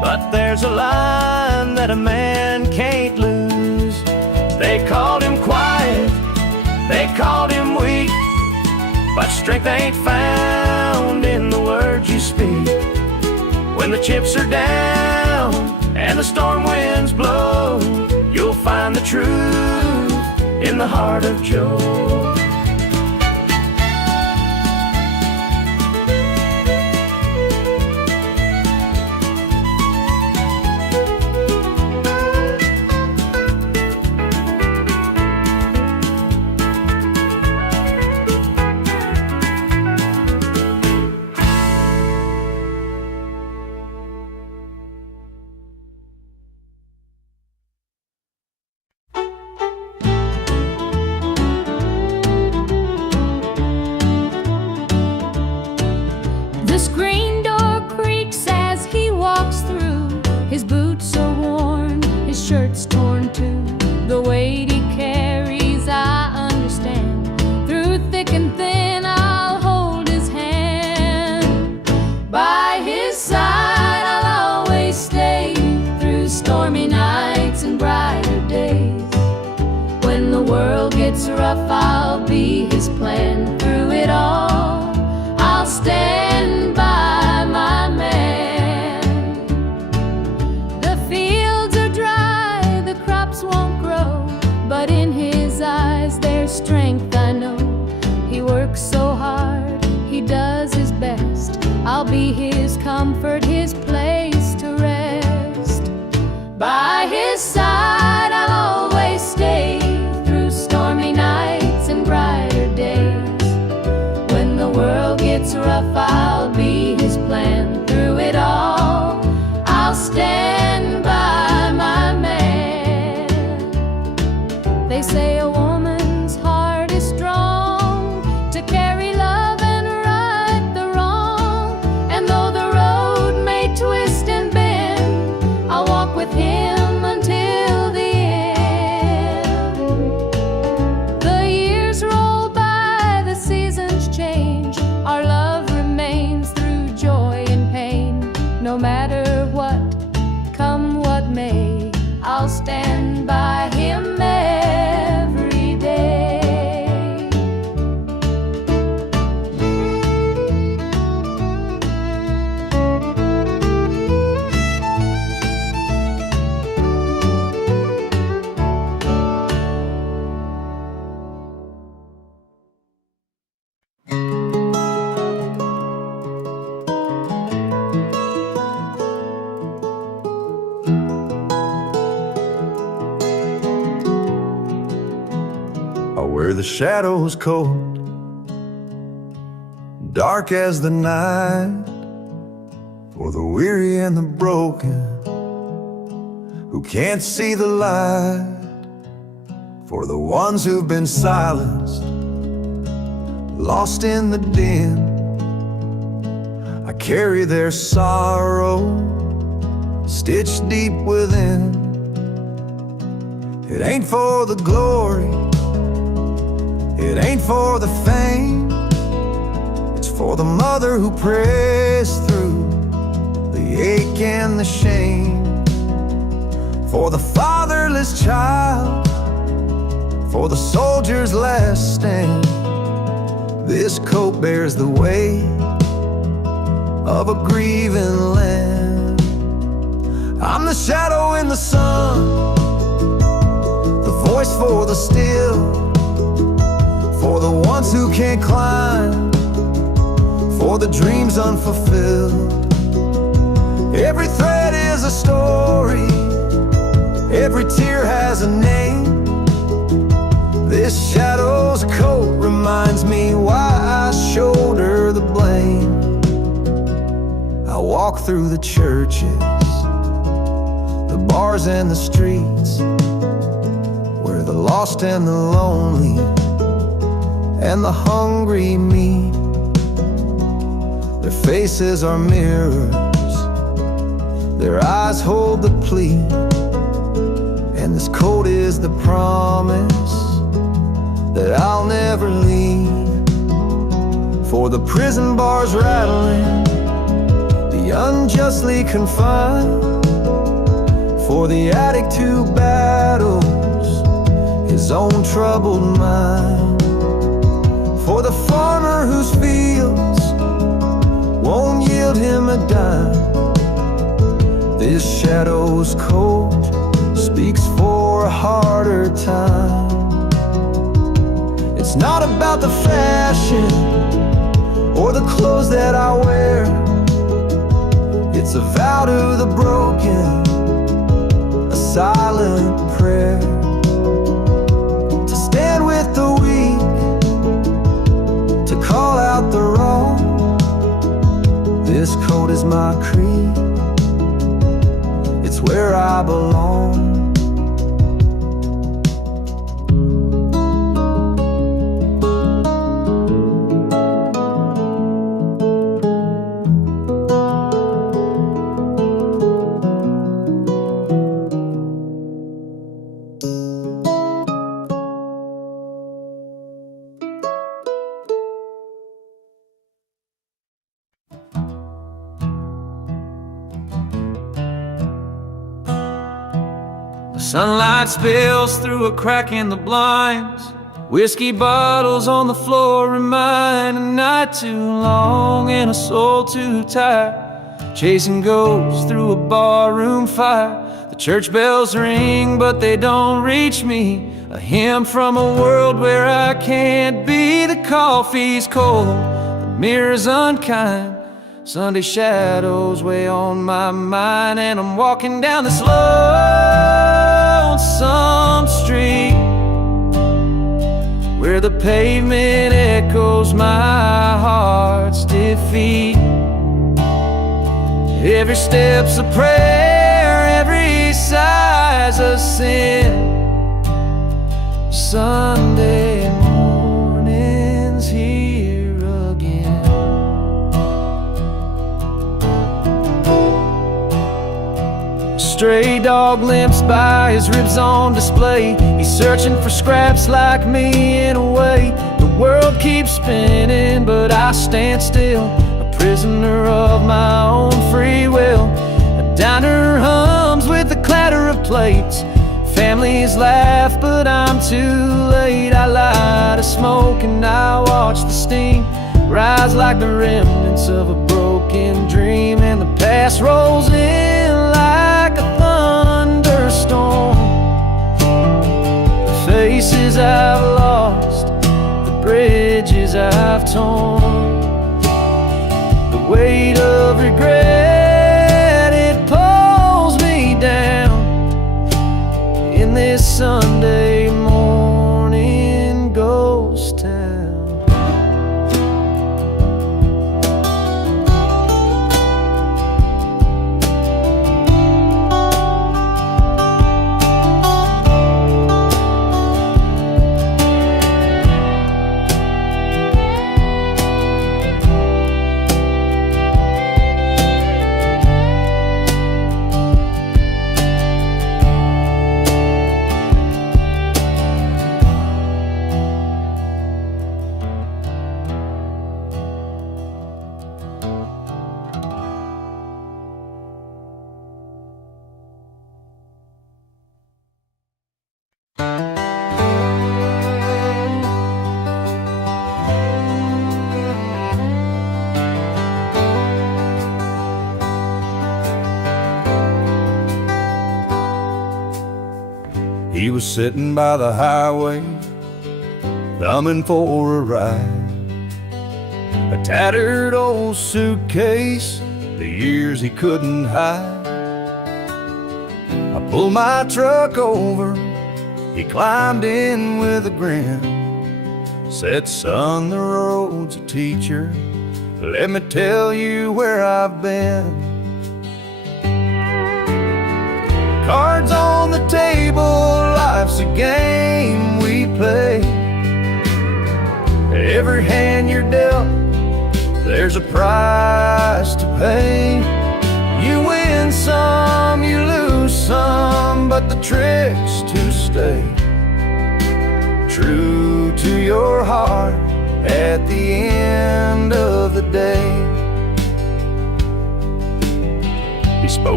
But there's a line that a man can't lose. They called him quiet, they called him weak, but strength ain't found in the words you speak. When the chips are down and the storm winds blow, you'll find the truth in the heart of Joe. The screen door creaks as he walks through. His boots are worn, his shirt's torn too. The weight he carries, I understand. Through thick and thin, I'll hold his hand. By his side, I'll always stay. Through stormy nights and brighter days. When the world gets rough, I'll be his plan. Through it all, I'll stand by my man. The fields are dry, the crops won't grow, but in his eyes there's strength, I know. He works so hard, he does his best. I'll be his comfort, his place to rest. By his side I'll always stay. Through stormy nights and brighter days. When the world gets rough, I'll be his plan. Through it all, I'll stand by my man. They say a woman's heart is strong to carry love and right the wrong. And though the road may twist and bend, I'll walk with him until the end. The years roll by, the seasons change. Our love remains through joy and pain. No matter what, come what may, I'll stand by him every day. Where the shadows cold, dark as the night, for the weary and the broken who can't see the light, for the ones who've been silenced, lost in the din. I carry their sorrow stitched deep within. It ain't for the glory, it ain't for the fame. It's for the mother who prays through the ache and the shame. For the fatherless child, for the soldier's last stand. This coat bears the weight of a grieving land. I'm the shadow in the sun, the voice for the still, for the ones who can't climb, for the dreams unfulfilled. Every thread is a story, every tear has a name. This shadow's coat reminds me why I shoulder the blame. I walk through the churches, the bars and the streets, where the lost and the lonely and the hungry meet. Their faces are mirrors, their eyes hold the plea, and this coat is the promise that I'll never leave. For the prison bars rattling, the the unjustly confined, for the addict who battles his own troubled mind, for the farmer whose fields won't yield him a dime. This shadow's coat speaks for a harder time. It's not about the fashion or the clothes that I wear. It's a vow to the broken, a silent prayer, to stand with the weak, to call out the wrong. This coat is my creed, it's where I belong. Sunlight spills through a crack in the blinds. Whiskey bottles on the floor remind a night too long and a soul too tired, chasing ghosts through a barroom fire. The church bells ring, but they don't reach me. A hymn from a world where I can't be. The coffee's cold, the mirror's unkind. Sunday shadows weigh on my mind, and I'm walking down this lonesome street where the pavement echoes my heart's defeat. Every step's a prayer, every sigh's a sin. Sunday morning's here again. Stray dog limps by, his ribs on display. He's searching for scraps like me in a way. The world keeps spinning, but I stand still, a prisoner of my own free will. A diner hums with the clatter of plates. Families laugh, but I'm too late. I light a smoke and I watch the steam rise like the remnants of a broken dream. And the past rolls in like a thunderstorm. The faces I've lost, the bridges I've torn, the weight of regret, it pulls me down in this Sunday morning ghost town. He was sitting by the highway, thumbing for a ride. A tattered old suitcase, the years he couldn't hide. I pulled my truck over, he climbed in with a grin. Said, son, the road's a teacher, let me tell you where I've been. Cards on the table, life's a game we play. Every hand you're dealt, there's a price to pay. You win some, you lose some, but the trick's to stay true to your heart at the end of the day.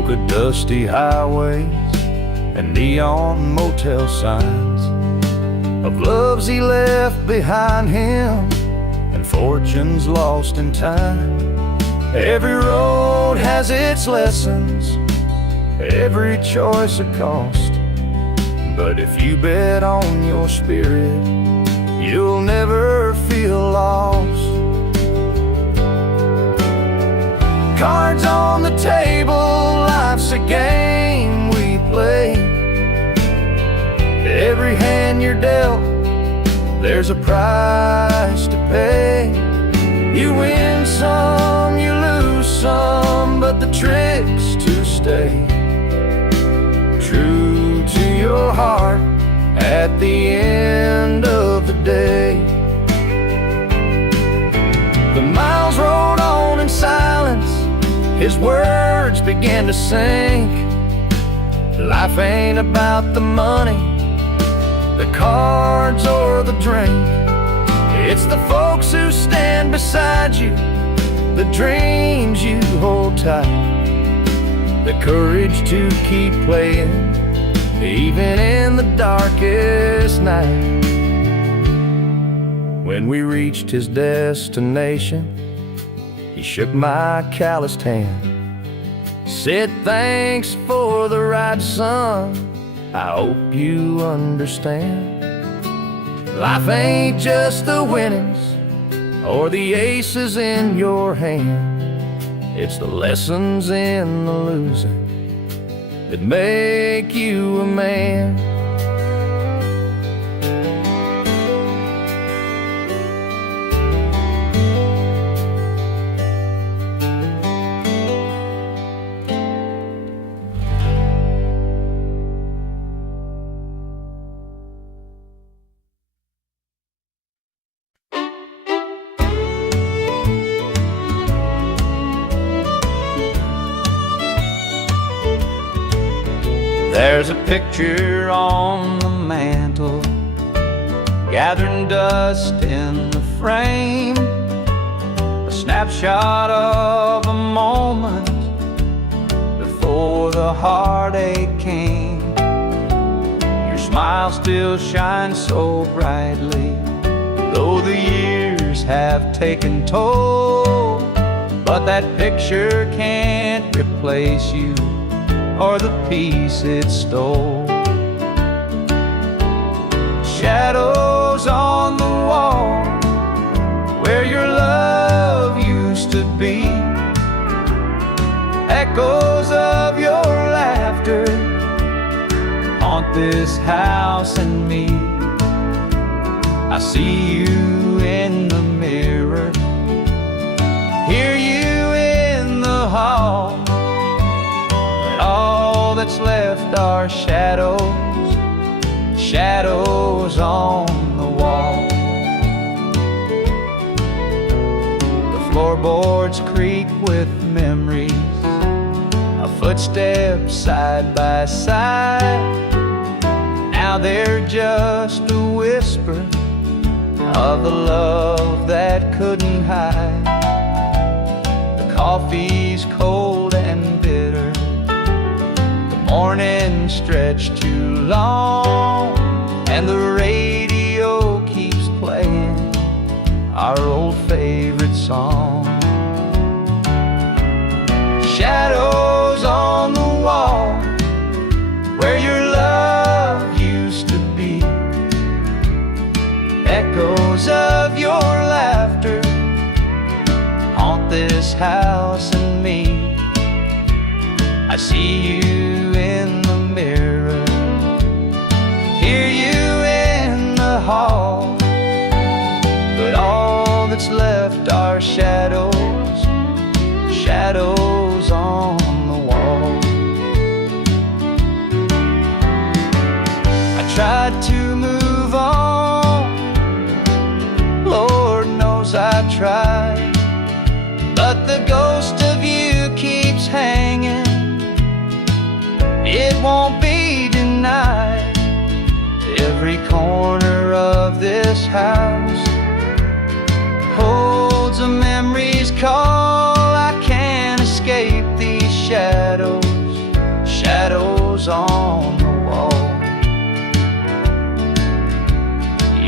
polka dusty highways and neon motel signs, of loves he left behind him and fortunes lost in time. Every road has its lessons, every choice a cost, but if you bet on your spirit, you'll never feel lost. Cards on the table, life's a game we play. Every hand you're dealt, there's a price to pay. You win some, you lose some, but the trick's to stay true to your heart at the end of the day. The miles rolled on in silence, his words began to sink. Life ain't about the money, the cards or the drink. It's the folks who stand beside you, the dreams you hold tight, the courage to keep playing, even in the darkest night. When we reached his destination, he shook my calloused hand, said thanks for the ride, son, I hope you understand. Life ain't just the winnings or the aces in your hand, it's the lessons in the losing that make you a man. There's a picture on the mantle, gathering dust in the frame, a snapshot of a moment before the heartache came. Your smile still shines so brightly, though the years have taken toll, but that picture can't replace you or the peace it stole. Shadows on the wall where your love used to be, echoes of your laughter haunt this house and me. I see you in the mirror, hear you in the hall. All that's left are shadows, shadows on the wall. The floorboards creak with memories of footsteps side by side. Now they're just a whisper of the love that couldn't hide. The coffee's cold and bitter, morning stretched too long, and the radio keeps playing our old favorite song. Shadows on the wall where your love used to be, echoes of your laughter haunt this house and me. I see you in the mirror, hear you in the hall, but all that's left are shadows, shadows on the wall. I tried to move on, Lord knows I tried, but the ghost of you keeps hanging. It won't be denied. Every corner of this house holds a memory's call. I can't escape these shadows,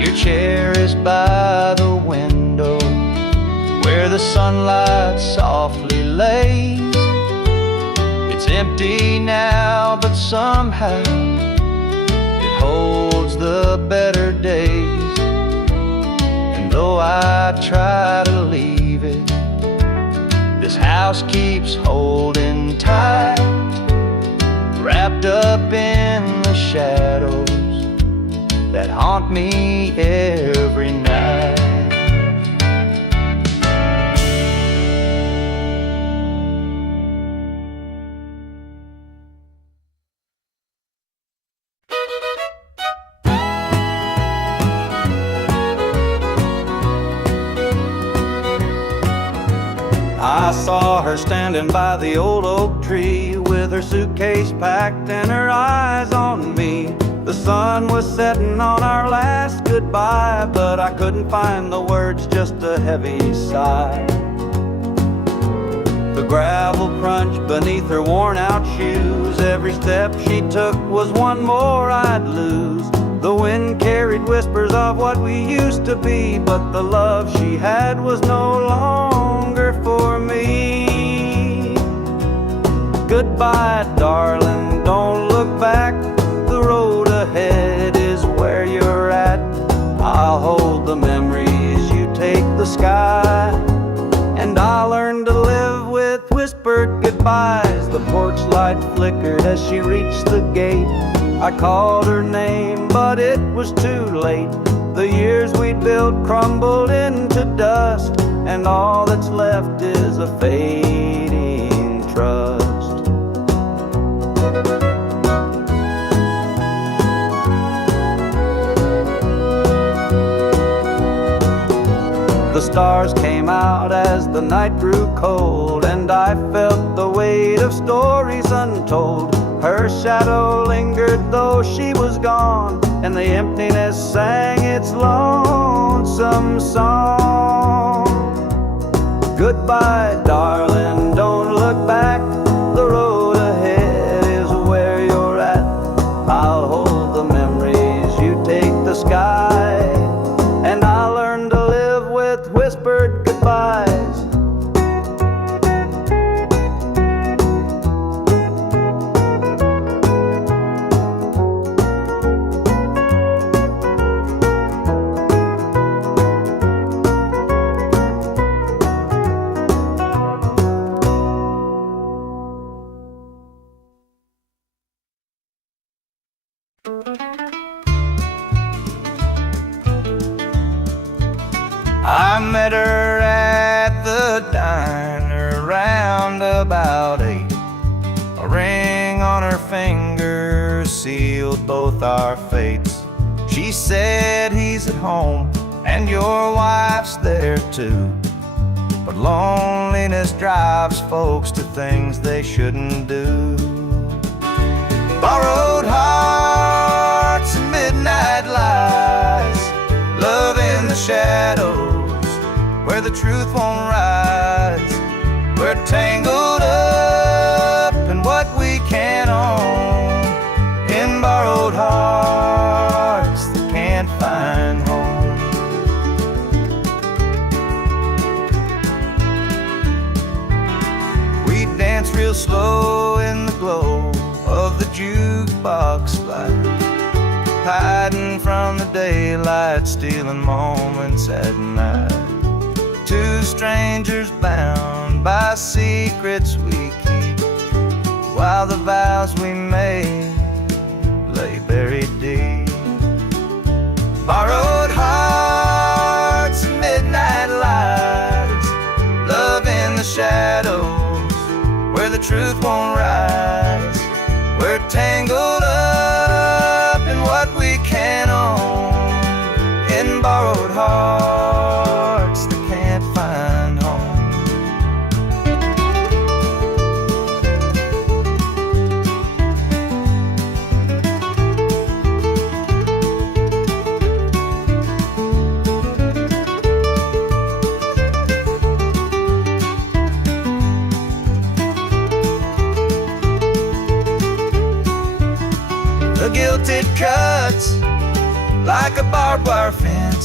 Your chair is by the window where the sunlight softly lays. It's empty now, but somehow it holds the better days. And though I try to leave it, this house keeps holding tight, wrapped up in the shadows that haunt me every night. I saw her standing by the old oak tree with her suitcase packed and her eyes on me. The sun was setting on our last goodbye, but I couldn't find the words, just a heavy sigh. The gravel crunched beneath her worn out shoes. Every step she took was one more I'd lose. The wind carried whispers of what we used to be, but the love she had was no longer for me. Goodbye, darling, don't look back. The road ahead is where you're at. I'll hold the memories, you take the sky. And I'll learn to live with whispered goodbyes. The porch light flickered as she reached the gate. I called her name, but it was too late. The years we'd built crumbled into dust, and all that's left is a fading trust. The stars came out as the night grew cold, and I felt the weight of stories untold. Her shadow lingered though she was gone, and the emptiness sang its lonesome song. Goodbye, darling, don't look back. The road ahead is where you're at. I'll hold the memories, you take the sky. And I'll learn to live with whispered goodbyes. I met her at the diner round about 8. A ring on her finger sealed both our fates. She said he's at home and your wife's there too, but loneliness drives folks to things they shouldn't do. Borrowed hearts and midnight lies, love in the shadows where the truth won't rise. We're tangled up in what we can't own, in borrowed hearts that can't find home. We dance real slow in the glow of the jukebox light, hiding from the daylight, stealing moments at night. Two strangers bound by secrets we keep, while the vows we made lay buried deep. Borrowed hearts and midnight lights, love in the shadows where the truth won't rise. We're tangled up in what we can't own, in borrowed hearts that can't find home. The guilt it cuts like a barbed wire fence,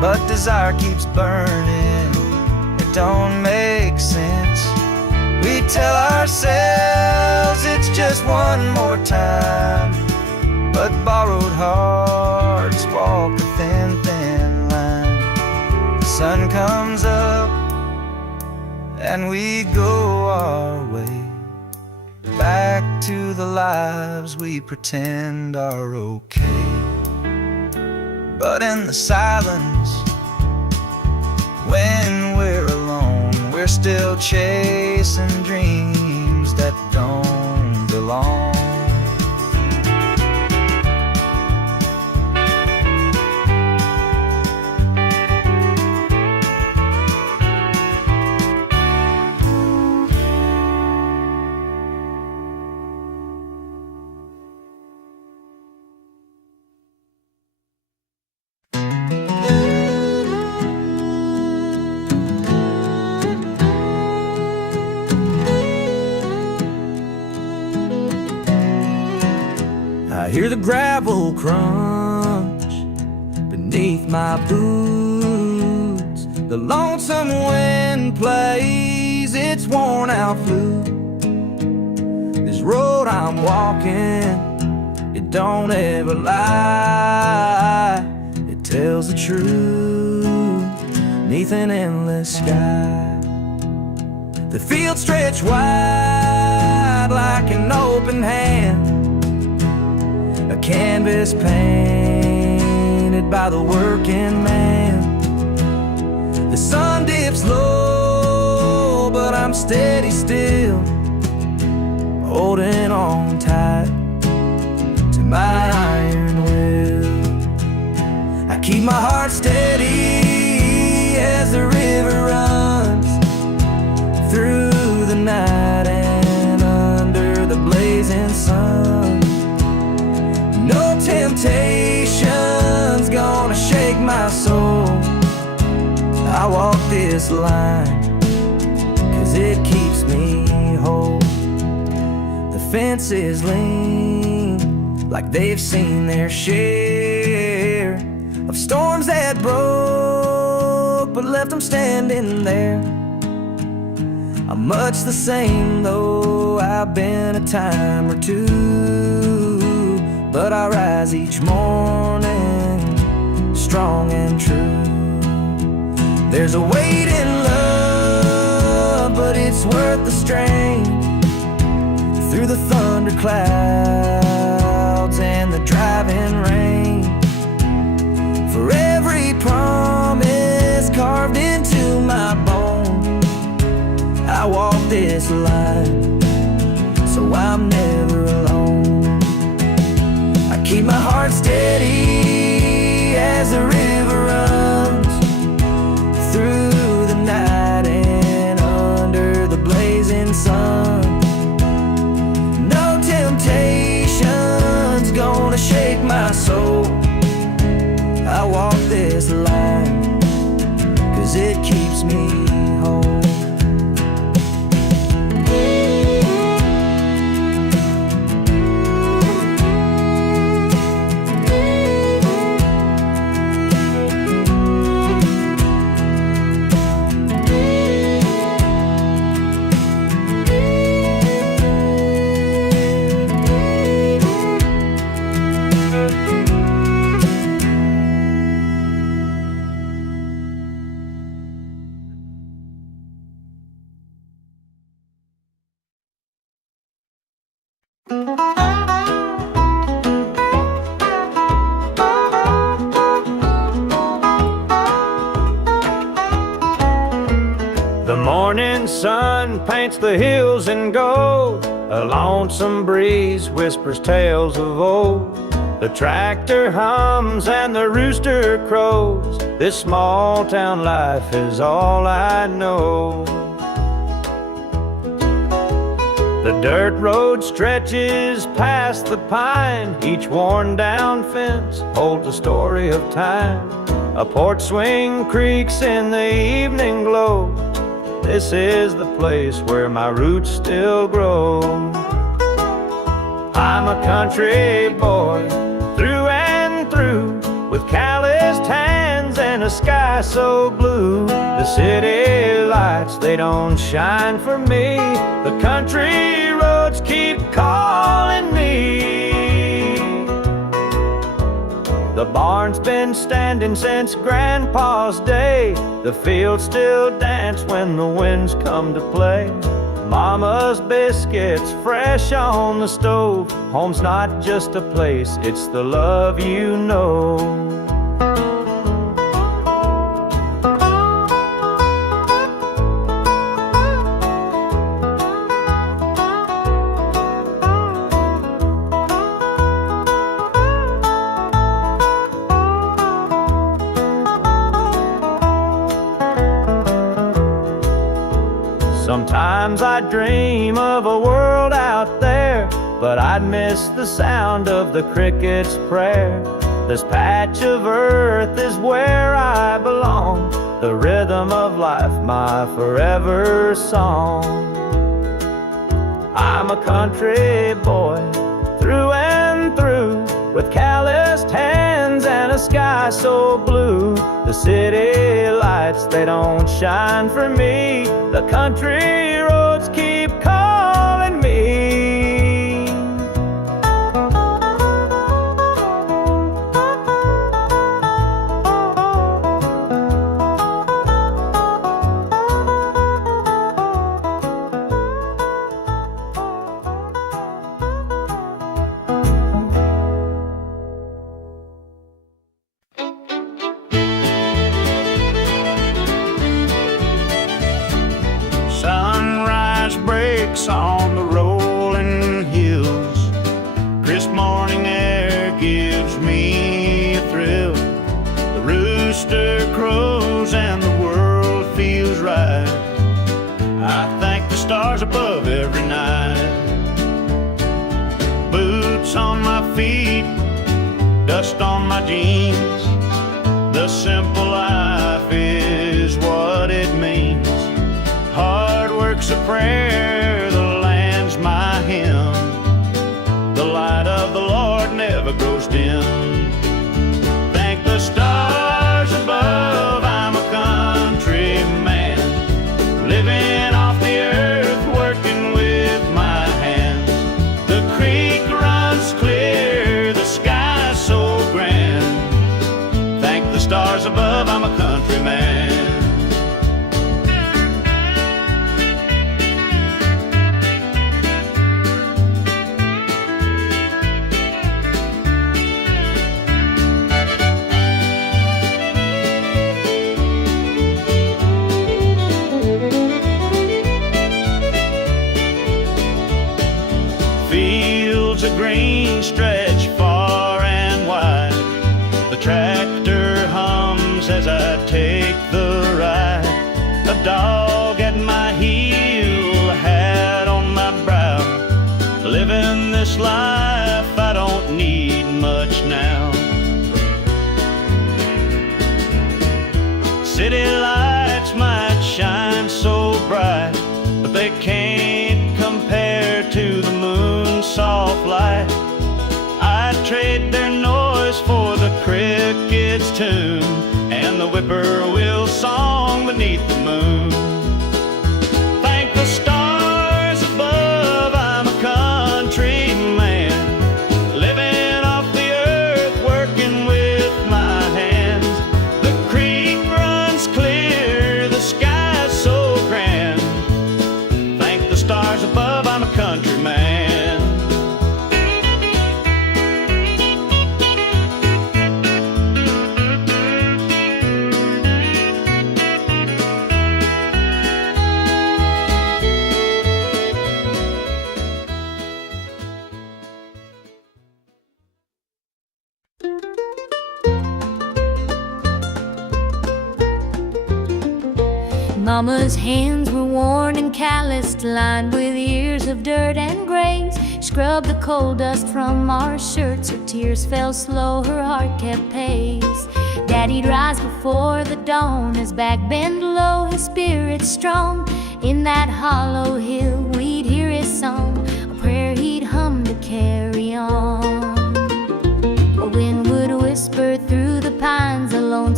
but desire keeps burning. It don't make sense. We tell ourselves it's just one more time, but borrowed hearts walk a thin, thin line. The sun comes up and we go our way, back to the lives we pretend are okay. But in the silence, when we're alone, we're still chasing dreams that don't belong. I hear the gravel crunch beneath my boots. The lonesome wind plays its worn out flute. This road I'm walking, it don't ever lie. It tells the truth neath an endless sky. The fields stretch wide like an open hand, a canvas painted by the working man. The sun dips low, but I'm steady still, holding on tight to my iron will. I keep my heart steady as the river runs through the night and under the blazing sun. No temptation's gonna shake my soul. I walk this line 'cause it keeps me whole. The fences lean like they've seen their share of storms that broke but left them standing there. I'm much the same though I've been a time or two, but I rise each morning strong and true. There's a weight in love, but it's worth the strain. Through the thunder clouds and the driving rain, for every promise carved into my bone, I walk this line so I'm never alone. Keep my heart steady as the river runs through the night and under the blazing sun. No temptation's gonna shake my soul. I walk this line 'cause it keeps me whole. The morning sun paints the hills in gold. A lonesome breeze whispers tales of old. The tractor hums and the rooster crows. This small town life is all I know. The dirt road stretches past the pine. Each worn down fence holds a story of time. A porch swing creaks in the evening glow. This is the place where my roots still grow. I'm a country boy through and through, with calloused hands and a sky so blue. The city lights, they don't shine for me. The country roads keep calling me. The barn's been standing since Grandpa's day. The fields still dance when the winds come to play. Mama's biscuits fresh on the stove. Home's not just a place, it's the love you know. Sometimes I dream of a world out there, but I'd miss the sound of the cricket's prayer. This patch of earth is where I belong, the rhythm of life, my forever song. I'm a country boy, through and through, with calloused hands and a sky so blue. The city lights, they don't shine for me. The country roads keep calling me. Sunrise breaks on the rolling hills. Crisp morning air gives me a thrill. The rooster crows and the world feels right. I thank the stars above every night. Boots on my feet, dust on my jeans. The simple life is what it means. Hard work's a prayer, the land's my hymn. The light of the Lord never grows dim. Thank the stars above, I'm a country man, living off the earth, working with my hands. The creek runs clear, the sky's so grand. Thank the stars above, I'm a country man. Fields of green stretch far and wide. The tractor hums as I take the ride. A dog at my heel, a hat on my brow. Living this life, I don't need much now. City lights might shine so bright, but they can't compare to the moon's soft light. I'd trade their noise for the cricket's tune and the whippoorwill song beneath the moon. Thank the stars above, I'm a country man, living off the earth, working with my hands. The creek runs clear, the sky's so grand. Thank the stars above, I'm a country man. Mama's hands were worn and calloused, lined with years of dirt and graze. Scrubbed the coal dust from our shirts, her tears fell slow, her heart kept pace. Daddy'd rise before the dawn, his back bent low, his spirit strong. In that hollow hill we'd hear his song, a prayer he'd hum to carry on. A wind would whisper through the pines, a lonesome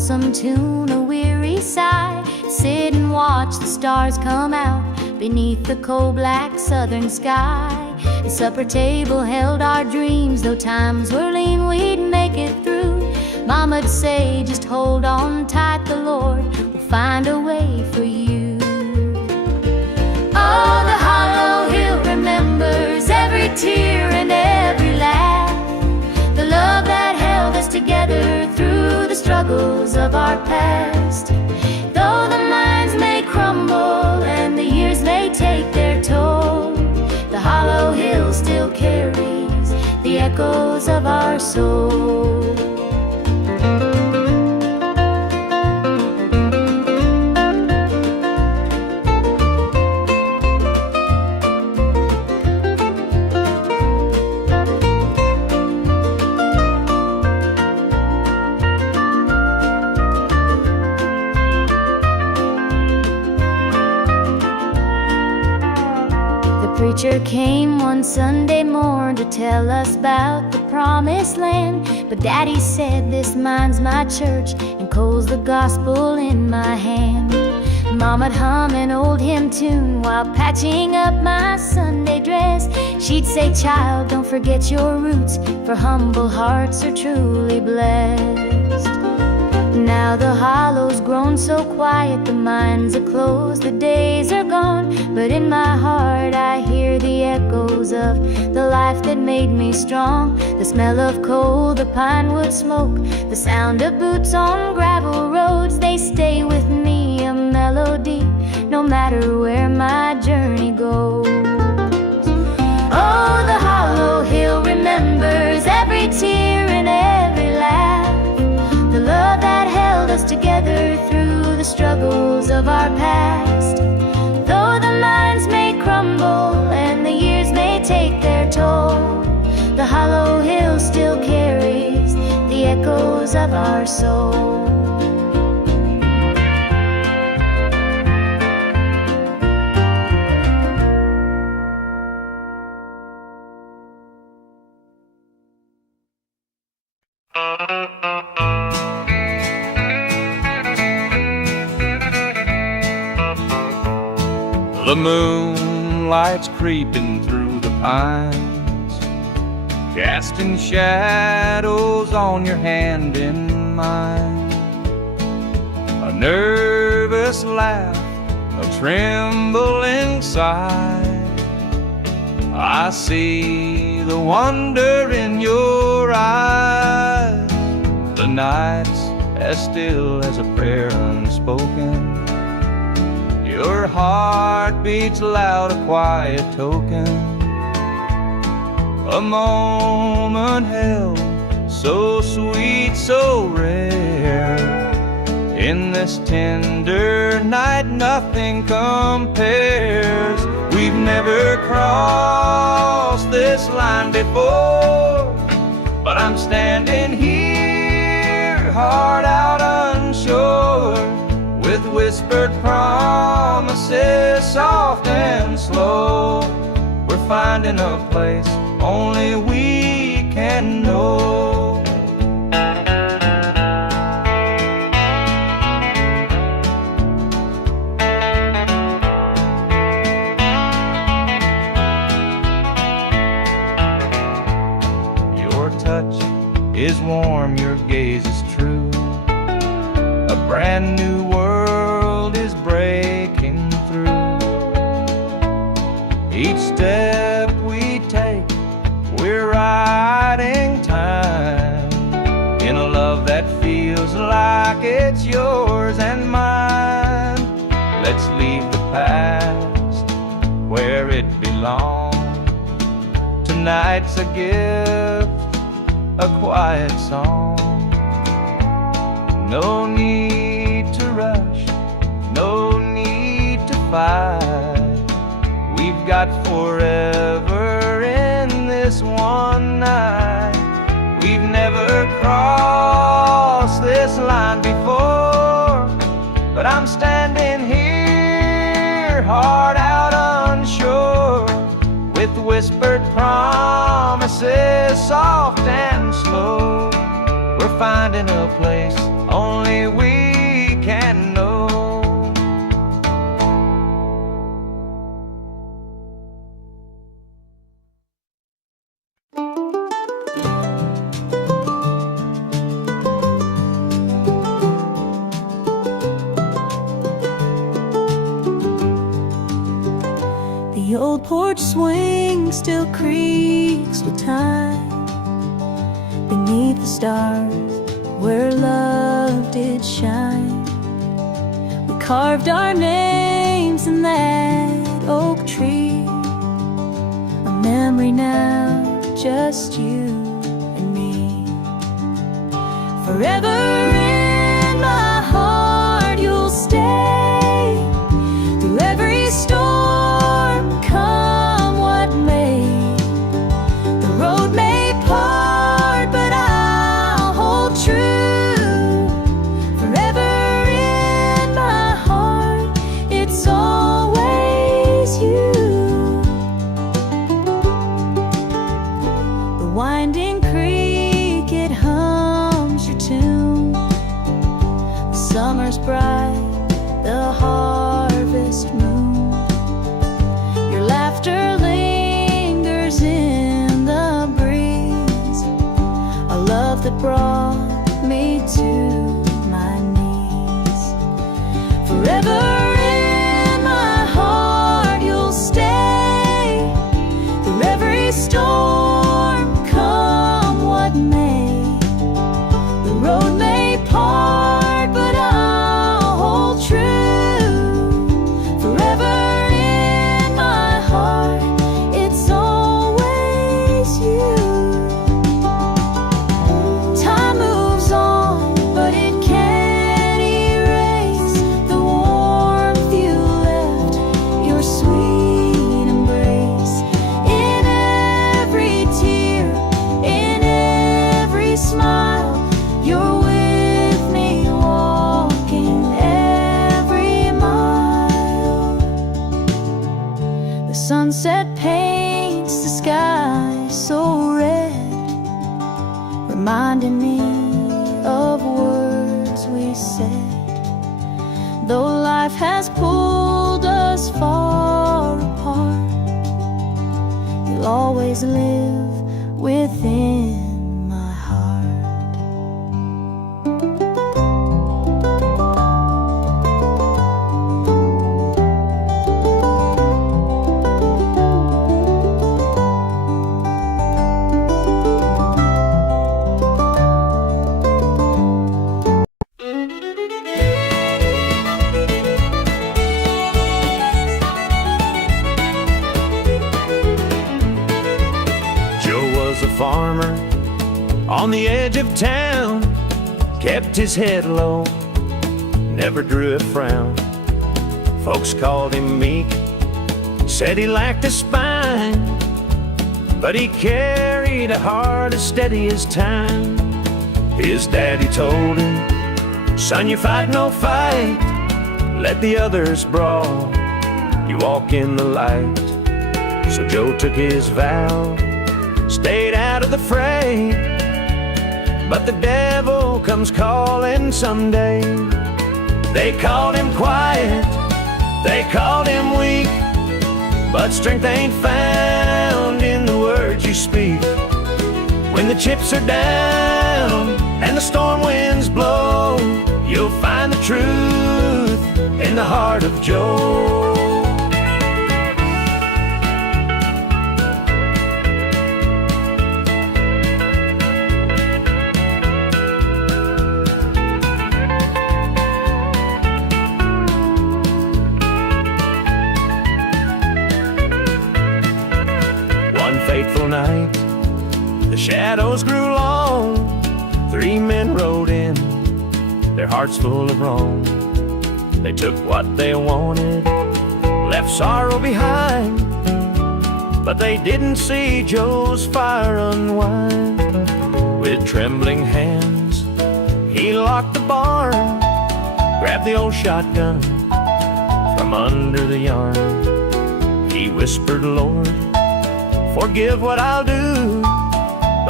lonesome tune, a weary sigh. Sit and watch the stars come out beneath the cold black southern sky. The supper table held our dreams, though times were lean, we'd make it through. Mama'd say, just hold on tight, the Lord will find a way for you. Oh, the hollow hill remembers every tear and every laugh, the love that held us together through the struggles of our past. Though the minds may crumble and the years may take their toll, the hollow hill still carries the echoes of our soul. The preacher came one Sunday morn to tell us about the promised land. But Daddy said, this mine's my church, and coal's the gospel in my hand. Mama'd hum an old hymn tune while patching up my Sunday dress. She'd say, child, don't forget your roots, for humble hearts are truly blessed. Now the hollow's grown so quiet, the mines are closed, the days are gone. But in my heart I hear the echoes of the life that made me strong. The smell of coal, the pine wood smoke, the sound of boots on gravel roads, they stay with me, a melody, no matter where my journey goes. Oh, the hollow hill remembers every tear and every laugh, the love that held us together through the struggles of our past. Though the minds may crumble and the years may take their toll, the hollow hill still carries the echoes of our soul. The moonlight's creeping through the pines, casting shadows on your hand in mine. A nervous laugh, a trembling sigh, I see the wonder in your eyes. The night's as still as a prayer unspoken, your heart beats loud, a quiet token. A moment held, so sweet, so rare. In this tender night, nothing compares. We've never crossed this line before, but I'm standing here, heart out unsure, with whispered promises, soft and slow. We're finding a place only we can know. Your touch is warm, your gaze is true. A brand new world is breaking through. Each step we take, we're riding time in a love that feels like it's yours and mine. Let's leave the past where it belongs. Tonight's a gift, a quiet song. No need to rush, no need to fight. We've got forever in this one night. We've never crossed this line before, but I'm standing here, heart out unsure, with whispered promises, soft and slow. We're finding a place only we can know. The old porch swing still creaks with time beneath the stars where love did shine. We carved our names in that oak tree, a memory now, just you and me. Forever in my heart you'll stay, through every storm, come what may. The road may part, but I'll hold true. Forever in my heart, it's always you. The winding creek, it hums your tune. The summer's bright, the harvest moon. Your laughter lingers in the breeze, a love that brought me to my knees. Forever in my heart you'll stay, through every storm, come what may. The road may part, but I'll hold true. Forever in my heart, it's always you. Time moves on, but it can't erase the warmth you left, your sweet embrace. In every tear, in every smile, you're with me, walking every mile. The sunset paints the sky so red, reminding me of words we said. Though life has pulled us far apart, you'll always live within my heart. Joe was a farmer on the edge of town, kept his head low, never drew a frown. Folks called him meek, said he lacked a spine, but he carried a heart as steady as time. His daddy told him, son, you fight no fight, let the others brawl, you walk in the light. So Joe took his vow, stayed out of the fray, but the devil comes calling someday. They called him quiet, they called him weak, but strength ain't found in the words you speak. When the chips are down and the storm winds blow, you'll find the truth in the heart of Joe. Fateful night, the shadows grew long. 3 men rode in, their hearts full of wrong. They took what they wanted, left sorrow behind, but they didn't see Joe's fire unwind. With trembling hands, he locked the barn, grabbed the old shotgun from under the yarn. He whispered, Lord, forgive what I'll do,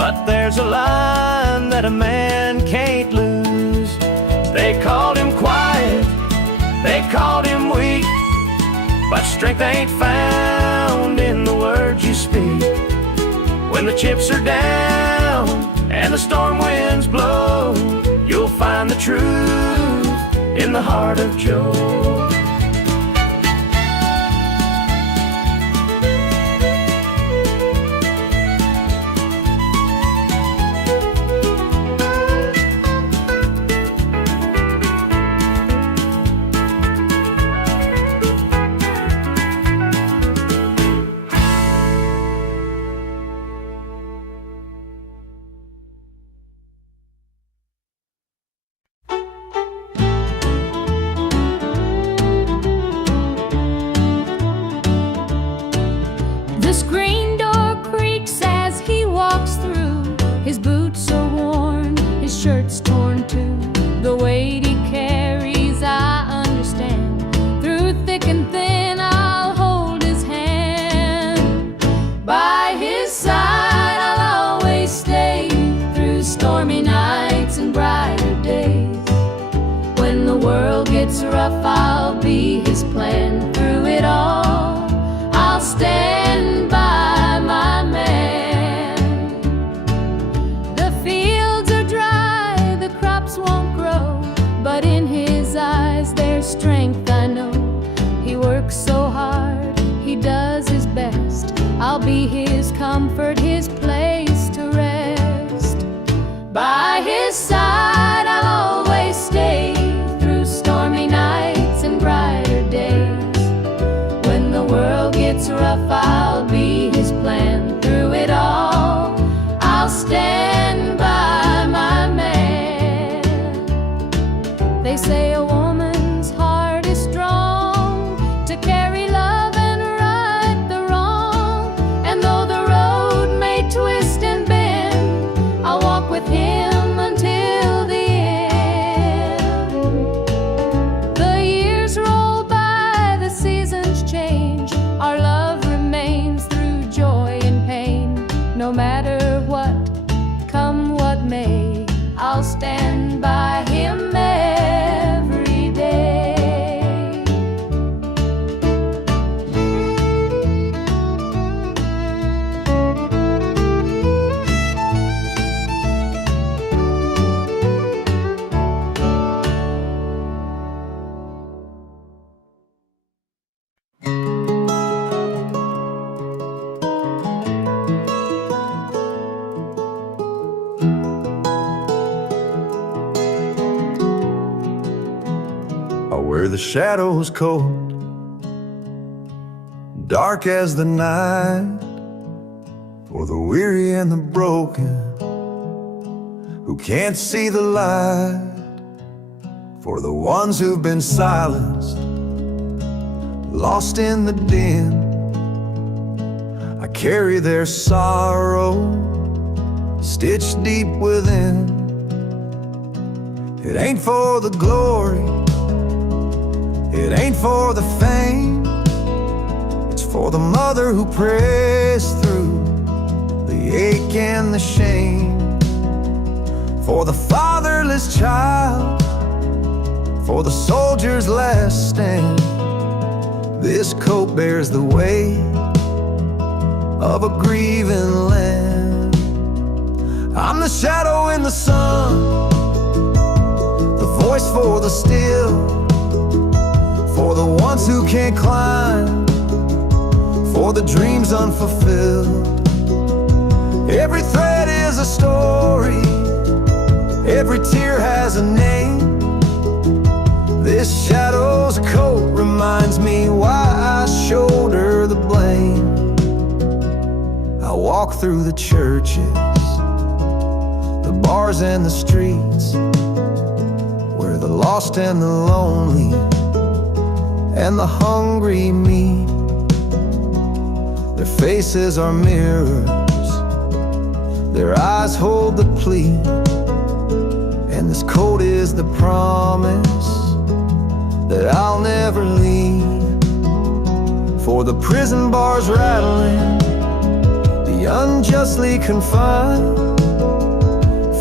But there's a line that a man can't lose. They called him quiet, they called him weak, but strength ain't found in the words you speak. When the chips are down and the storm winds blow, you'll find the truth in the heart of Joe. The screen door creaks as he walks through. His boots are worn, his shirt's torn too. The weight he carries, I understand. Through thick and thin, I'll hold his hand. By his side, I'll always stay. Through stormy nights and brighter days. When the world gets rough, I'll be his plan. Through it all, I'll stand by my man. The fields are dry, the crops won't grow, but in his eyes there's strength, I know. He works so hard, he does his best. I'll be his comfort, his place to rest. By his side I'll always stay. Through stormy nights and brighter days. When the world gets rough, I'll be his plan. Through it all, I'll stand by my man. They say a woman's heart is strong to carry love and right the wrong. And though the road may twist and bend, I'll walk with him until the end. The years roll by, the seasons change. Our love remains through joy and pain. No matter what, come what may, I'll stand by him every day. Where the shadows cold, dark as the night, for the weary and the broken who can't see the light, for the ones who've been silenced, lost in the din. I carry their sorrow stitched deep within. It ain't for the glory, it ain't for the fame. It's for the mother who prays through the ache and the shame. For the fatherless child, for the soldier's last stand. This coat bears the weight of a grieving land. I'm the shadow in the sun, the voice for the still, for the ones who can't climb, for the dreams unfulfilled. Every thread is a story, every tear has a name. This shadow's coat reminds me why I shoulder the blame. I walk through the churches, the bars and the streets, where the lost and the lonely and the hungry meet. Their faces are mirrors, their eyes hold the plea, and this coat is the promise that I'll never leave. For the prison bars rattling, the unjustly confined,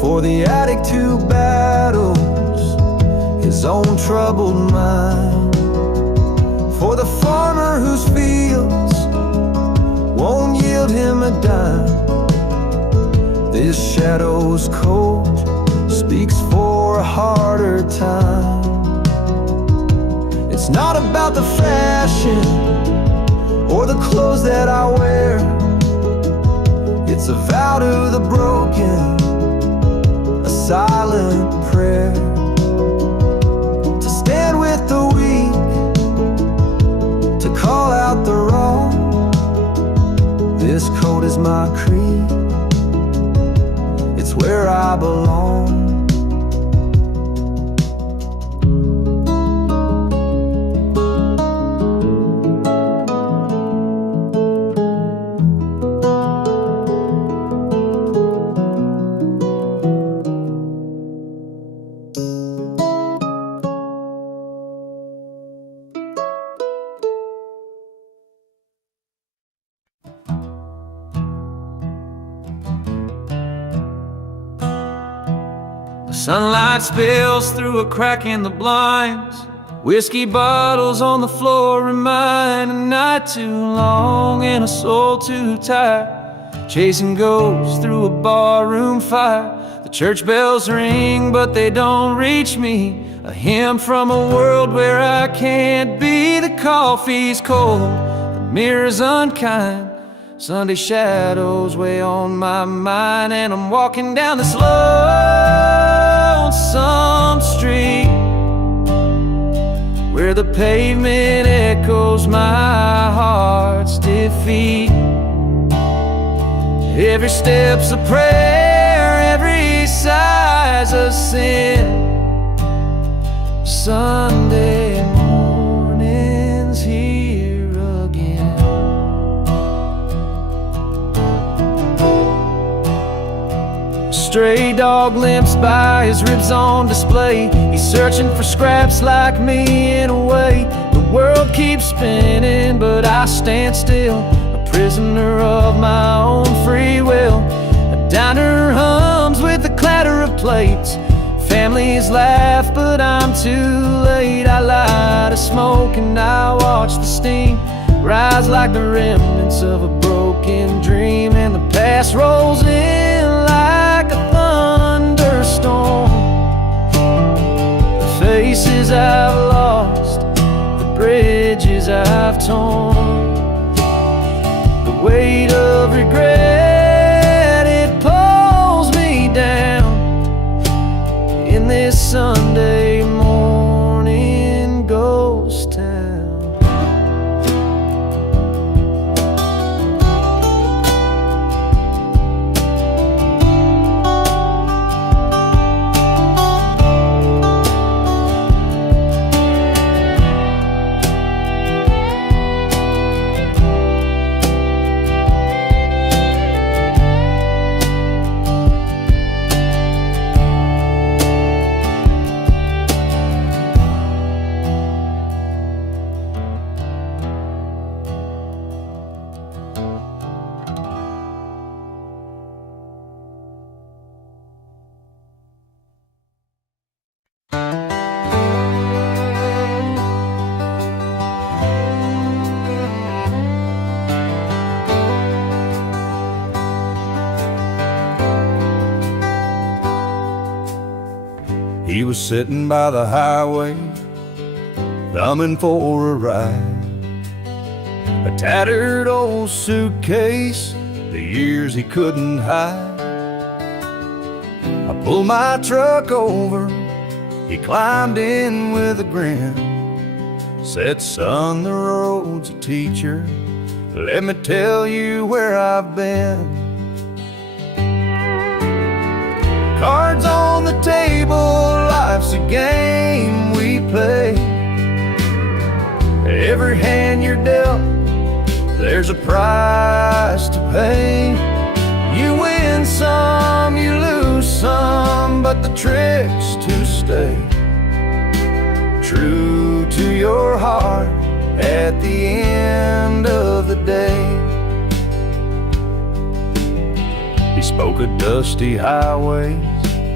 For the addict who battles his own troubled mind, for the farmer whose fields won't yield him a dime. This shadow's coat speaks for a harder time. It's not about the fashion or the clothes that I wear. It's a vow to the broken, a silent prayer, to stand with the weak, to call out the wrong. This coat is my creed, it's where I belong. Sunlight spills through a crack in the blinds. Whiskey bottles on the floor remind a night too long and a soul too tired, chasing ghosts through a barroom fire. The church bells ring, but they don't reach me. A hymn from a world where I can't be. The coffee's cold, the mirror's unkind. Sunday shadows weigh on my mind, and I'm walking down this lonesome street where the pavement echoes my heart's defeat. Every step's a prayer, every sigh's a sin. Sunday morning's here again. Stray dog limps by, his ribs on display. He's searching for scraps like me in a way. The world keeps spinning, but I stand still, a prisoner of my own free will. A diner hums with the clatter of plates. Families laugh, but I'm too late. I light a smoke and I watch the steam rise like the remnants of a broken dream. And the past rolls in like a thunderstorm. The faces I've lost, the bridges I've torn, the weight of regret, it pulls me down in this Sunday morning ghost town. He was sitting by the highway, thumbing for a ride. A tattered old suitcase, the years he couldn't hide. I pulled my truck over, he climbed in with a grin. Said, son, the road's a teacher, let me tell you where I've been. Cards on the table, life's a game we play. Every hand you're dealt, there's a price to pay. You win some, you lose some, but the trick's to stay true to your heart at the end of the day. He spoke of dusty highways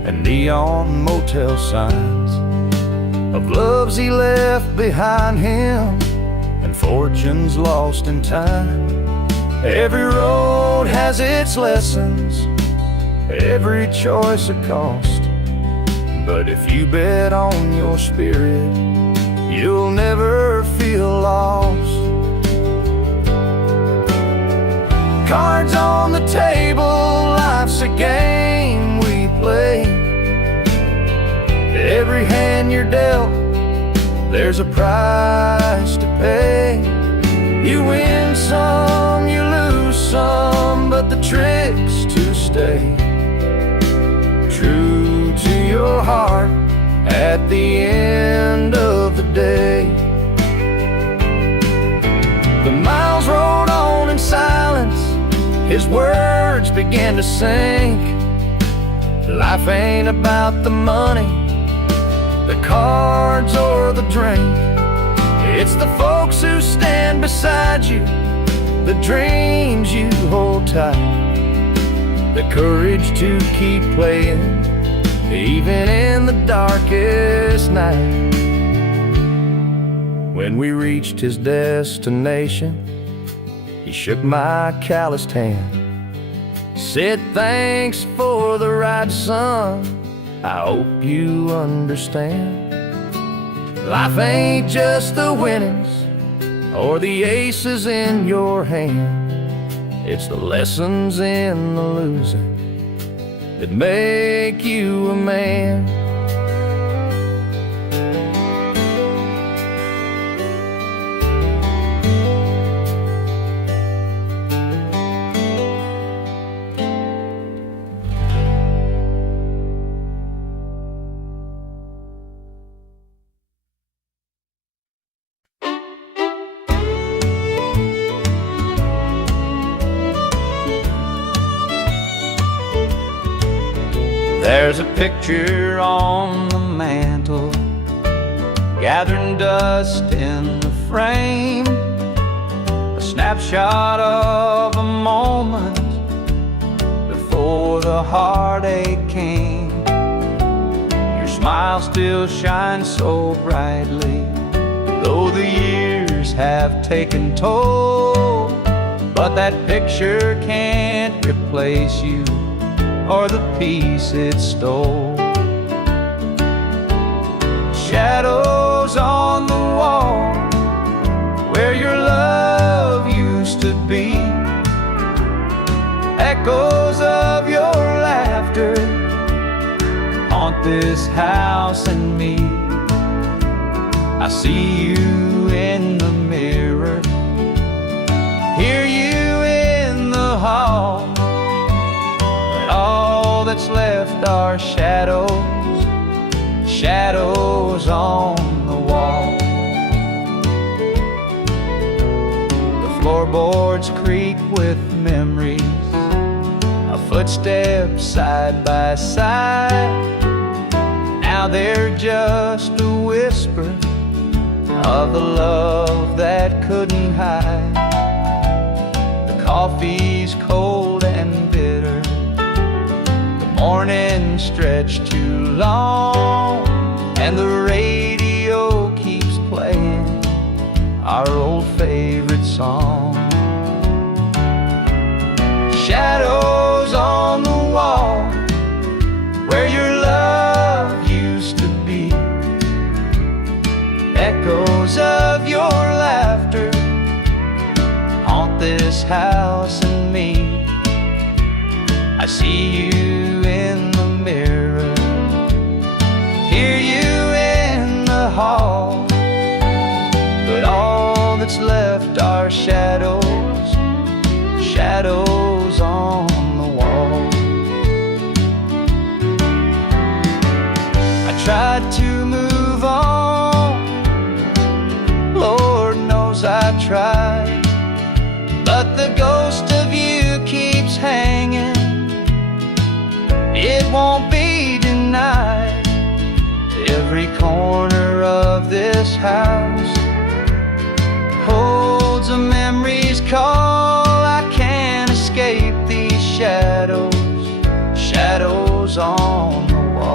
and neon motel signs of loves he left behind him and fortunes lost in time. Every road has its lessons, every choice a cost, but if you bet on your spirit, you'll never feel lost. Cards on the table, life's a game we play. Every hand you're dealt, there's a price to pay. You win some, you lose some, but the trick's to stay true to your heart at the end of the day. The miles rolled on in silence, his words began to sink. Life ain't about the money, the cards or the drink. It's the folks who stand beside you, the dreams you hold tight, the courage to keep playing even in the darkest night. When we reached his destination, he shook my calloused hand, said thanks for the ride, son, I hope you understand. Life ain't just the winnings or the aces in your hand, it's the lessons in the losing that make you a man. There's a picture on the mantle, gathering dust in the frame, a snapshot of a moment before the heartache came. Your smile still shines so brightly, though the years have taken toll, but that picture can't replace you or the peace it stole. Shadows on the wall where your love used to be, echoes of your laughter haunt this house and me. I see you in the mirror, hear you in the hall, all that's left are shadows, shadows on the wall. The floorboards creak with memories, our footsteps side by side. Now they're just a whisper of the love that couldn't hide. The coffee's cold and bitter, morning stretched too long, and the radio keeps playing our old favorite song. Shadows on the wall where your love used to be, echoes of your laughter haunt this house and me. I see you in the mirror, hear you in the hall, but all that's left are shadows, shadows on the wall. I tried to move on, Lord knows I tried, but the ghost of you keeps hanging. It won't be denied. Every corner of this house holds a memory's call. I can't escape these shadows, shadows on the wall.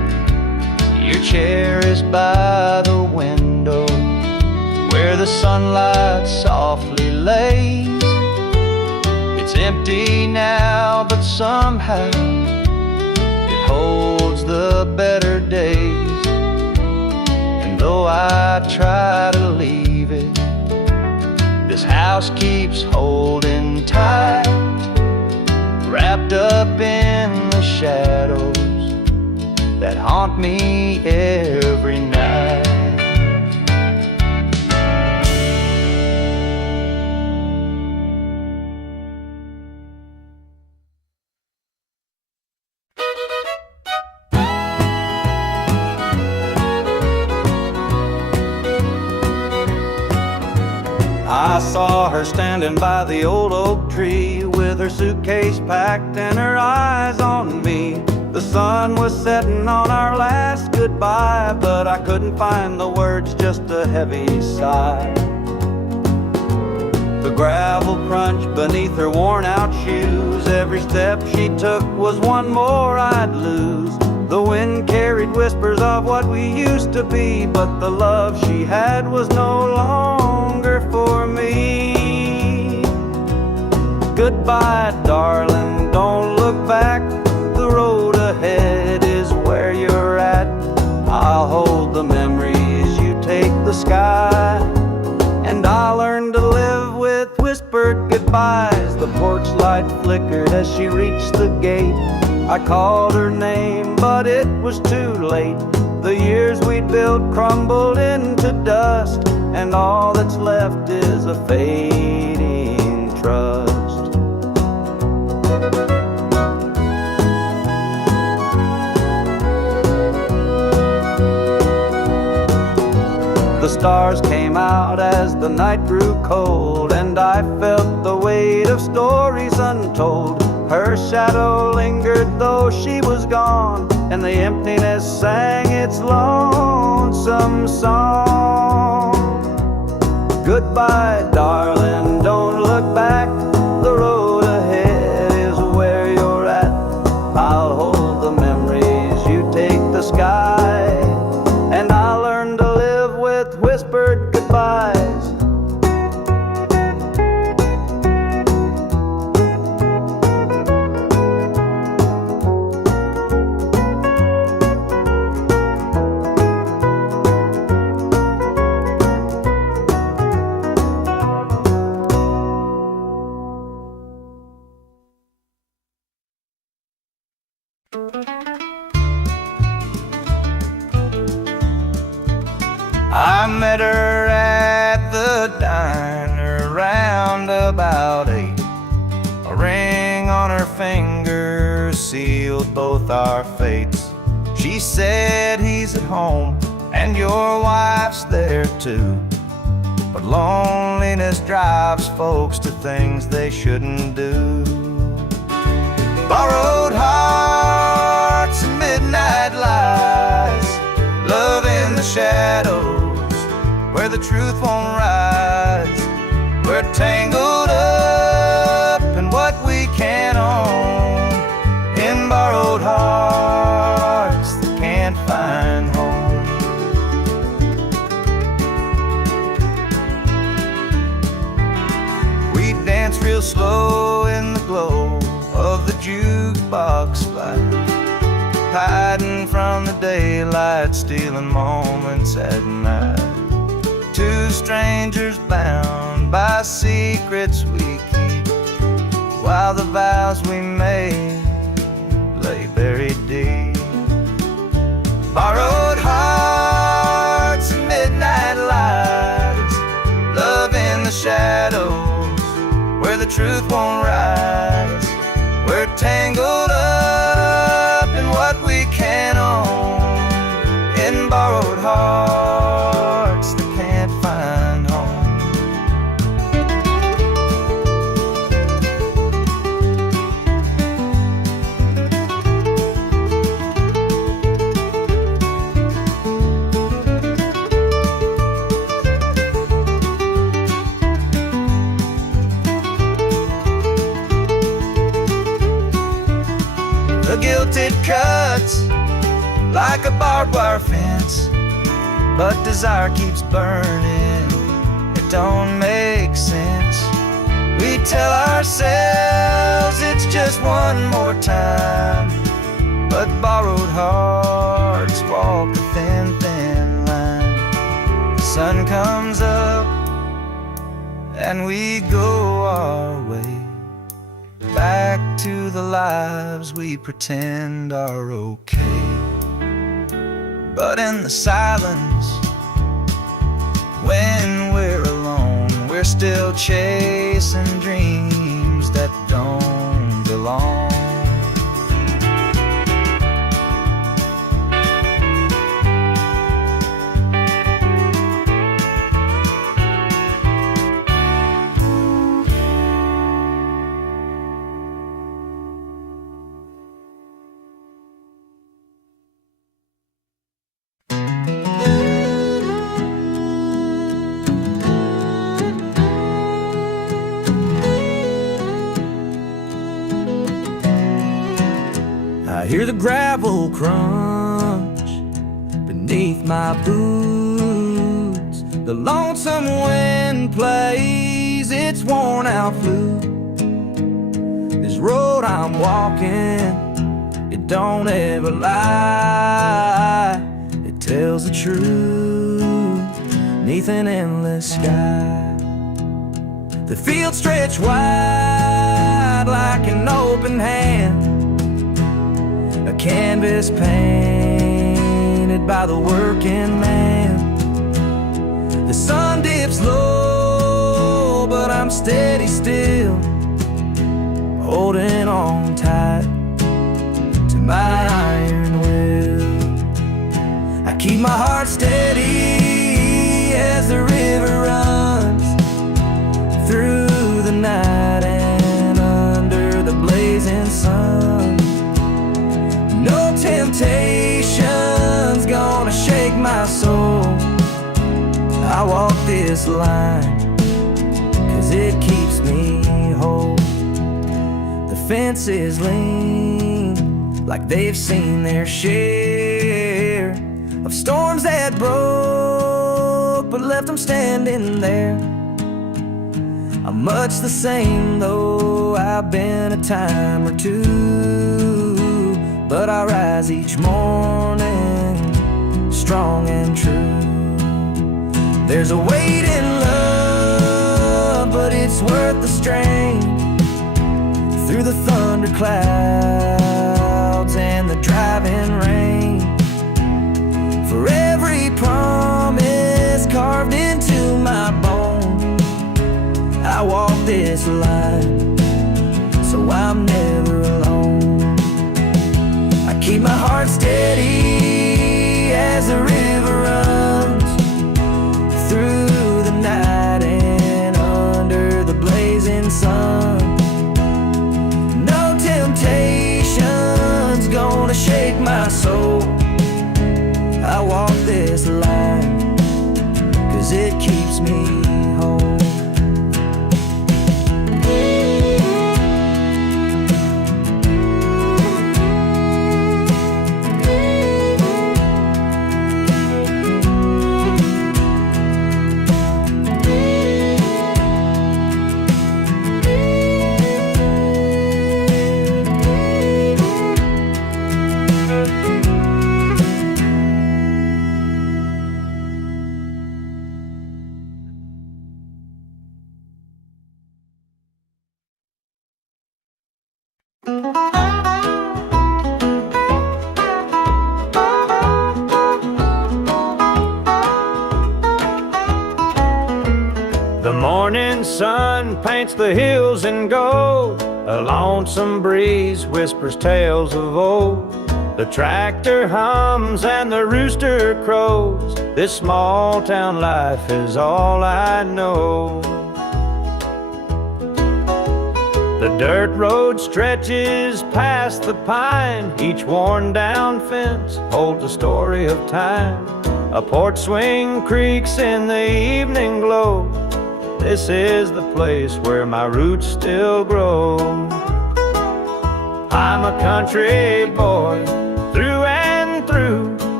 Your chair is by the window where the sunlight softly lays. It's empty now, but somehow it holds the better days. And though I try to leave it, this house keeps holding tight, wrapped up in the shadows that haunt me every night. I saw her standing by the old oak tree with her suitcase packed and her eyes on me. The sun was setting on our last goodbye, but I couldn't find the words, just a heavy sigh. The gravel crunched beneath her worn out shoes. Every step she took was one more I'd lose. The wind carried whispers of what we used to be, but the love she had was no longer for me. Goodbye, darling, don't look back. The road ahead is where you're at. I'll hold the memories, you take the sky. And I'll learn to live with whispered goodbyes. The porch light flickered as she reached the gate. I called her name, but it was too late. The years we'd built crumbled into dust, and all that's left is a fading trust. The stars came out as the night grew cold, and I felt the weight of stories untold. Her shadow lingered though she was gone, and the emptiness sang its lonesome song. Goodbye, darling, don't look back. The road ahead is where you're at. I'll hold the memories, you take the sky. And I'll learn to live with whispered goodbyes. I met her at the diner round about 8. A ring on her finger sealed both our fates. She said, he's at home and your wife's there too, but loneliness drives folks to things they shouldn't do. Borrowed hearts and midnight lies, love in the shadows where the truth won't rise. We're tangled up in what we can't own, in borrowed hearts that can't find home. We dance real slow in the glow of the jukebox light, hiding from the daylight, stealing moments at night. Two strangers bound by secrets we keep, while the vows we made lay buried deep. Borrowed hearts and midnight lights, love in the shadows where the truth won't rise. We're tangled up in what we can't own, in borrowed hearts that can't find home. The guilt it cuts like a barbed wire fence, but desire keeps burning. It don't make sense. We tell ourselves it's just one more time, but borrowed hearts walk a thin, thin line. The sun comes up and we go our way, back to the lives we pretend are okay. But in the silence, when we're alone, we're still chasing dreams that don't belong. I hear the gravel crunch beneath my boots. The lonesome wind plays its worn out flute. This road I'm walking, it don't ever lie. It tells the truth neath an endless sky. The fields stretch wide like an open hand, a canvas painted by the working man. The sun dips low, but I'm steady still, holding on tight to my iron will. I keep my heart steady as the river runs through the night and under the blazing sun. No temptation's gonna shake my soul. I walk this line 'cause it keeps me whole. The fences lean like they've seen their share of storms that broke but left them standing there. I'm much the same though I've been a time or two, but I rise each morning strong and true. There's a weight in love, but it's worth the strain. Through the thunder clouds and the driving rain, for every promise carved into my bone, I walk this line so I'm never alone. I keep my heart steady as the river runs through the night and under the blazing sun. No temptation's gonna shake my soul. I walk this line 'cause it keeps me whole. The morning sun paints the hills in gold. A lonesome breeze whispers tales of old. The tractor hums and the rooster crows. This small town life is all I know. The dirt road stretches past the pine. Each worn down fence holds a story of time. A porch swing creaks in the evening glow. This is the place where my roots still grow. I'm a country boy through and through.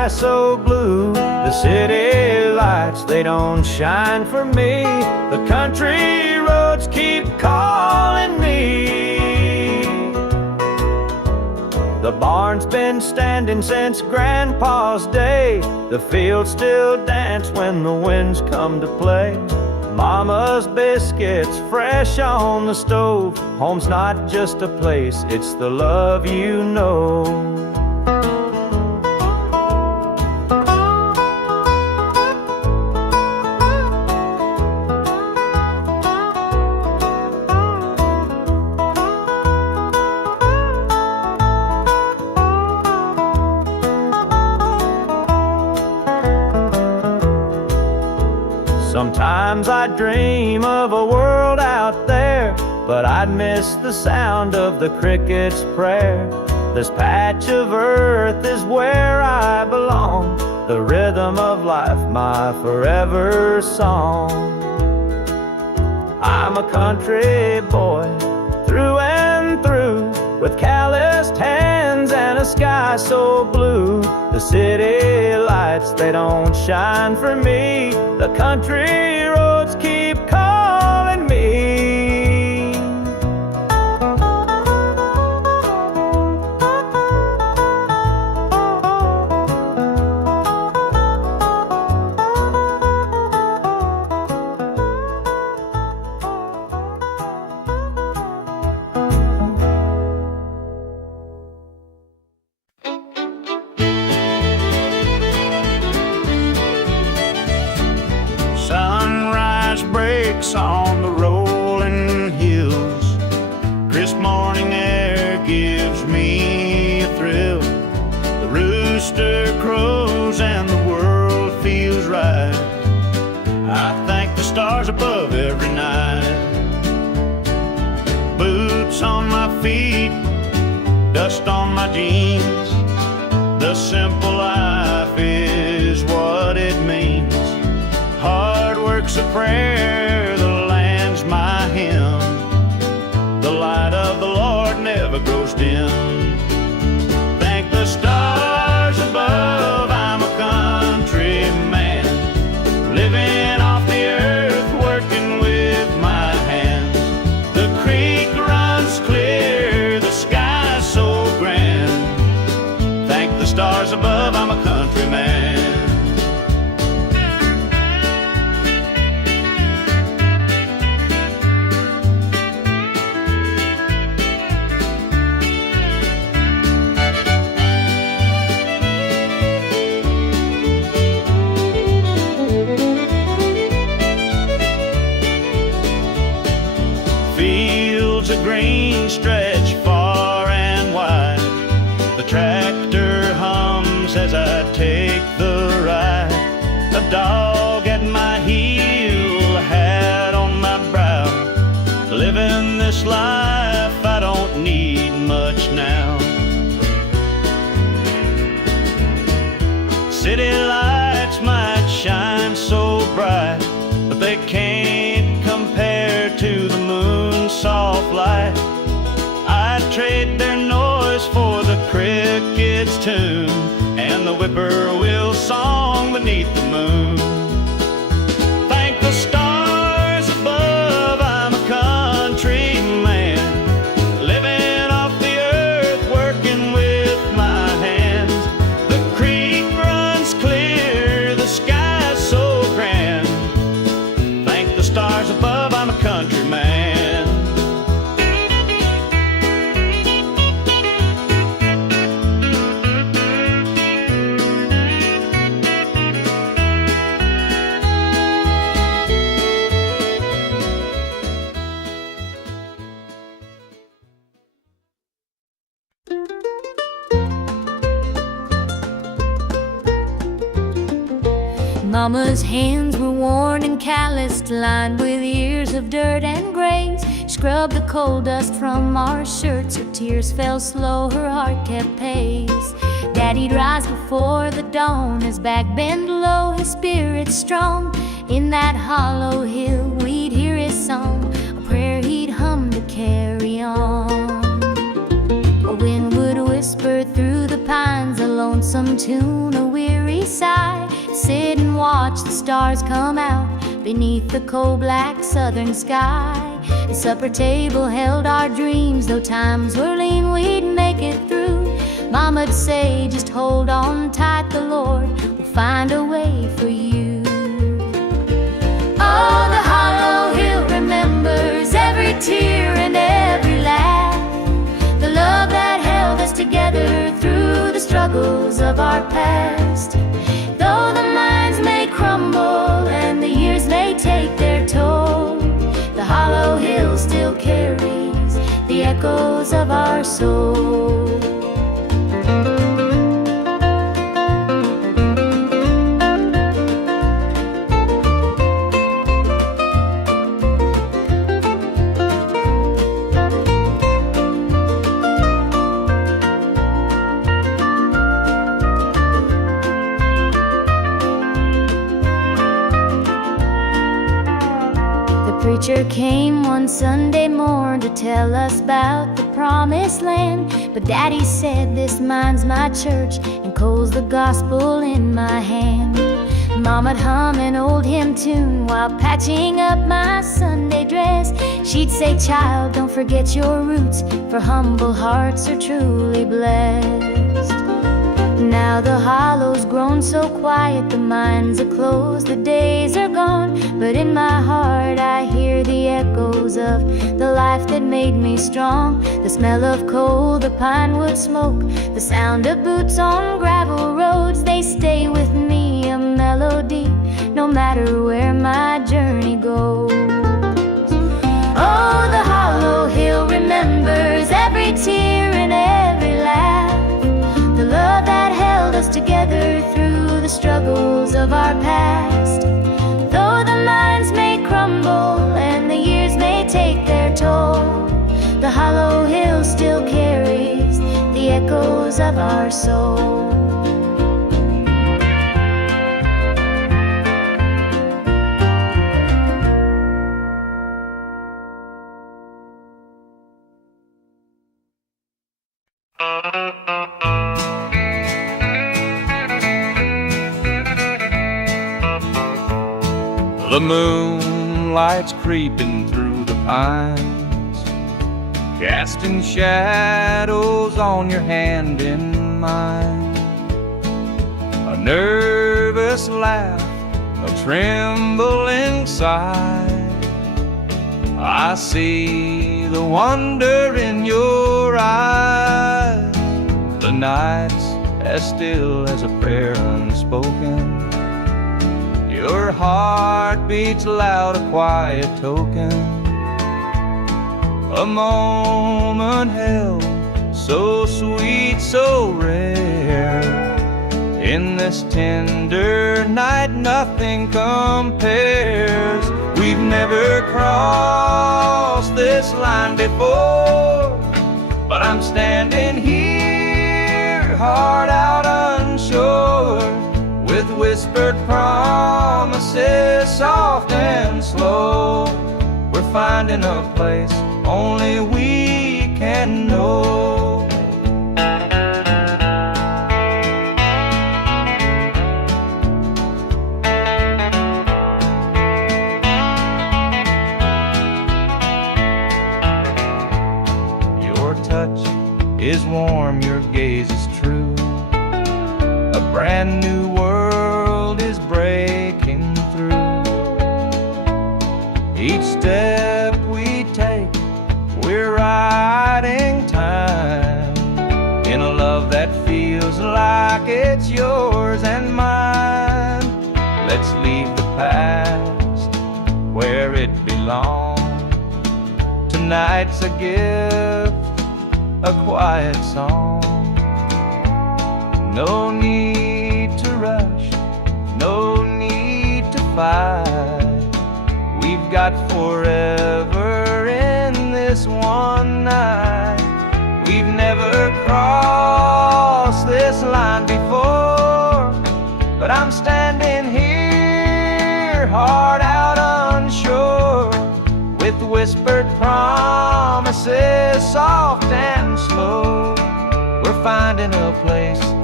sky so blue. The city lights, they don't shine for me. The country roads keep calling me. The barn's been standing since Grandpa's day. The fields still dance when the winds come to play. Mama's biscuits fresh on the stove. Home's not just a place, it's the love you know. Sometimes I dream of a world out there, but I'd miss the sound of the cricket's prayer. This patch of earth is where I belong, the rhythm of life, my forever song. I'm a country boy, through and through, with calloused hands and a sky so blue. The city lights, they don't shine for me. The country roads keep calling me. On the rolling hills, crisp morning air gives me a thrill. The rooster crows and the world feels right. I thank the stars above every night. Boots on my feet, dust on my jeans. The simple life is what it means. Hard work's a prayer, the land's my hymn. The light of the Lord never grows dim. Thank the stars above, I'm a country man, living off the earth, working with my hands. The creek runs clear, the sky's so grand. Thank the stars above, I'm a country man. Green stretch far and wide. The tractor hums as I take the ride. A dog at my heel, a hat on my brow. Living this life, I don't need much now. City lights might shine so bright, but they can't compare to the moon's soft light. I'd trade their noise for the cricket's tune and the whippoorwill song beneath the moon. Thank the stars above, I'm a country man, living off the earth, working with my hands. The creek runs clear, the sky's so grand. Thank the stars above, I'm a country man. Mama's hands were worn and calloused, lined with years of dirt and grace. Scrubbed the coal dust from our shirts, her tears fell slow, her heart kept pace. Daddy'd rise before the dawn, his back bent low, his spirit strong. In that hollow hill we'd hear his song, a prayer he'd hum to carry on. A wind would whisper through the pines, a lone lonesome tune, a weary sigh. Sit and watch the stars come out beneath the coal black southern sky. The supper table held our dreams, though times were lean, we'd make it through. Mama'd say, just hold on tight, the Lord will find a way for you. Oh, the hollow hill remembers every tear and every laugh, the love that held us together through the struggles of our past. Though the minds may crumble and the years may take their toll, the hollow hill still carries the echoes of our soul. The preacher came one Sunday morn to tell us about the promised land. But Daddy said, this mine's my church and Cole's the gospel in my hand. Mama'd hum an old hymn tune while patching up my Sunday dress. She'd say, child, don't forget your roots, for humble hearts are truly blessed. Now the hollow's grown so quiet, the mines are closed, the days are gone. But in my heart I hear the echoes of the life that made me strong. The smell of coal, the pine wood smoke, the sound of boots on gravel roads, they stay with me, a melody, no matter where my journey goes. Oh, the hollow hill remembers every tear and every laugh, the love that held us together through the struggles of our past. Though the minds may crumble and the years may take their toll, the hollow hill still carries the echoes of our soul. The moonlight's creeping through the pines, casting shadows on your hand in mine. A nervous laugh, a trembling sigh, I see the wonder in your eyes. The night's as still as a prayer unspoken, your heart beats loud, a quiet token. A moment held, so sweet, so rare. In this tender night, nothing compares. We've never crossed this line before, but I'm standing here, heart out unsure, with whispered promises, soft and slow. We're finding a place only we can know. Your touch is warm, your gaze is true. A brand new world is breaking through. Each step we take, we're riding time in a love that feels like it's yours and mine. Let's leave the past where it belongs. Tonight's a gift, a quiet song. No need to rush, no need to fight. We've got forever in this one night. We've never crossed this line before, but I'm standing here, heart out unsure, with whispered promises, soft and slow. We're finding a place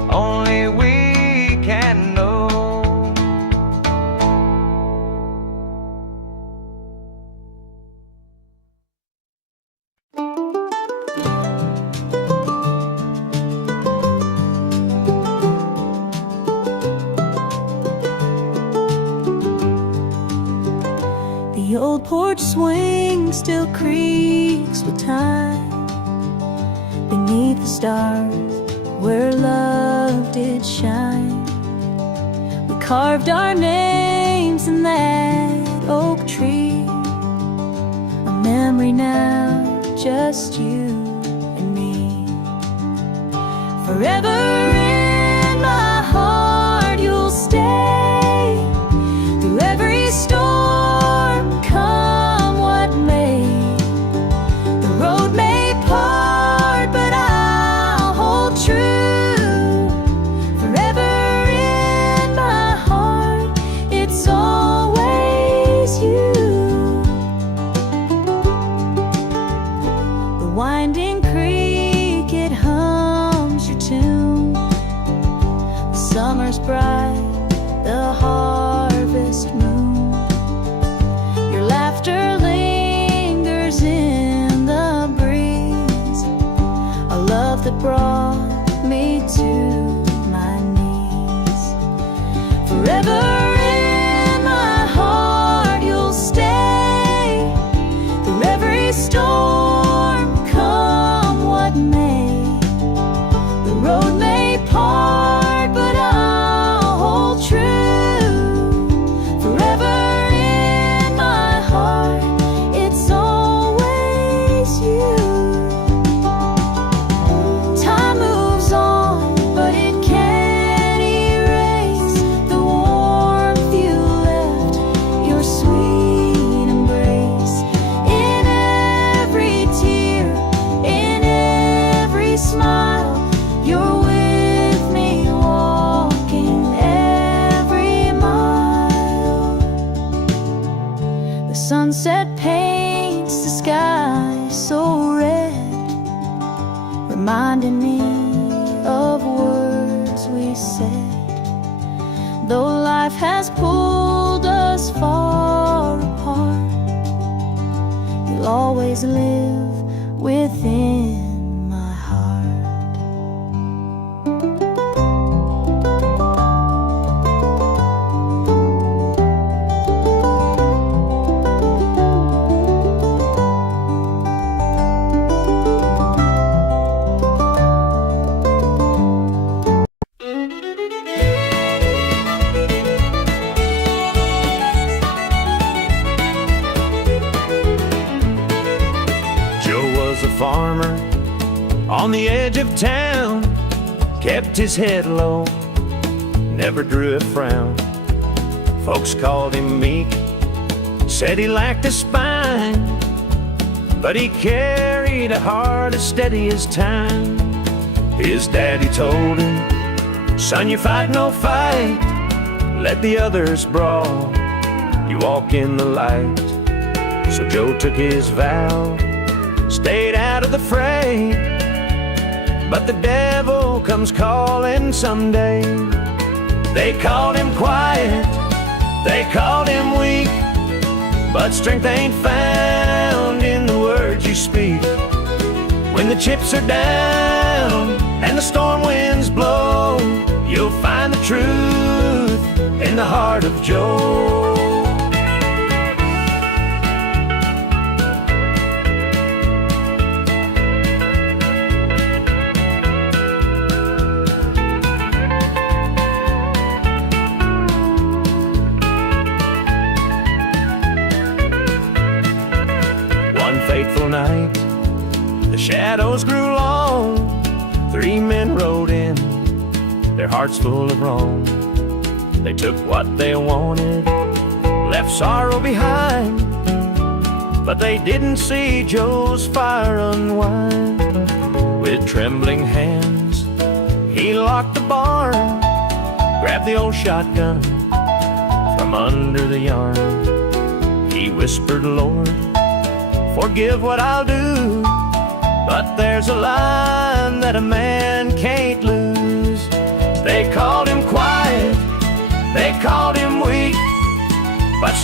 only we can know. The old porch swing still creaks with time beneath the stars where love did shine. We carved our names in that oak tree, a memory now, just you and me. Forever in my heart you'll stay, through every storm, come what may. The road may part, but I'll hold true. Forever in my heart, it's always you. The winding creek, it hums your tune. The summer's bright, the harvest moon. Your laughter lingers in the breeze, a love that brought me to my knees. Forever in my heart you'll stay, through every storm, come what may. The road may part, but I'll hold true. Forever in my heart, it's always you. Time moves on, but it can't erase the warmth you left, your sweet embrace. In every tear, in every smile, you're with me, walking every mile. The sunset paints the sky so red, reminding me of words we said. Though life has pulled us far apart, you'll always live within my heart. Joe was a farmer on the edge of town, kept his head low, never drew a frown. Folks called him meek, said he lacked a spine, but he carried a heart as steady as time. His daddy told him, son, you fight no fight, let the others brawl, you walk in the light. So Joe took his vow, stayed out of the fray, but the devil comes calling someday. They called him quiet, they called him weak, but strength ain't found in the words you speak. When the chips are down and the storm winds blow, you'll find the truth in the heart of Joe. One fateful night, the shadows grew long. 3 men rode in, their hearts full of wrong. They took what they wanted, left sorrow behind, but they didn't see Joe's fire unwind. With trembling hands, he locked the barn, grabbed the old shotgun from under the yarn. He whispered, Lord, forgive what I'll do, but there's a line that a man can't lose.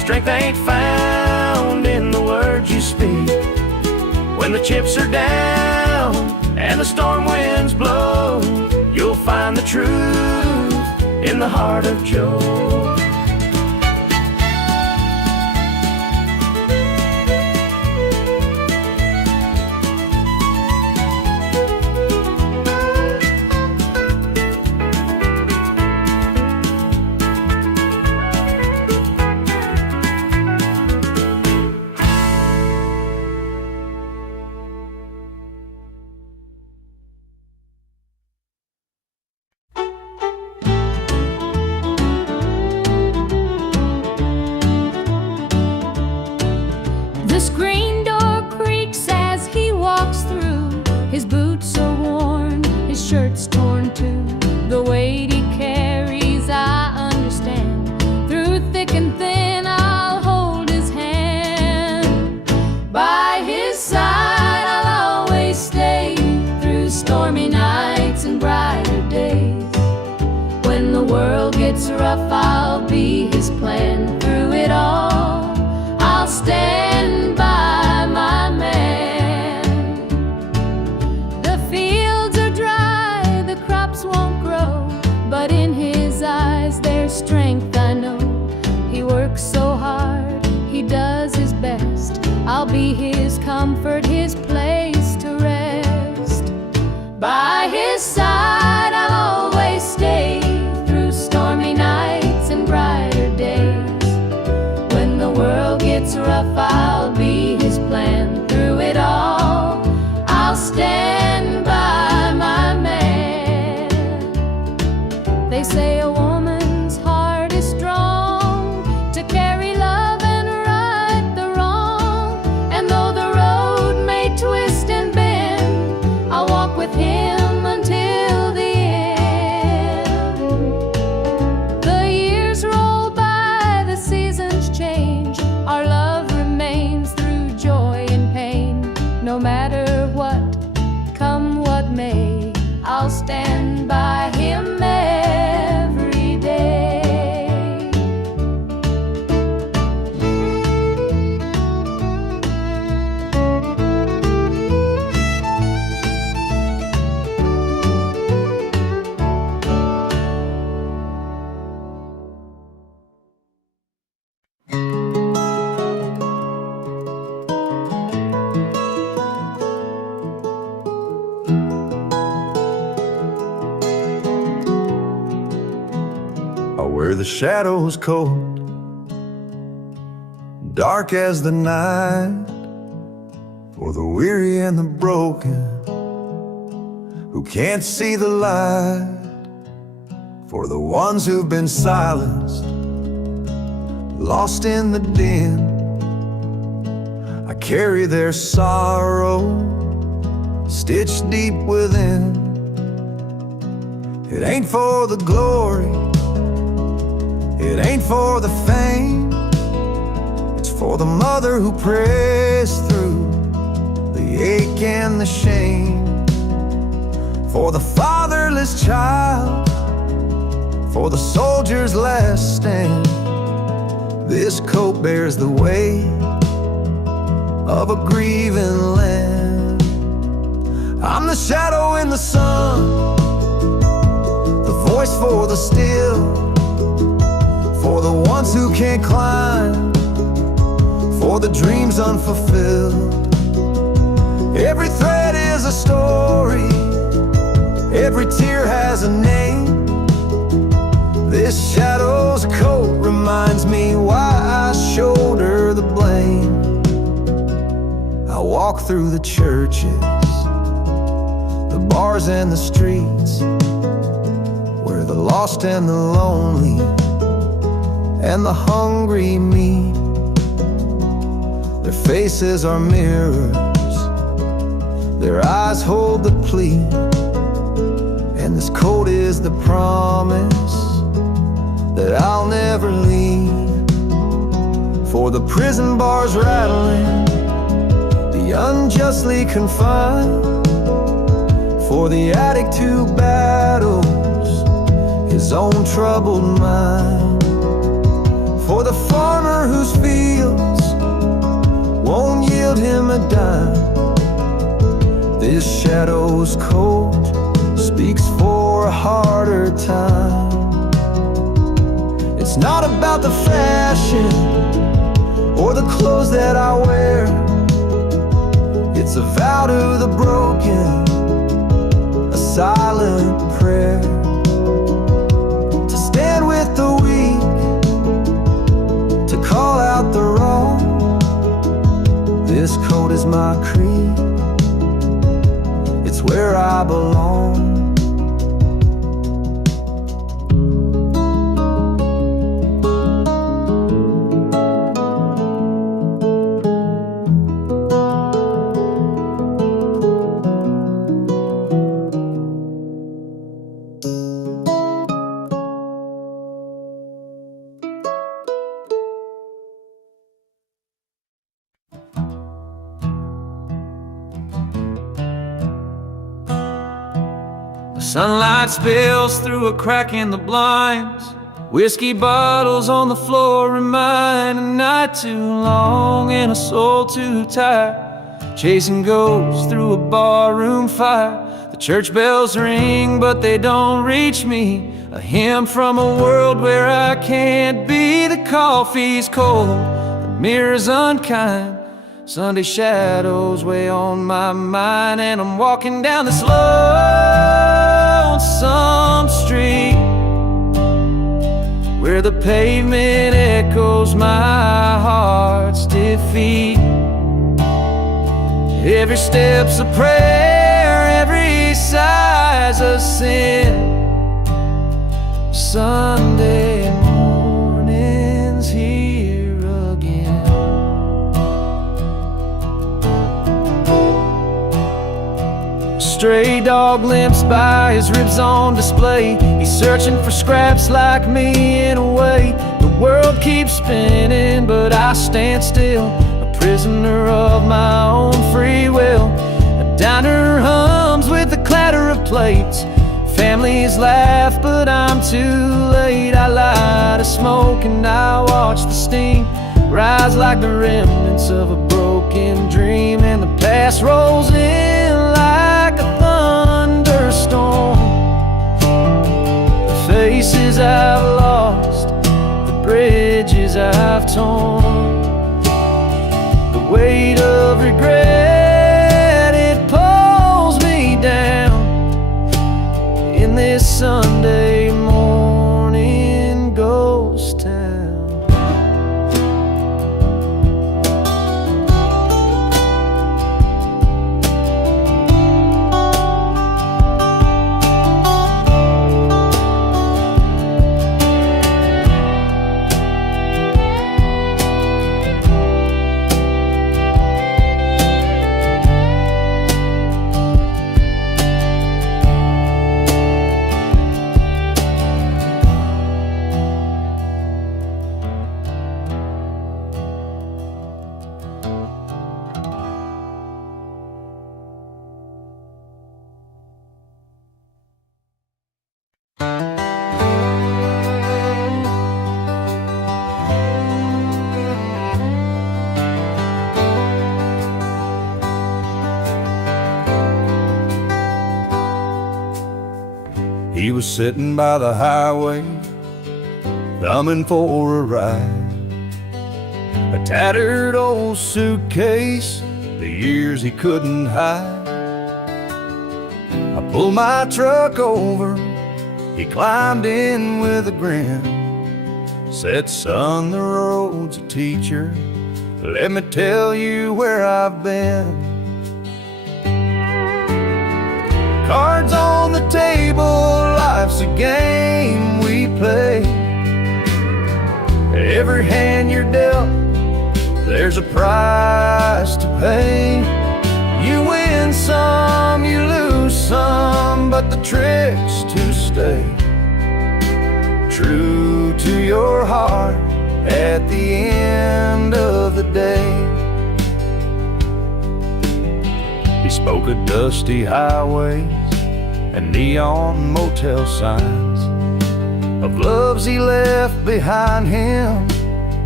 strength ain't found in the words you speak. When the chips are down and the storm winds blow, you'll find the truth in the heart of Joe. The screen door creaks as he walks through. His boots are worn, his shirt's torn too. The weight he carries, I understand. Through thick and thin, I'll hold his hand. By his side, I'll always stay. Through stormy nights and brighter days. When the world gets rough, I'll be his plan. Through it all, I'll stand by my man. The fields are dry, the crops won't grow, but in his eyes there's strength, I know. He works so hard, he does his best. I'll be his comfort, his place to rest. By his side I'll always stay. Through stormy nights and brighter days. When the world gets rough, I'll be his plan. Through it all, I'll stand by my man. They say a woman's heart is strong to carry love and right the wrong. And though the road may twist and bend, I'll walk with him until the end. The years roll by, the seasons change. Our love remains through joy and pain. No matter what, come what may, I'll stand by him every day. Where the shadows cold, dark as the night, for the weary and the broken who can't see the light, for the ones who've been silenced, lost in the din. I carry their sorrow stitched deep within. It ain't for the glory, it ain't for the fame. It's for the mother who prays through the ache and the shame. For the fatherless child, for the soldier's last stand. This coat bears the weight of a grieving land. I'm the shadow in the sun, the voice for the still, for the ones who can't climb, for the dreams unfulfilled. Every thread is a story, every tear has a name. This shadow's coat reminds me why I shoulder the blame. I walk through the churches, the bars and the streets, where the lost and the lonely and the hungry meet. Their faces are mirrors, their eyes hold the plea, and this coat is the promise that I'll never leave. For the prison bars rattling, the unjustly confined, for the addict who battles his own troubled mind, for the farmer whose fields won't yield him a dime. This shadow's coat speaks for a harder time. It's not about the fashion or the clothes that I wear. It's a vow to the broken, a silent prayer. To stand with the weak, to call out the wrong. This coat is my creed, it's where I belong. Sunlight spills through a crack in the blinds. Whiskey bottles on the floor remind a night too long and a soul too tired. Chasing ghosts through a barroom fire. The church bells ring but they don't reach me. A hymn from a world where I can't be. The coffee's cold, the mirror's unkind. Sunday shadows weigh on my mind, and I'm walking down this lonesome street where the pavement echoes my heart's defeat. Every step's a prayer, every sigh's a sin. Sunday morning's here again. Stray dog limps by, his ribs on display. He's searching for scraps like me in a way. The world keeps spinning, but I stand still, a prisoner of my own free will. A diner hums with the clatter of plates. Families laugh, but I'm too late. I light a smoke and I watch the steam rise like the remnants of a broken dream. And the past rolls in like a thunderstorm. The faces I've lost, the bridges I've torn, the weight of regret, it pulls me down in this Sunday morning ghost town. He was sitting by the highway, thumbing for a ride. A tattered old suitcase, the years he couldn't hide. I pulled my truck over, he climbed in with a grin. Said, son, the road's a teacher, let me tell you where I've been. Cards on the table, life's a game we play. Every hand you're dealt, there's a price to pay. You win some, you lose some, but the trick's to stay true to your heart at the end of the day. He spoke of dusty highways and neon motel signs, of loves he left behind him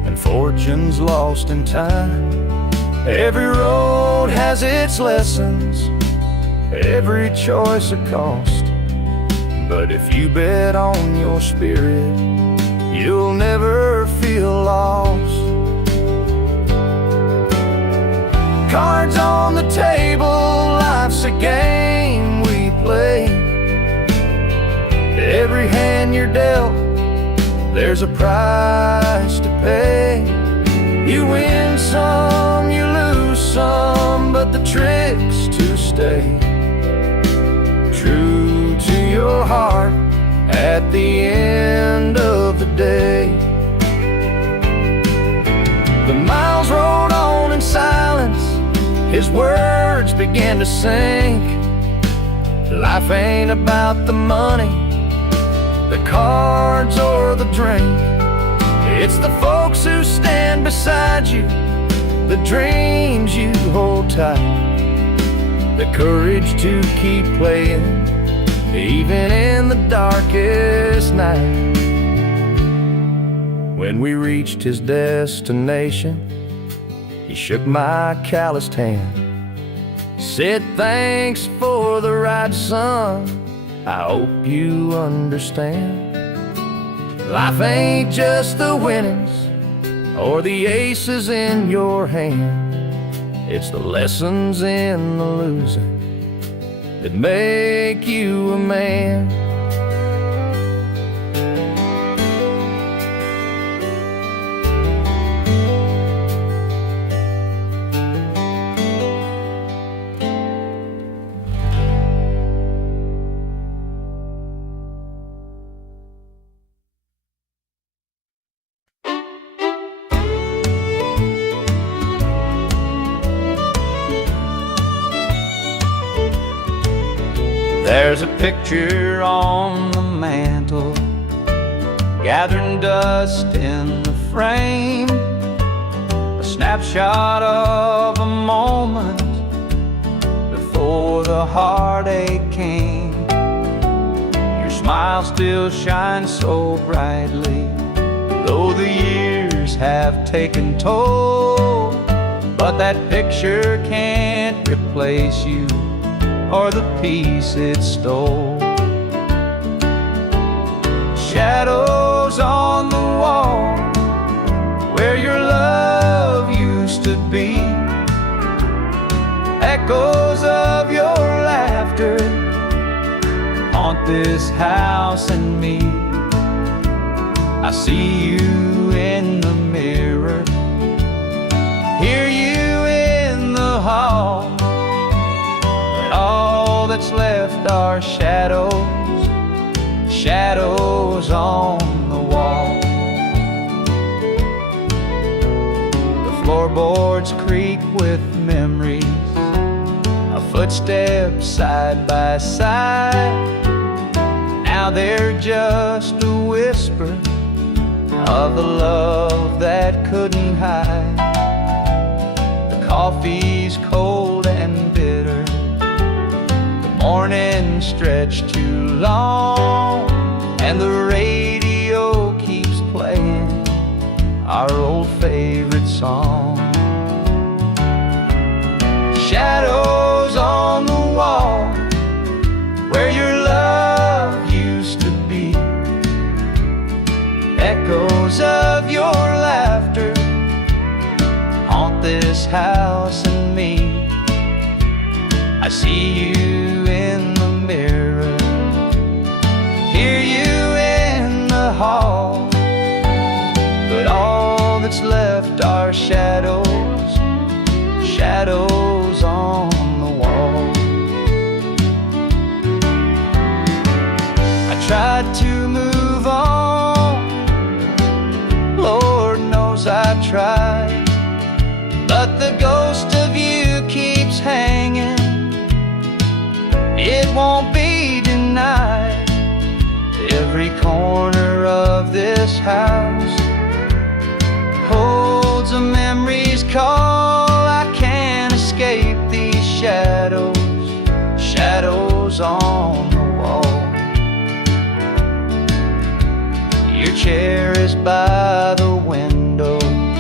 and fortunes lost in time. Every road has its lessons, every choice a cost. But if you bet on your spirit, you'll never feel lost. Cards on the table, life's a game we play. Every hand you're dealt, there's a price to pay. You win some, you lose some, but the trick's to stay true to your heart at the end of the day. The miles rolled on in silence, his words began to sink. Life ain't about the money, the cards or the drink. It's the folks who stand beside you, the dreams you hold tight, the courage to keep playing even in the darkest night. When we reached his destination, he shook my calloused hand, said, "Thanks for the ride, son, I hope you understand. Life ain't just the winnings or the aces in your hand. It's the lessons in the losing that make you a man." There's a picture on the mantle, gathering dust in the frame, a snapshot of a moment before the heartache came. Your smile still shines so brightly, though the years have taken toll. But that picture can't replace you or the peace it stole. Shadows on the wall where your love used to be, echoes of your laughter haunt this house and me. I see you in the mirror, hear you in the hall. All that's left are shadows, shadows on the wall. The floorboards creak with memories, a footstep side by side. Now they're just a whisper of the love that couldn't hide. The coffee's cold and bitter, morning stretched too long, and the radio keeps playing our old favorite song. Shadows on the wall where your love used to be, echoes of your laughter haunt this house and me. I see you in the mirror, hear you in the hall. But all that's left are shadows, shadows on the wall. I tried to move on, Lord knows I tried, but the ghost of you keeps hanging. It won't be denied. Every corner of this house holds a memory's call. I can't escape these shadows, shadows on the wall. Your chair is by the window,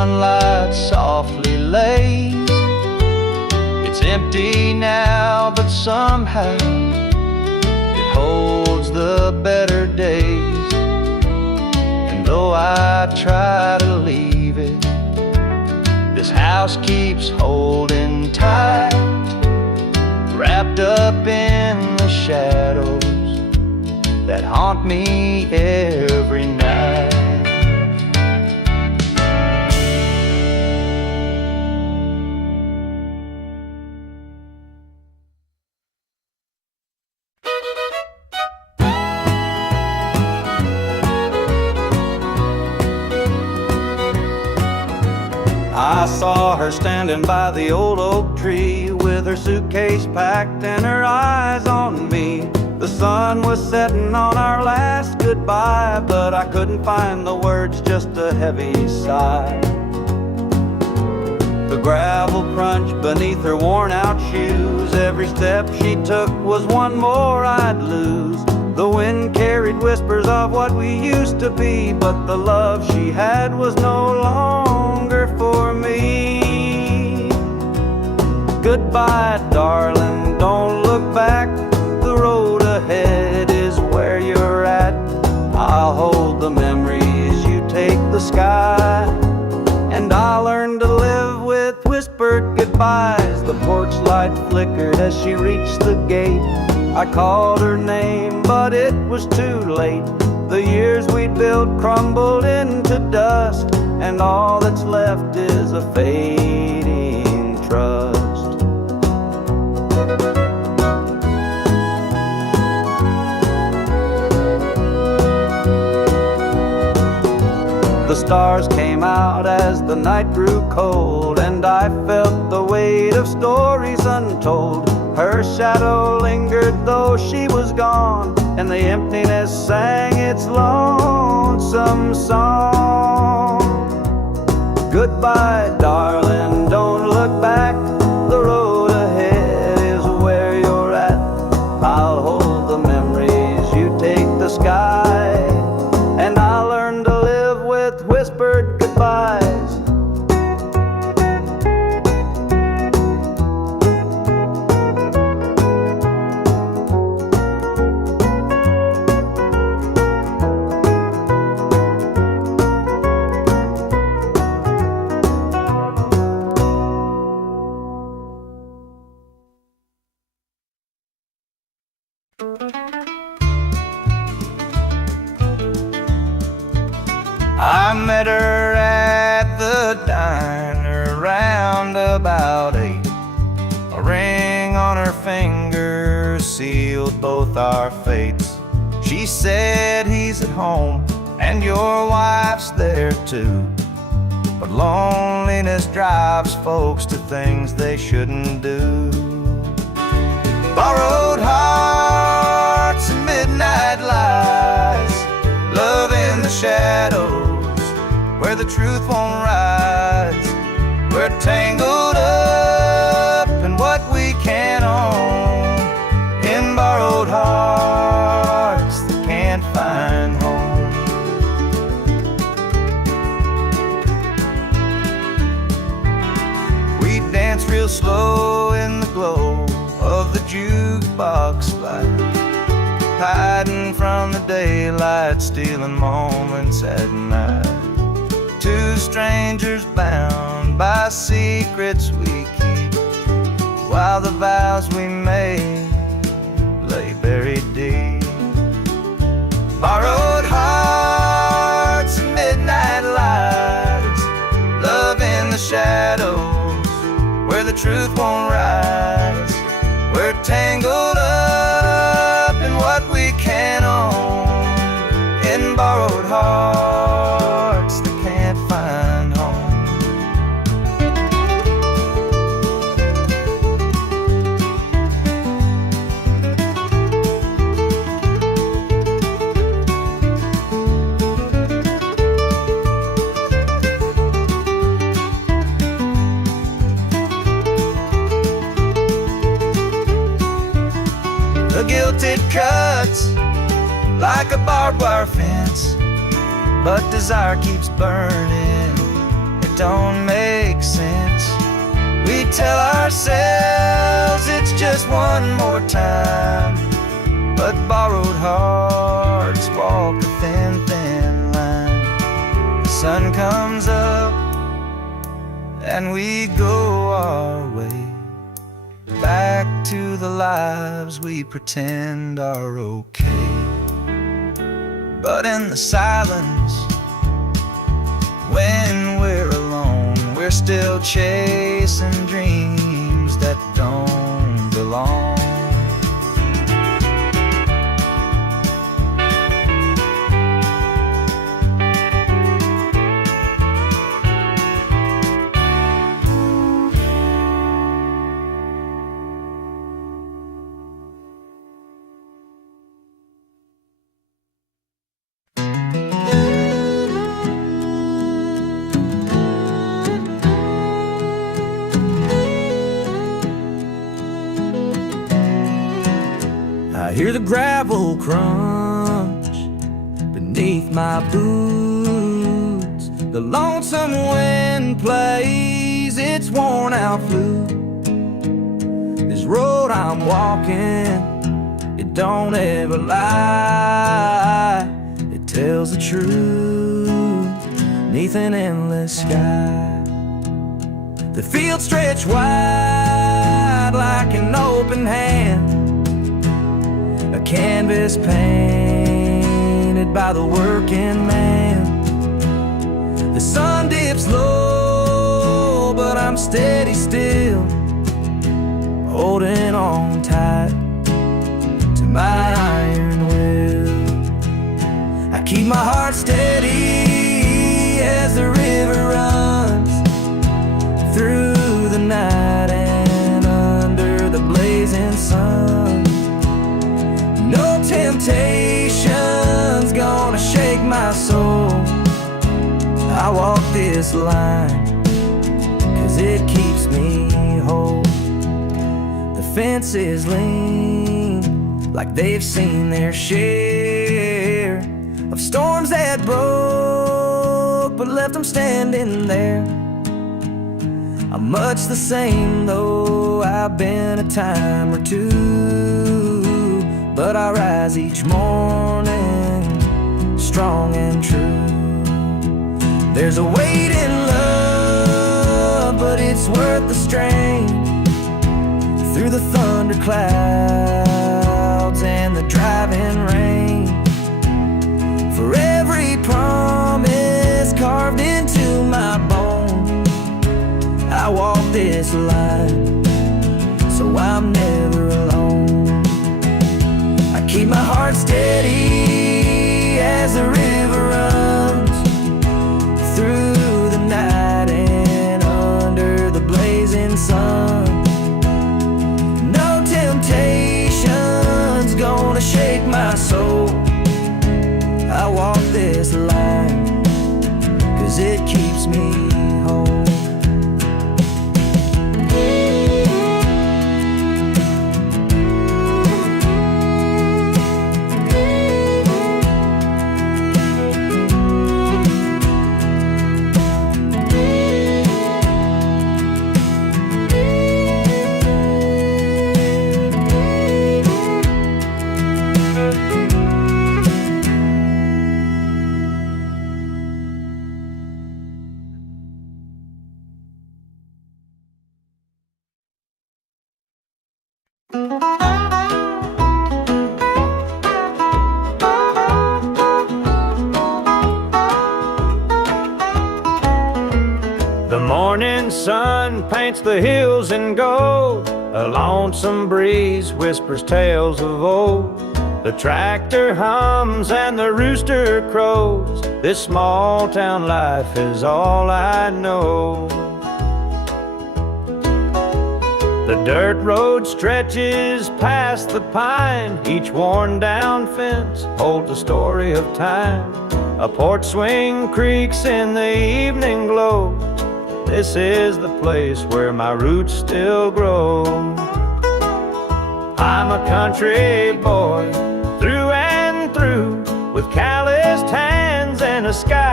sunlight softly lays. It's empty now, but somehow it holds the better days. And though I try to leave it, this house keeps holding tight, wrapped up in the shadows that haunt me every night. I saw her standing by the old oak tree with her suitcase packed and her eyes on me. The sun was setting on our last goodbye, but I couldn't find the words, just a heavy sigh. The gravel crunched beneath her worn out shoes. Every step she took was one more I'd lose. The wind carried whispers of what we used to be, but the love she had was no longer for me. Goodbye, darling, don't look back. The road ahead is where you're at. I'll hold the memories, you take the sky. And I'll learn to live with whispered goodbyes. The porch light flickered as she reached the gate. I called her name, but it was too late. The years we'd built crumbled into dust, and all that's left is a fading trust. The stars came out as the night grew cold, and I felt the weight of stories untold. Her shadow lingered though she was gone, and the emptiness sang its lonesome song. Goodbye, darling, don't look back. The road ahead is where you're at. I'll hold the memories, you take the sky. And I'll learn to live with whispered goodbyes. I met her at the diner round about 8. A ring on her finger sealed both our fates. She said he's at home and your wife's there too, but loneliness drives folks to things they shouldn't do. Borrowed hearts and midnight lies, love in the shadows where the truth won't rise. We're tangled up in what we can't own, in borrowed hearts that can't find home. We dance real slow in the glow of the jukebox light, hiding from the daylight, stealing moments at night. Two strangers bound by secrets we keep, while the vows we made lay buried deep. Borrowed hearts and midnight lights, love in the shadows where the truth won't rise. We're tangled up in what we can't own, in borrowed hearts that can't find home. The guilt it cuts like a barbed wire fence, but desire keeps burning. It it don't make sense. We tell ourselves it's just one more time, but borrowed hearts walk a thin, thin line. The sun comes up and we go our way, back to the lives we pretend are okay. But in the silence, when we're alone, we're still chasing dreams that don't belong. I hear the gravel crunch beneath my boots. The lonesome wind plays its worn out flute. This road I'm walking, it don't ever lie. It tells the truth neath an endless sky. The fields stretch wide like an open hand, a canvas painted by the working man. The sun dips low, but I'm steady still, holding on tight to my iron will. I keep my heart steady as the river runs through the night and under the blazing sun. No temptation's gonna shake my soul. I walk this line 'cause it keeps me whole. The fences lean like they've seen their share of storms that broke but left them standing there. I'm much the same though I've been a time or two, but I rise each morning strong and true. There's a weight in love, but it's worth the strain. Through the thunder clouds and the driving rain, for every promise carved into my bone, I walk this line so I'm never alone. I keep my heart steady as the river runs through the night and under the blazing sun. No temptation's gonna shake my soul. I walk this line 'cause it keeps me whole. The morning sun paints the hills in gold. A lonesome breeze whispers tales of old. The tractor hums and the rooster crows. This small town life is all I know. The dirt road stretches past the pine. Each worn down fence holds a story of time. A porch swing creaks in the evening glow. This is the place where my roots still grow. I'm a country boy through and through, with calloused hands and a sky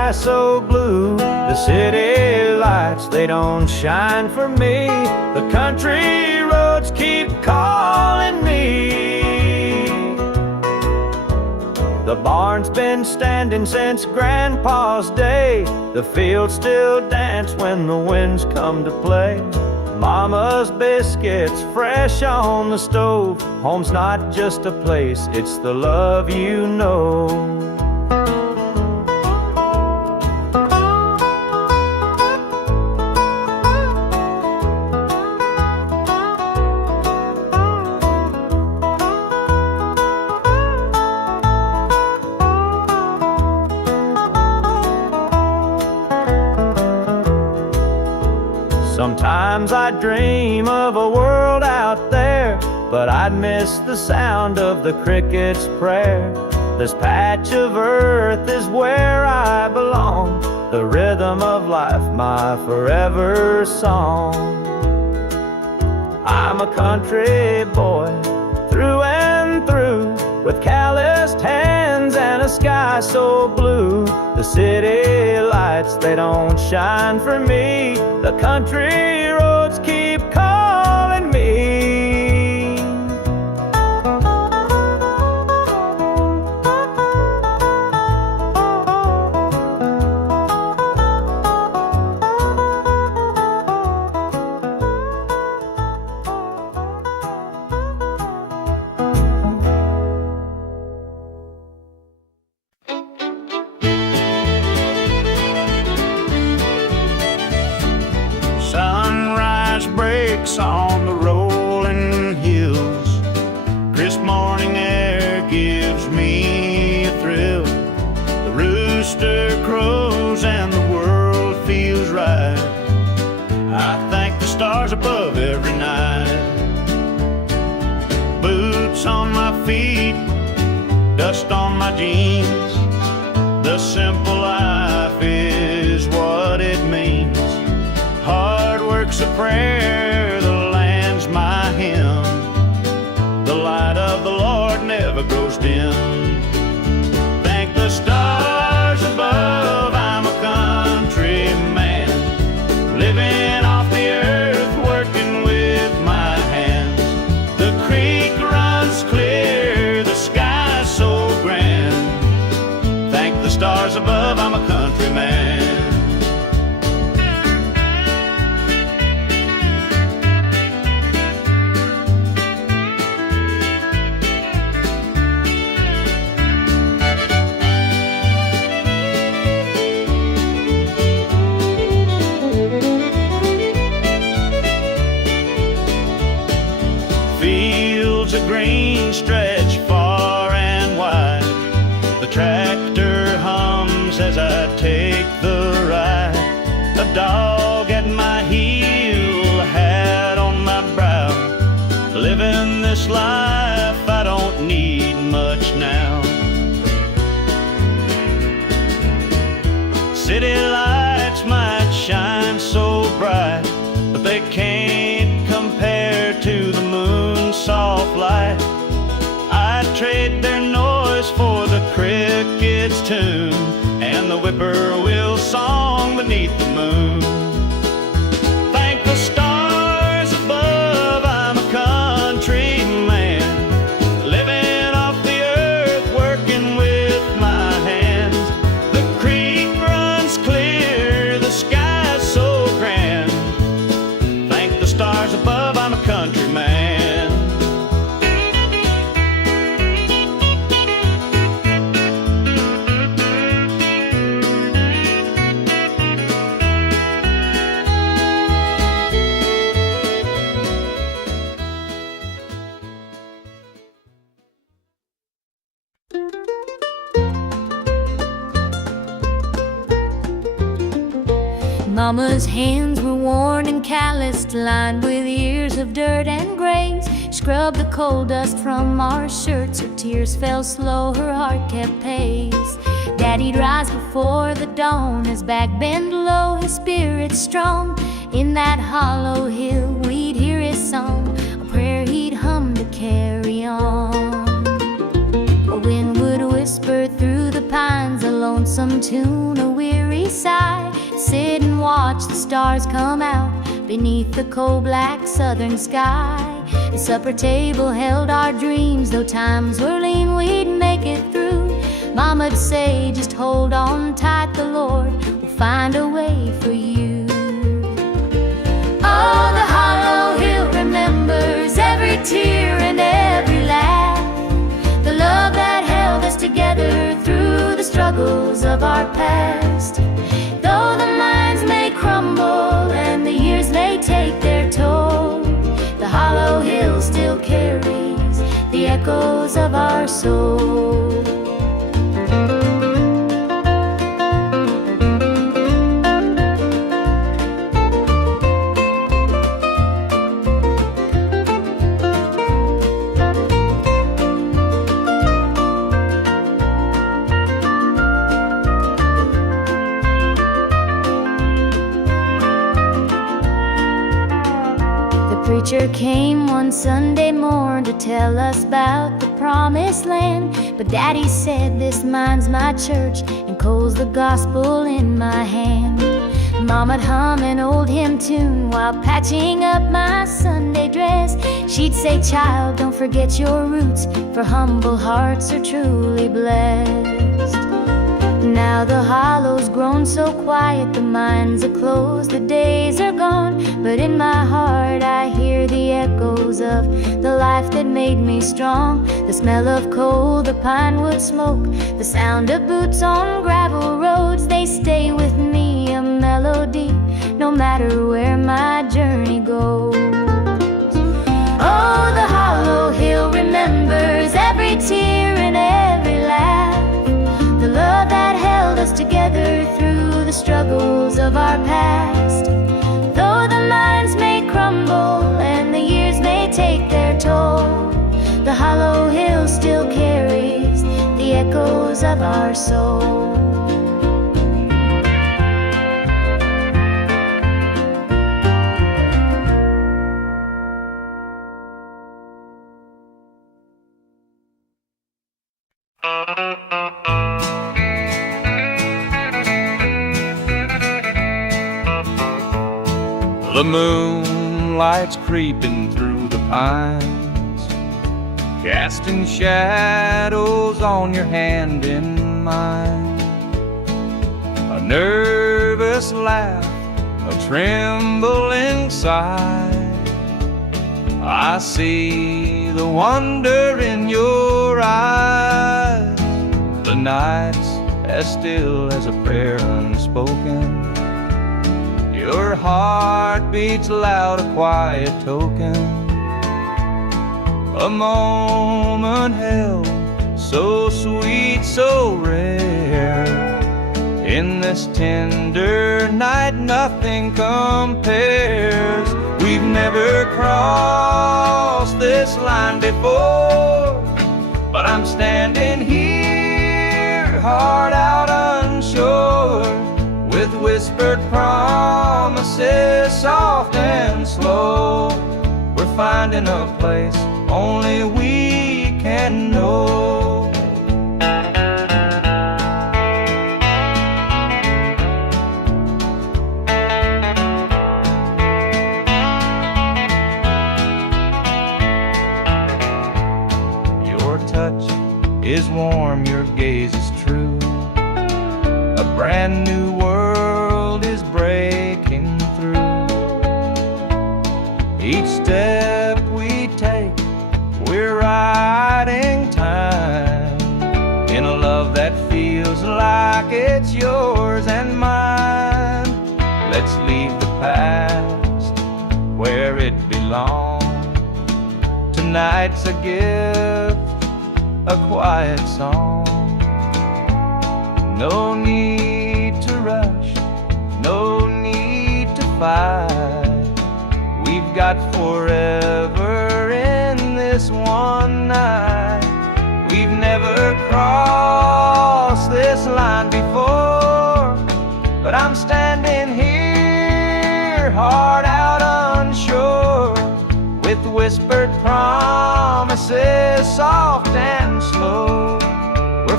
sky so blue. The city lights, they don't shine for me. The country roads keep calling me. The barn's been standing since Grandpa's day. The fields still dance when the winds come to play. Mama's biscuits fresh on the stove. Home's not just a place, it's the love you know. Sometimes I dream of a world out there, but I'd miss the sound of the cricket's prayer. This patch of earth is where I belong, the rhythm of life, my forever song. I'm a country boy, through and through, with calloused hands and a sky so blue. The city lights, they don't shine for me. The country roads keep calling me. On the rolling hills, crisp morning air gives me a thrill. The rooster crows and the world feels right. I thank the stars above every night. Boots on my feet, dust on my jeans. The simple life is what it means. Hard work's a prayer, the land's my hymn. The light of the Lord never grows dim. Thank the stars above, I'm a country man, living off the earth, working with my hands. The creek runs clear, the sky's so grand. Thank the stars above, I'm a country man. Green stretch far and wide. The tractor hums as I take the ride. A dog at my heel, a hat on my brow. Living this life, I don't need much now. City lights might shine so bright, but they can't compare to the moon's soft light. I'd trade their noise for the cricket's tune and the whippoorwill song beneath the moon. Thank the stars above, I'm a country man, living off the earth, working with my hands. The creek runs clear, the sky's so grand. Thank the stars above, I'm a country man. Mama's hands were worn and calloused, lined with years of dirt and grains. Scrubbed the coal dust from our shirts, her tears fell slow, her heart kept pace. Daddy'd rise before the dawn, his back bent low, his spirit strong. In that hollow hill we'd hear his song, a prayer he'd hum to carry on. A wind would whisper through the pines, a lonesome tune, a weary sigh. Sit and watch the stars come out beneath the coal black southern sky. The supper table held our dreams, though times were lean, we'd make it through. Mama'd say, just hold on tight, the Lord will find a way for you. Oh, the hollow hill remembers every tear and every laugh, the love that held us together through the struggles of our past. Though the minds may crumble and the years may take their toll, the hollow hill still carries the echoes of our soul. The preacher came one Sunday morn to tell us about the promised land. But Daddy said, this mine's my church, and coal's the gospel in my hand. Mama'd hum an old hymn tune while patching up my Sunday dress. She'd say, child, don't forget your roots, for humble hearts are truly blessed. Now the hollow's grown so quiet, the mines are closed, the days are gone. But in my heart I hear the echoes of the life that made me strong. The smell of coal, the pine wood smoke, the sound of boots on gravel roads, they stay with me, a melody, no matter where my journey goes. Oh, the hollow hill remembers every tear and every laugh, the love that held us together through the struggles of our past. Though the minds may crumble and the years may take their toll, the hollow hill still carries the echoes of our soul. The moonlight's creeping through the pines, casting shadows on your hand in mine. A nervous laugh, a trembling sigh, I see the wonder in your eyes. The night's as still as a prayer unspoken, your heart beats loud, a quiet token. A moment held, so sweet, so rare. In this tender night, nothing compares. We've never crossed this line before, but I'm standing here, heart out unsure, with whispered promises, soft and slow. We're finding a place only we can know. Your touch is warm, your gaze is true. A brand new world is breaking through. Each step we take, we're riding time in a love that feels like it's yours and mine. Let's leave the past where it belongs. Tonight's a gift, a quiet song. No need to rush, no need to fight. We've got forever in this one night. We've never crossed this line before, but I'm standing here, heart out unsure, with whispered promises, soft and slow. We're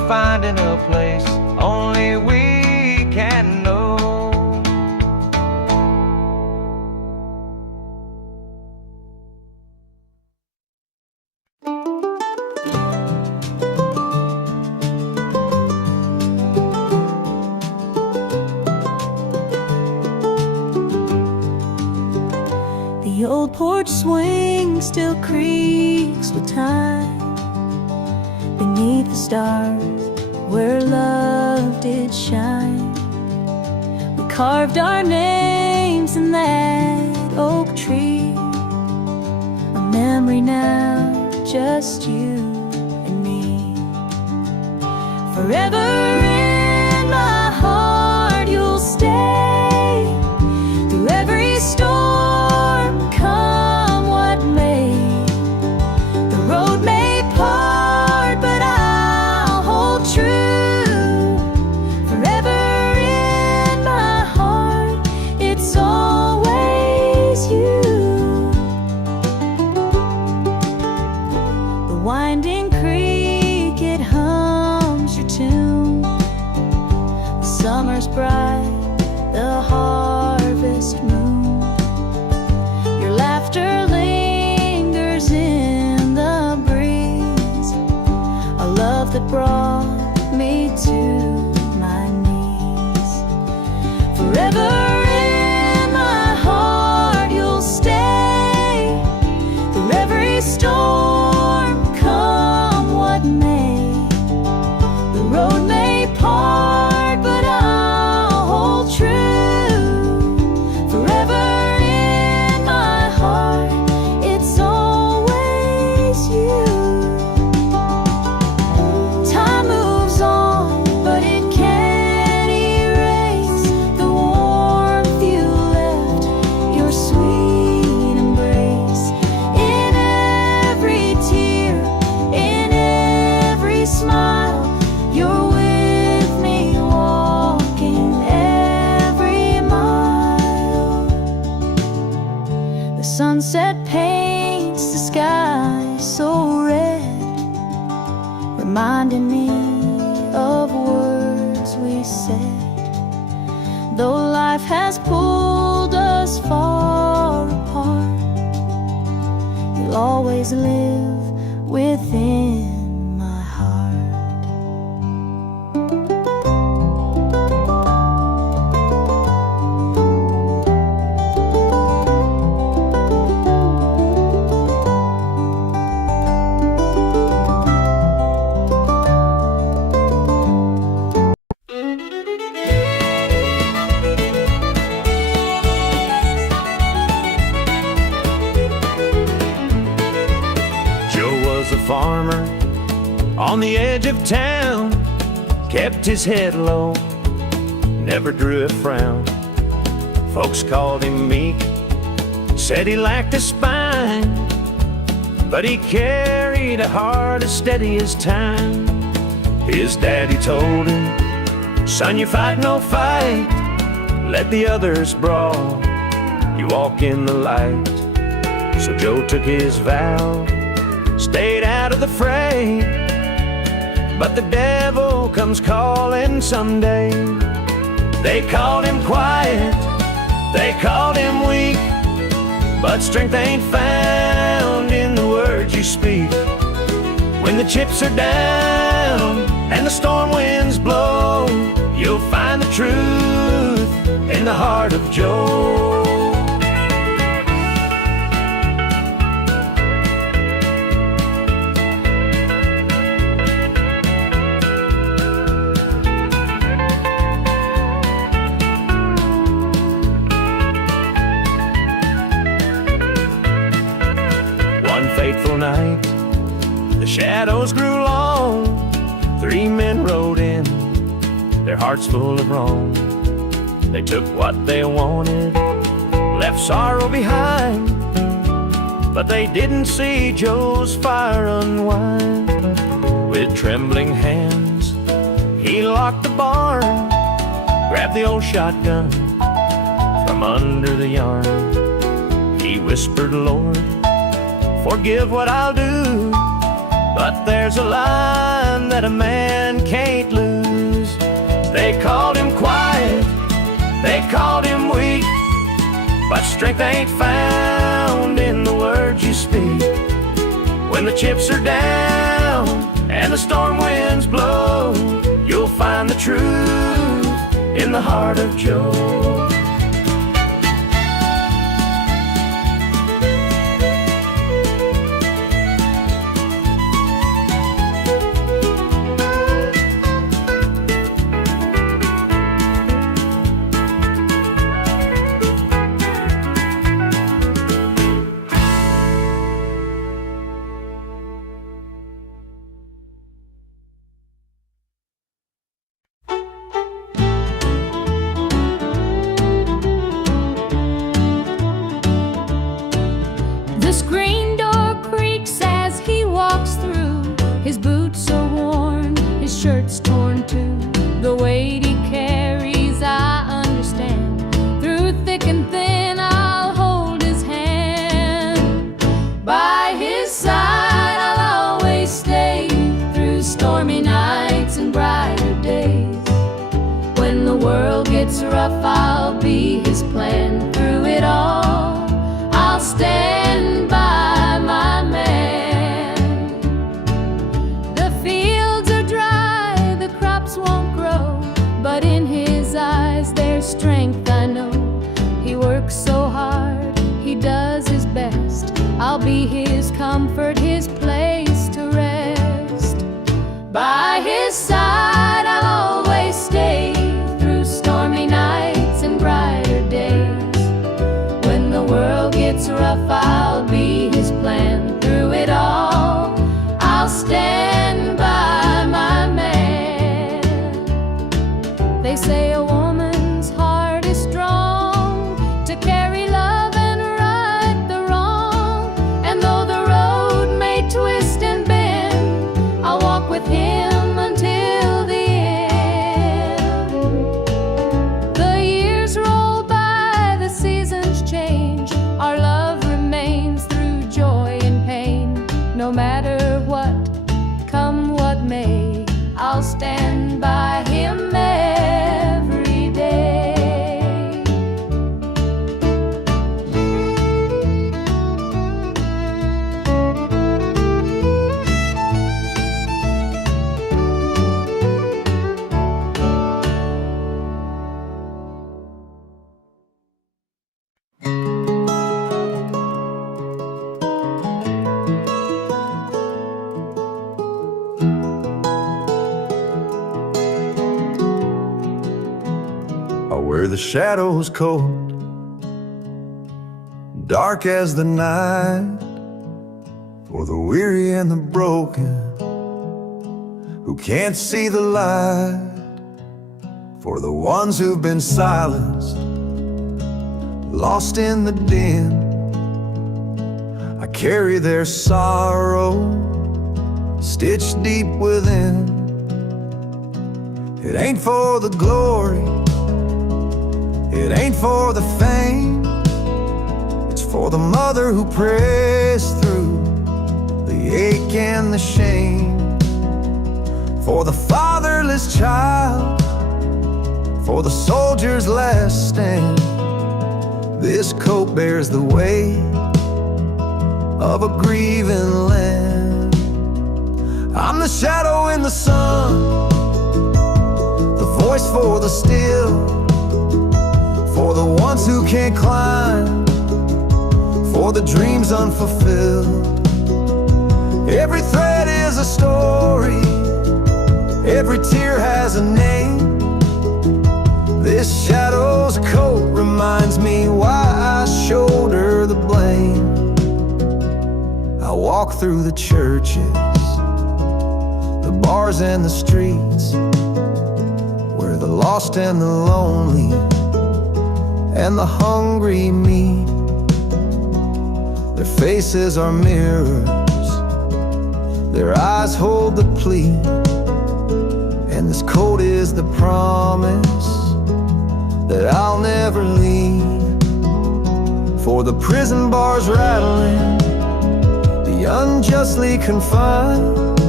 finding a place only we can know. The old porch swing still creaks with time beneath the stars where love did shine. We carved our names in that oak tree, a memory now, just you and me. Forever in my heart you'll stay, through every storm, come what may. The road may part, but I'll hold true. Forever in my heart, it's always you. The winding creek, it hums your tune. The summer's bright, the harvest moon. Your laughter lingers in the breeze, a love that brought me to my knees. Forever in my heart you'll stay, through every storm, come what may. The road may part, but I'll hold true. Forever in my heart, it's always you. Time moves on, but it can't erase the warmth you left, your sweet embrace. In every tear, in every smile, you're with me, walking every mile. The sunset paints the sky so red, reminding me of words we said. Though life has pulled us far apart, you'll always live within my heart. Joe was a farmer on the edge of town, kept his head low, never drew a frown. Folks called him meek, said he lacked a spine, but he carried a heart as steady as time. His daddy told him, son, you fight no fight, let the others brawl, you walk in the light. So Joe took his vow, stayed out of the fray, but the devil comes calling someday. They called him quiet, they called him weak, but strength ain't found in the words you speak. When the chips are down and the storm winds blow, you'll find the truth in the heart of Joe. Fateful night, the shadows grew long. 3 men rode in, their hearts full of wrong. They took what they wanted, left sorrow behind, but they didn't see Joe's fire unwind. With trembling hands, he locked the barn, grabbed the old shotgun from under the yarn. He whispered, Lord, forgive what I'll do, But there's a line that a man can't lose. They called him quiet, they called him weak, but strength ain't found in the words you speak. When the chips are down and the storm winds blow, you'll find the truth in the heart of Joe. The screen door creaks as he walks through. His boots are worn, his shirt's torn too. The weight he carries, I understand. Through thick and thin, I'll hold his hand. By his side, I'll always stay. Through stormy nights and brighter days. When the world gets rough, I'll be his plan. Through it all, I'll stand by my man. The fields are dry, the crops won't grow, but in his eyes there's strength, I know. He works so hard, he does his best. I'll be his comfort, his place to rest. By his side I'll always stay. Through stormy nights and brighter days. When the world gets rough, I'll be his plan. Through it all, I'll stand by my man. They say a woman's heart is strong to carry love and right the wrong. And though the road may twist and bend, I'll walk with him until the end. The years roll by, the seasons change. Our love remains through joy and pain. No matter what, come what may, I'll stand by him every day. Where the shadows cold, dark as the night, for the weary and the broken who can't see the light, for the ones who've been silenced, lost in the din. I carry their sorrow stitched deep within. It ain't for the glory, it ain't for the fame, it's for the mother who prays through the ache and the shame. For the fatherless child, for the soldier's last stand. This coat bears the weight of a grieving land. I'm the shadow in the sun, the voice for the still, for the ones who can't climb, for the dreams unfulfilled. Every thread is a story, every tear has a name. This shadow's coat reminds me why I shoulder the blame. I walk through the churches, the bars and the streets, where the lost and the lonely and the hungry meet. Their faces are mirrors, their eyes hold the plea, and this coat is the promise that I'll never leave. For the prison bars rattling, the unjustly confined,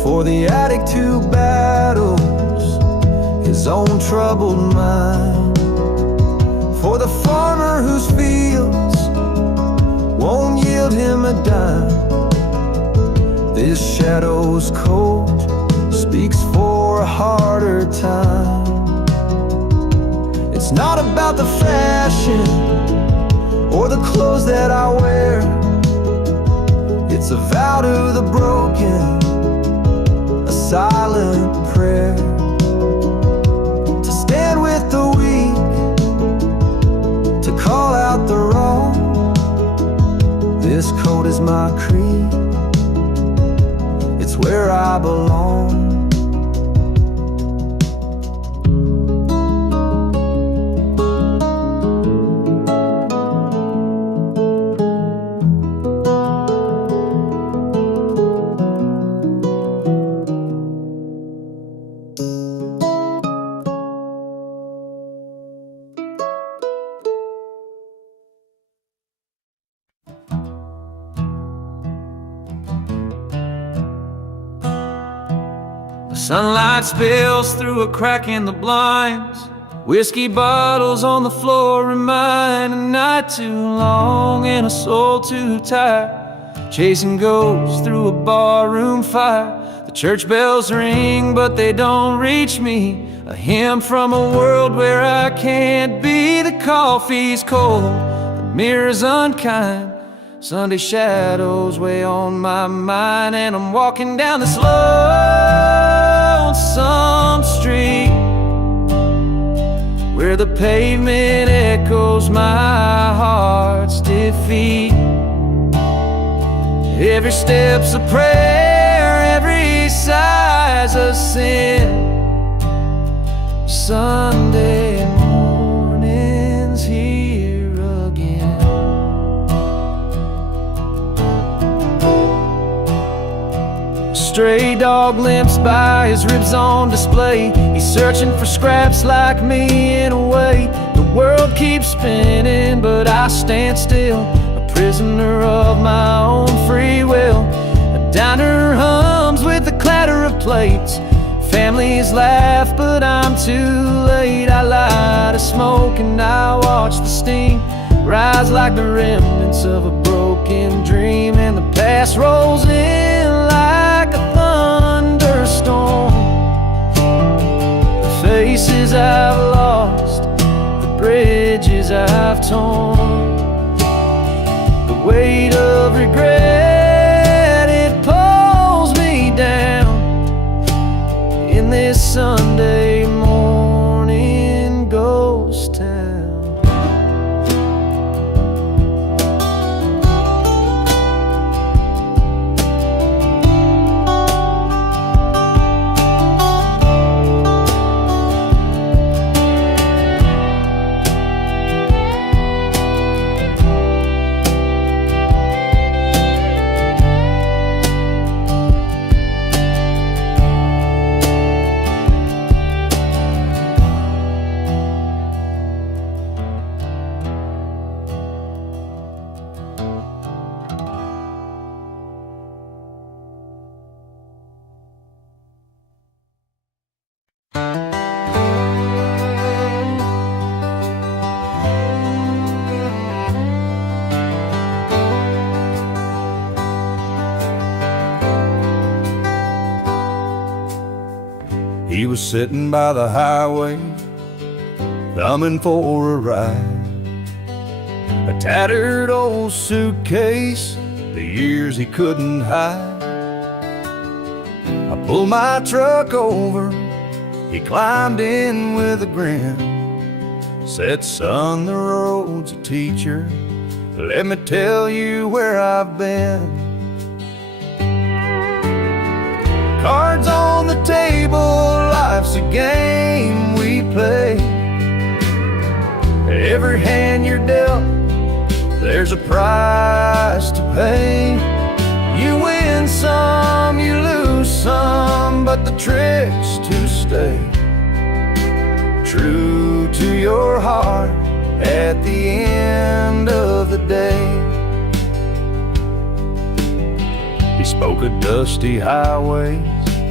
For the addict who battles his own troubled mind, for the farmer whose fields won't yield him a dime. This shadow's coat speaks for a harder time. It's not about the fashion or the clothes that I wear. It's a vow to the broken, a silent prayer, to stand with the weak, to call out the wrong. This coat is my creed, it's where I belong. Sunlight spills through a crack in the blinds. Whiskey bottles on the floor remind a night too long and a soul too tired, chasing ghosts through a barroom fire. The church bells ring, but they don't reach me. A hymn from a world where I can't be. The coffee's cold, the mirror's unkind. Sunday shadows weigh on my mind, and I'm walking down this lonesome street where the pavement echoes my heart's defeat. Every step's a prayer, every sigh's a sin. Sunday morning's here again. A stray dog limps by, his ribs on display. He's searching for scraps like me in a way. The world keeps spinning, but I stand still, a prisoner of my own free will. A diner hums with the clatter of plates. Families laugh, but I'm too late. I light a smoke and I watch the steam rise like the remnants of a broken dream. And the past rolls in like a thunderstorm. The faces I've lost, the bridges I've torn, the weight of regret, it pulls me down in this Sunday morning ghost town. He was sitting by the highway, thumbing for a ride. A tattered old suitcase, the years he couldn't hide. I pulled my truck over, he climbed in with a grin. Said, son, the road's a teacher, let me tell you where I've been. Cards on the table, life's a game we play. Every hand you're dealt, there's a price to pay. You win some, you lose some, but the trick's to stay true to your heart at the end of the day. He spoke of dusty highways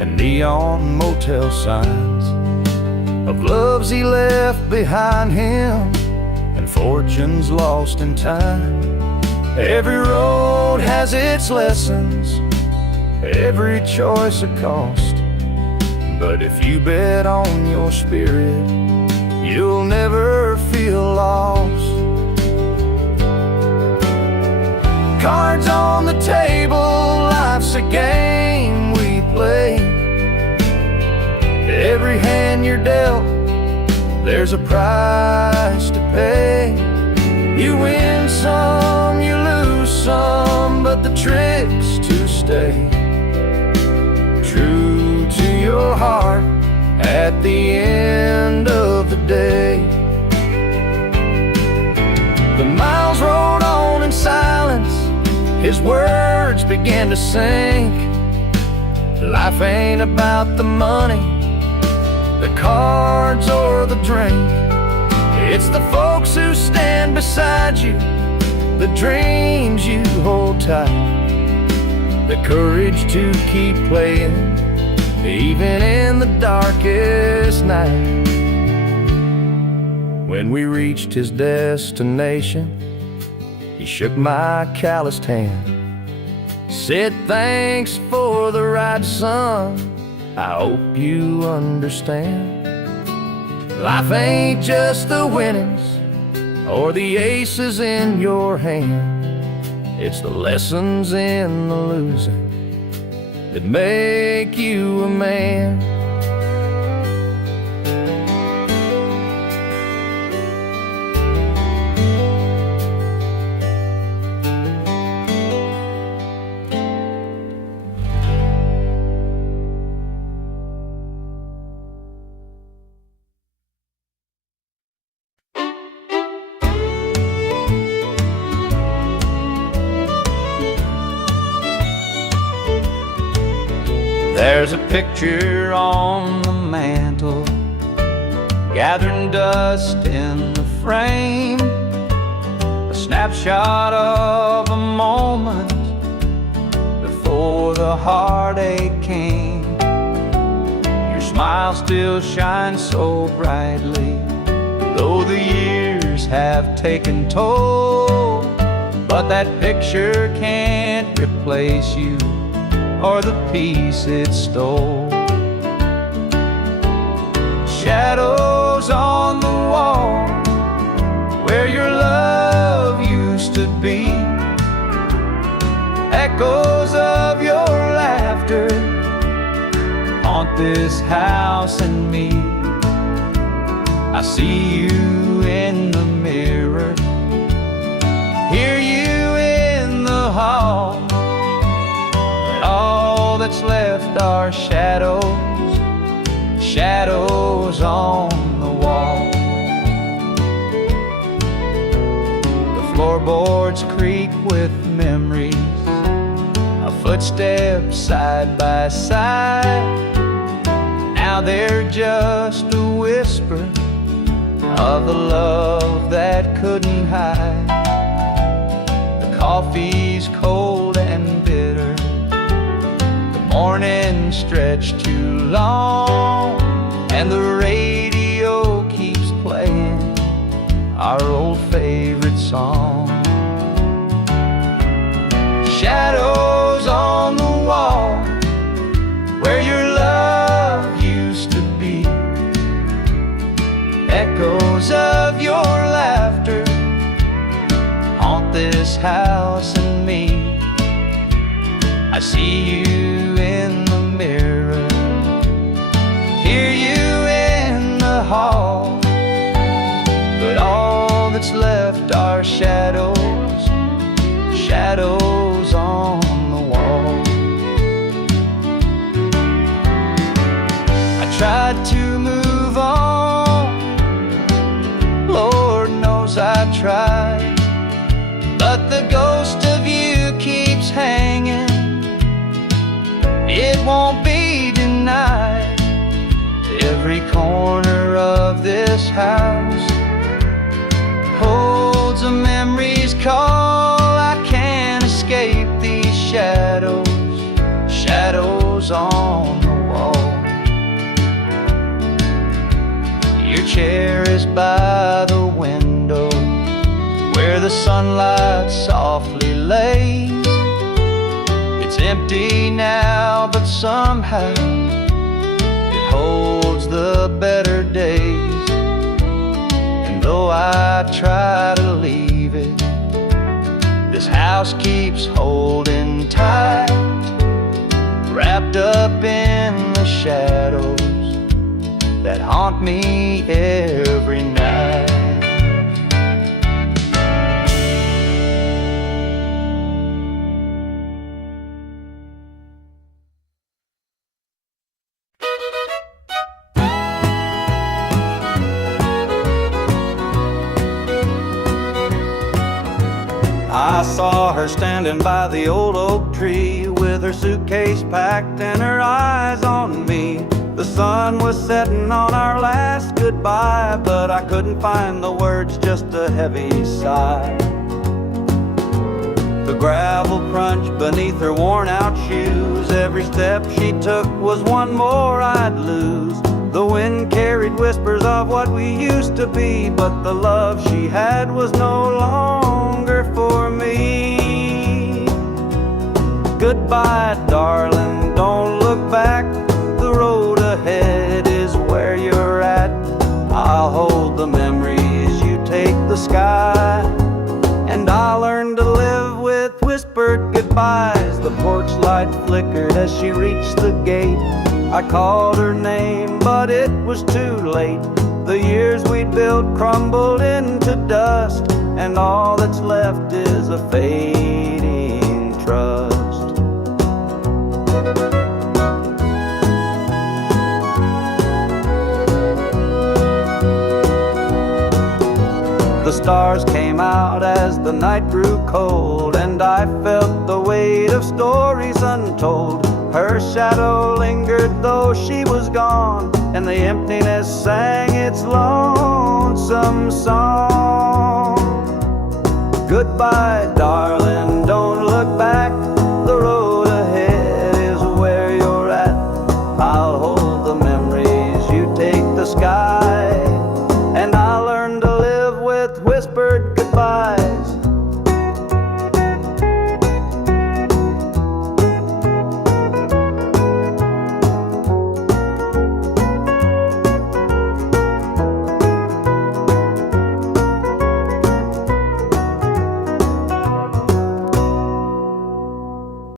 and neon motel signs of loves he left behind him and fortunes lost in time. Every road has its lessons, every choice a cost, but if you bet on your spirit, you'll never feel lost. Cards on the table, life's a game we play. Every hand you're dealt, there's a price to pay. You win some, you lose some, but the trick's to stay true to your heart at the end of the day. The miles rolled on in silence, his words began to sink. Life ain't about the money, the cards or the drink. It's the folks who stand beside you, the dreams you hold tight, the courage to keep playing, even in the darkest night. When we reached his destination, he shook my calloused hand, said thanks for the ride, son, I hope you understand. Life ain't just the winnings or the aces in your hand, it's the lessons in the losing that make you a man. There's a picture on the mantle, gathering dust in the frame, a snapshot of a moment before the heartache came. Your smile still shines so brightly, though the years have taken toll, but that picture can't replace you or the peace it stole. Shadows on the wall where your love used to be, echoes of your laughter haunt this house and me. I see you in the mirror, hear you in the hall. All that's left are shadows, shadows on the wall. The floorboards creak with memories of footsteps side by side. Now they're just a whisper of the love that couldn't hide. The coffee's cold and bitter, morning stretched too long, and the radio keeps playing our old favorite song. Shadows on the wall where your love used to be, echoes of your laughter haunt this house and me. I see you in the mirror, hear you in the hall, but all that's left are shadows, shadows on the wall. I tried to move on, Lord knows I tried, but the ghost of you keeps hanging. It won't be denied. Every corner of this house holds a memory's call. I can't escape these shadows, shadows on the wall. Your chair is by the window where the sunlight softly lays. It's empty now, but somehow it holds the better days. And though I try to leave it, this house keeps holding tight, wrapped up in the shadows that haunt me every night. I saw her standing by the old oak tree with her suitcase packed and her eyes on me. The sun was setting on our last goodbye, but I couldn't find the words, just a heavy sigh. The gravel crunched beneath her worn out shoes. Every step she took was one more I'd lose. The wind carried whispers of what we used to be, but the love she had was no longer for me. Goodbye, darling, don't look back. The road ahead is where you're at. I'll hold the memories, you take the sky. And I'll learn to live with whispered goodbyes. The porch light flickered as she reached the gate. I called her name, but it was too late. The years we'd built crumbled into dust, and all that's left is a fading trust. The stars came out as the night grew cold, and I felt the weight of stories untold. Her shadow lingered though she was gone, and the emptiness sang its lonesome song. Goodbye, darling, don't look back.